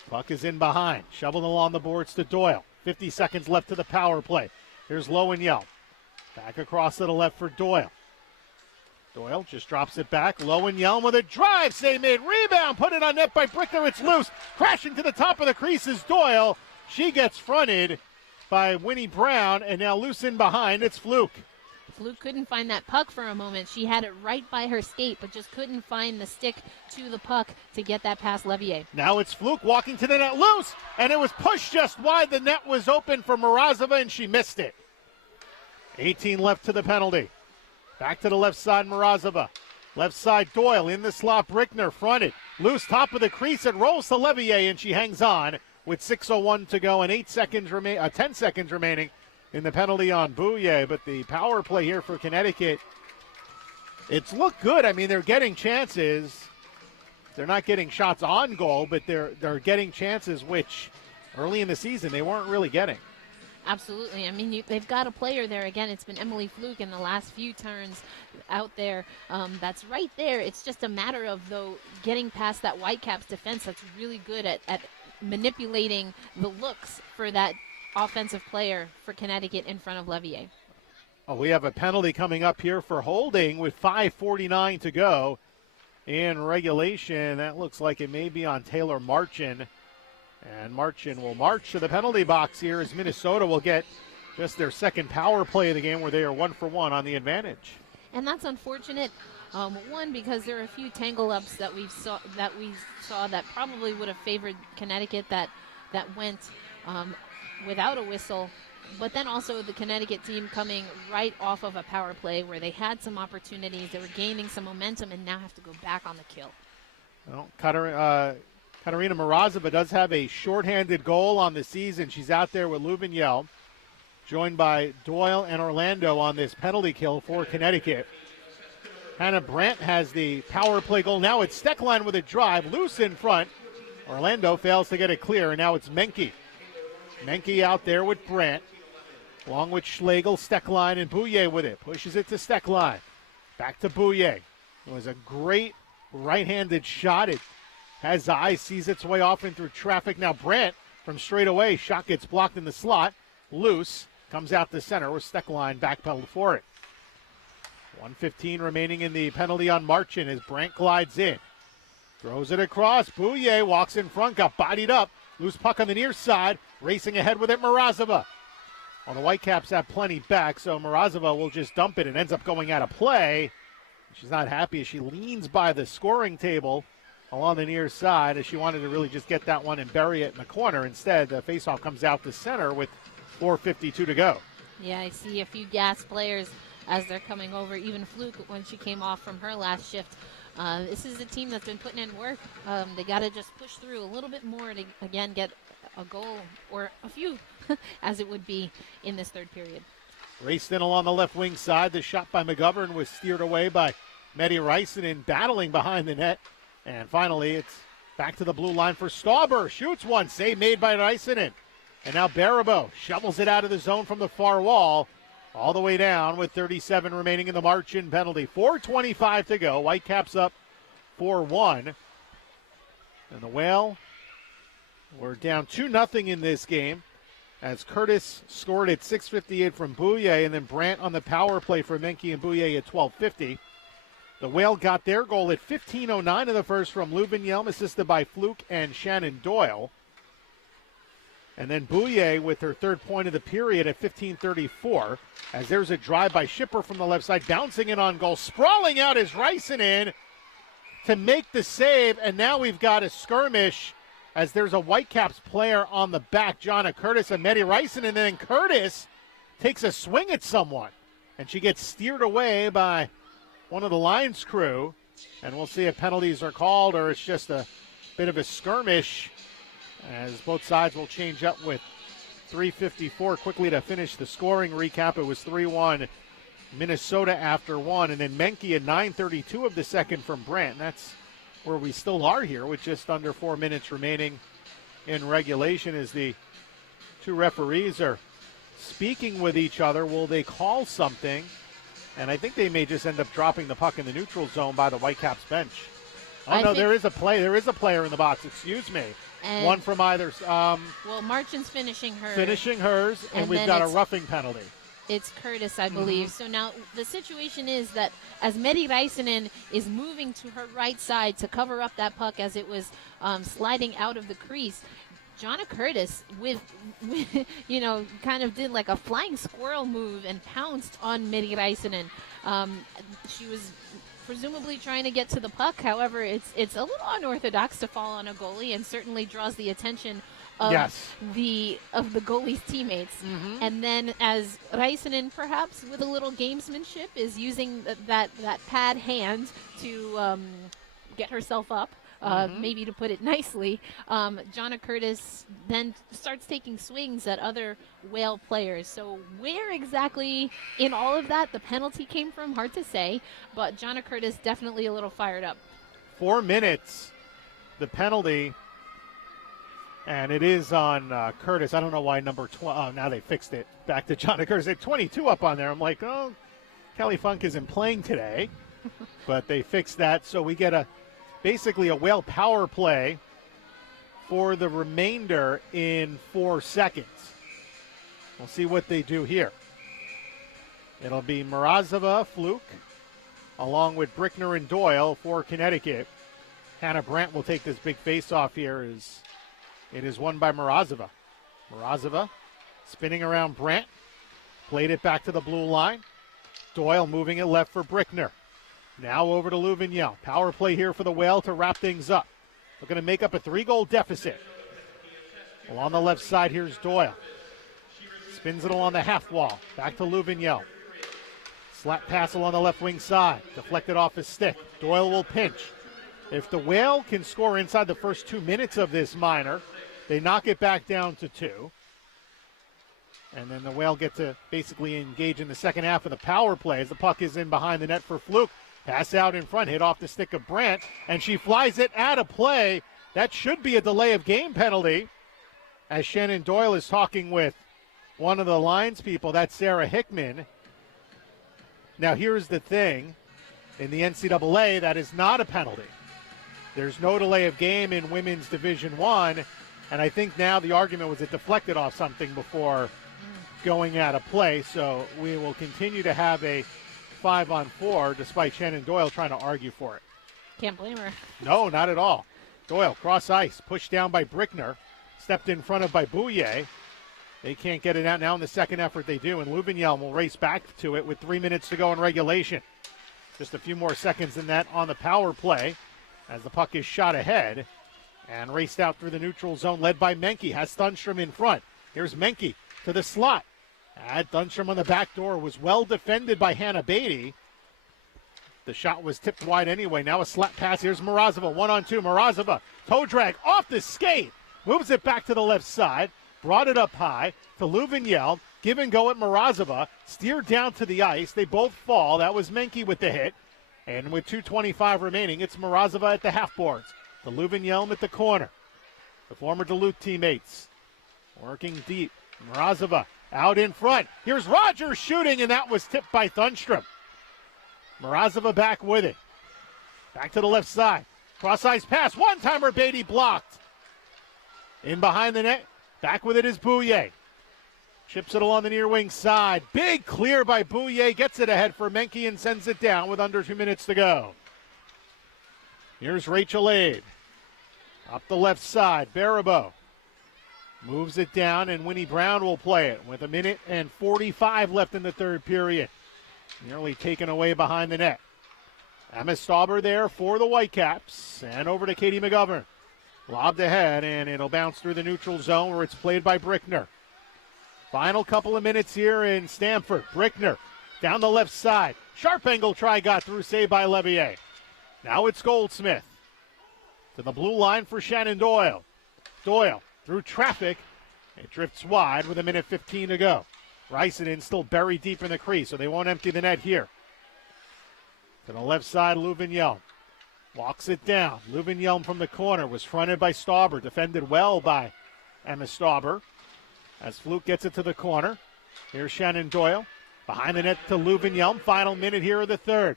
Puck is in behind. Shoveled along the boards to Doyle. 50 seconds left to the power play. Here's Lowen-Yelm. Back across to the left for Doyle. Doyle just drops it back. Lowen-Yelm with a drive. Save made. Rebound. Put it on net by Brickner. It's loose. Crashing to the top of the crease is Doyle. She gets fronted by Winnie Brown, and now loose in behind. It's Fluke. Fluke couldn't find that puck for a moment. She had it right by her skate, but just couldn't find the stick to the puck to get that past Levier. Now it's Fluke walking to the net loose, and it was pushed just wide. The net was open for Morozova, and she missed it. 18 left to the penalty. Back to the left side, Morozova. Left side, Doyle in the slot. Brickner fronted. Loose top of the crease. It rolls to Levier, and she hangs on with 6:01 to go and 10 seconds remaining in the penalty on Bouye. But the power play here for Connecticut, it's looked good. I mean, they're getting chances. They're not getting shots on goal, but they're getting chances which early in the season they weren't really getting. Absolutely. I mean, they've got a player there. Again, it's been Emily Fluke in the last few turns out there. That's right there. It's just a matter of, though, getting past that Whitecaps defense that's really good at manipulating the looks for that offensive player for Connecticut in front of Levier. We have a penalty coming up here for holding with 5:49 to go in regulation. That looks like it may be on Taylor Marchin. And Marchin will march to the penalty box here as Minnesota will get just their second power play of the game, where they are 1-for-1 on the advantage. And that's unfortunate. One, because there are a few tangle-ups that we saw that probably would have favored Connecticut that went without a whistle. But then also the Connecticut team coming right off of a power play where they had some opportunities, they were gaining some momentum, and now have to go back on the kill. Well, Katarina Morozova does have a shorthanded goal on the season. She's out there with Lowen-Yelm, joined by Doyle and Orlando on this penalty kill for Connecticut. Hannah Brandt has the power play goal. Now it's Steckline with a drive, loose in front. Orlando fails to get it clear, and now it's Menke. Menke out there with Brandt, along with Schlegel, Steckline, and Bouye with it. Pushes it to Steckline. Back to Bouye. It was a great right-handed shot. It has eyes, sees its way off and through traffic. Now Brandt from straight away. Shot gets blocked in the slot. Loose. Comes out the center with Steckline backpedaled for it. 1:15 remaining in the penalty on Marchin as Brandt glides in. Throws it across. Bouye walks in front. Got bodied up. Loose puck on the near side. Racing ahead with it, Morozova. Well, the Whitecaps have plenty back, so Morozova will just dump it and ends up going out of play. She's not happy as she leans by the scoring table along the near side as she wanted to really just get that one and bury it in the corner. Instead, the faceoff comes out to center with 4:52 to go. Yeah, I see a few gas players as they're coming over. Even Fluke, when she came off from her last shift. This is a team that's been putting in work. They got to just push through a little bit more to, again, get a goal or a few, as it would be in this third period. Raced in along the left wing side. The shot by McGovern was steered away by Medi Rysanen, battling behind the net. And finally, it's back to the blue line for Stauber. Shoots one. Save made by Rysanen. And now Barabo shovels it out of the zone from the far wall. All the way down with 37 remaining in the margin penalty. 4:25 to go. Whitecaps up 4-1. And the Whale were down 2-0 in this game as Curtis scored at 6:58 from Bouye, and then Brandt on the power play for Menke and Bouye at 12:50. The Whale got their goal at 15:09 in the first from Louvignelme, assisted by Fluke and Shannon Doyle. And then Bouye with her third point of the period at 15:34, as there's a drive by Schipper from the left side, bouncing in on goal. Sprawling out is Rysanen to make the save, and now we've got a skirmish as there's a Whitecaps player on the back, Jonna Curtis and Medi Rysanen, and then Curtis takes a swing at someone, and she gets steered away by one of the Lions crew, and we'll see if penalties are called or it's just a bit of a skirmish, as both sides will change up with 3:54 quickly to finish the scoring recap. It was 3-1 Minnesota after one, and then Menke at 9:32 of the second from Brandt. And that's where we still are here with just under 4 minutes remaining in regulation as the two referees are speaking with each other. Will they call something? And I think they may just end up dropping the puck in the neutral zone by the Whitecaps bench. Oh, no, there is a play. There is a player in the box. Excuse me. And one from either. Well, Marchin's finishing hers, and we've got a roughing penalty. It's Curtis, I believe. So now the situation is that as Medi Rysanen is moving to her right side to cover up that puck as it was sliding out of the crease, Jonna Curtis with kind of did like a flying squirrel move and pounced on Medi Rysanen. She was presumably trying to get to the puck. However, it's a little unorthodox to fall on a goalie, and certainly draws the attention of the goalie's teammates. And then as Rysanen, perhaps with a little gamesmanship, is using that pad hand to get herself up. Maybe to put it nicely, Jonna Curtis then starts taking swings at other Whale players. So where exactly in all of that the penalty came from, hard to say, but Jonna Curtis definitely a little fired up. 4 minutes, the penalty, and it is on Curtis. I don't know why number 12, oh, now they fixed it. Back to Jonna Curtis. They had 22 up on there. I'm like, oh, Kelly Funk isn't playing today, but they fixed that, so we get basically a Whale power play for the remainder in 4 seconds. We'll see what they do here. It'll be Morozova, Fluke, along with Brickner and Doyle for Connecticut. Hannah Brandt will take this big face-off here. It is won by Morozova. Morozova spinning around Brandt. Played it back to the blue line. Doyle moving it left for Brickner. Now over to Louvignelme. Power play here for the Whale to wrap things up. We're going to make up a 3-goal deficit. Along the left side, here's Doyle. Spins it along the half wall. Back to Louvignelme. Slap pass along the left wing side. Deflected off his stick. Doyle will pinch. If the Whale can score inside the first 2 minutes of this minor, they knock it back down to 2. And then the Whale get to basically engage in the second half of the power play as the puck is in behind the net for Fluke. Pass out in front, hit off the stick of Brandt, and she flies it out of play. That should be a delay of game penalty, as Shannon Doyle is talking with one of the Lions people. That's Sarah Hickman. Now here's the thing. In the NCAA, that is not a penalty. There's no delay of game in Women's Division I, and I think now the argument was it deflected off something before going out of play, so we will continue to have a 5-on-4 despite Shannon Doyle trying to argue for it. Can't blame her. No, not at all. Doyle, cross ice, pushed down by Brickner, stepped in front of by Bouye. They can't get it out. Now in the second effort they do, and Louvignelme will race back to it with 3 minutes to go in regulation. Just a few more seconds than that on the power play as the puck is shot ahead and raced out through the neutral zone, led by Menke. Has Thunstrom in front. Here's Menke to the slot. Thunstrom on the back door was well defended by Hannah Beatty. The shot was tipped wide anyway. Now a slap pass. Here's Morozova, 1-on-2. Morozova, toe drag off the skate. Moves it back to the left side. Brought it up high to Louvignelme. Give and go at Morozova. Steered down to the ice. They both fall. That was Menke with the hit. And with 2:25 remaining, it's Morozova at the half boards. To Louvignelme at the corner. The former Duluth teammates working deep. Morozova out in front. Here's Rogers shooting, and that was tipped by Thunstrom. Morozova back with it. Back to the left side. Cross-ice pass. One-timer Beatty blocked. In behind the net. Back with it is Bouye. Chips it along the near wing side. Big clear by Bouye. Gets it ahead for Menke and sends it down with under 2 minutes to go. Here's Rachel Aid. Up the left side. Barabo moves it down, and Winnie Brown will play it with 1:45 left in the third period. Nearly taken away behind the net. Emma Stauber there for the Whitecaps. And over to Katie McGovern. Lobbed ahead, and it'll bounce through the neutral zone where it's played by Brickner. Final couple of minutes here in Stamford. Brickner down the left side. Sharp angle try got through, saved by Levier. Now it's Goldsmith. To the blue line for Shannon Doyle. Doyle through traffic. It drifts wide with 1:15 to go. Rysinen still buried deep in the crease, so they won't empty the net here. To the left side, Louvignelme. Walks it down. Louvignelme from the corner was fronted by Stauber. Defended well by Emma Stauber. As Fluke gets it to the corner. Here's Shannon Doyle. Behind the net to Louvignelme. Final minute here of the third.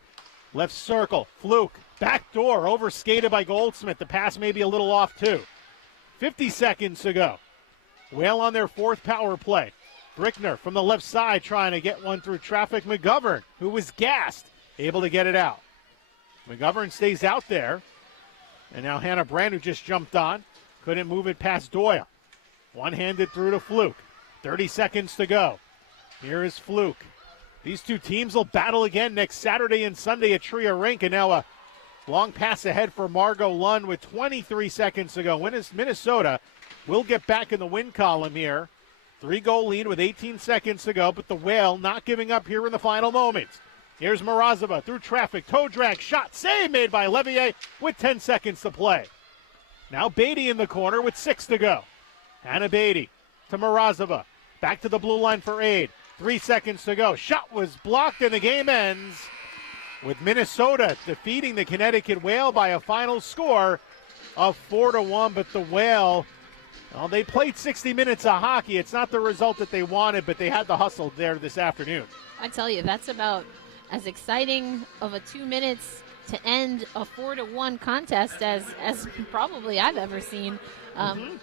Left circle. Fluke. Back door. Overskated by Goldsmith. The pass may be a little off too. 50 seconds to go. Whale on their fourth power play. Brickner from the left side trying to get one through traffic. McGovern, who was gassed, able to get it out. McGovern stays out there. And now Hannah Brand, who just jumped on, couldn't move it past Doyle. One-handed through to Fluke. 30 seconds to go. Here is Fluke. These two teams will battle again next Saturday and Sunday at Tria Rink. And now a long pass ahead for Margot Lund with 23 seconds to go. Minnesota will get back in the win column here. 3-goal lead with 18 seconds to go, but the Whale not giving up here in the final moments. Here's Morozova through traffic, toe drag, shot, save made by Levier with 10 seconds to play. Now Beatty in the corner with 6 to go. Hannah Beatty to Morozova, back to the blue line for Aid. 3 seconds to go. Shot was blocked and the game ends with Minnesota defeating the Connecticut Whale by a final score of 4-1, but the Whale, well, they played 60 minutes of hockey. It's not the result that they wanted, but they had the hustle there this afternoon. I tell you, that's about as exciting of a 2 minutes to end a 4-1 contest as probably I've ever seen.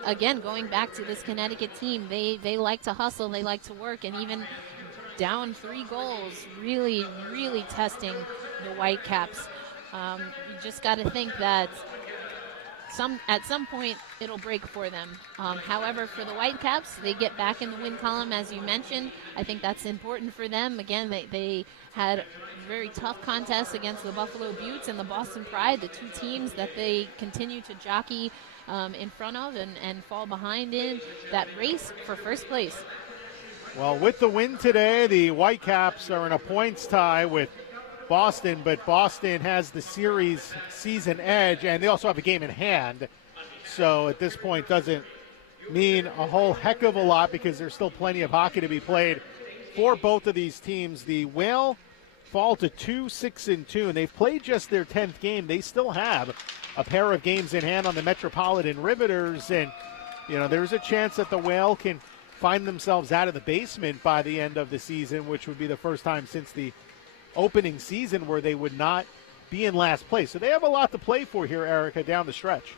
Again, going back to this Connecticut team, they like to hustle, they like to work, and even down 3 goals, really, really testing the Whitecaps. You just got to think that at some point it'll break for them. However, for the Whitecaps, they get back in the win column, as you mentioned. I think that's important for them. Again, they had very tough contests against the Buffalo Buttes and the Boston Pride, the two teams that they continue to jockey in front of and fall behind in that race for first place. Well, with the win today, the Whitecaps are in a points tie with Boston, but Boston has the series season edge, and they also have a game in hand. So at this point, doesn't mean a whole heck of a lot because there's still plenty of hockey to be played for both of these teams. The Whale fall to 2-6-2, and they've played just their 10th game. They still have a pair of games in hand on the Metropolitan Riveters, and there's a chance that the Whale can find themselves out of the basement by the end of the season, which would be the first time since the opening season where they would not be in last place. So they have a lot to play for here, Erica, down the stretch.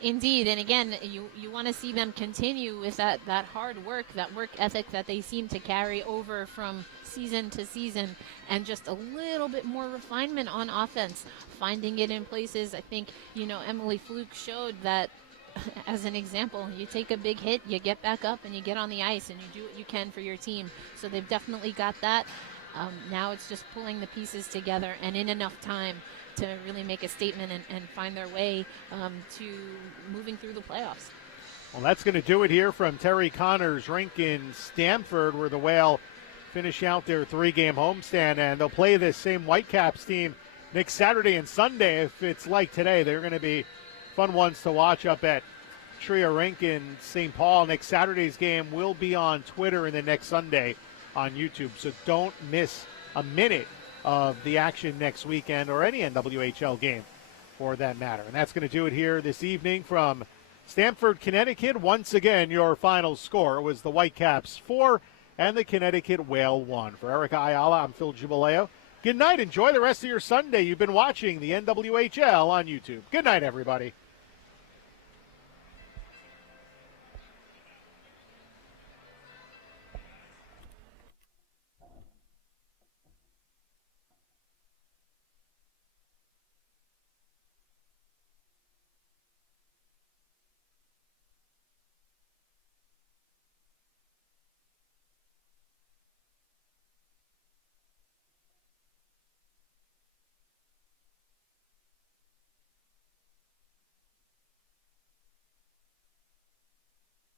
Indeed, and again, you want to see them continue with that hard work, that work ethic that they seem to carry over from season to season, and just a little bit more refinement on offense, finding it in places. I think, Emily Fluke showed that as an example. You take a big hit, you get back up, and you get on the ice, and you do what you can for your team. So they've definitely got that. Now it's just pulling the pieces together and in enough time to really make a statement and find their way to moving through the playoffs. Well, that's going to do it here from Terry Connors' rink in Stamford, where the Whale finish out their 3-game homestand, and they'll play this same Whitecaps team next Saturday and Sunday. If it's like today, they're going to be fun ones to watch up at Tria Rink in St. Paul. Next Saturday's game will be on Twitter, and then next Sunday on YouTube. So don't miss a minute of the action next weekend, or any NWHL game for that matter. And that's going to do it here this evening from Stamford, Connecticut. Once again, your final score was the Whitecaps 4 and the Connecticut Whale 1. For Erica Ayala, I'm Phil Jubileo. Good night. Enjoy the rest of your Sunday. You've been watching the NWHL on YouTube. Good night, everybody.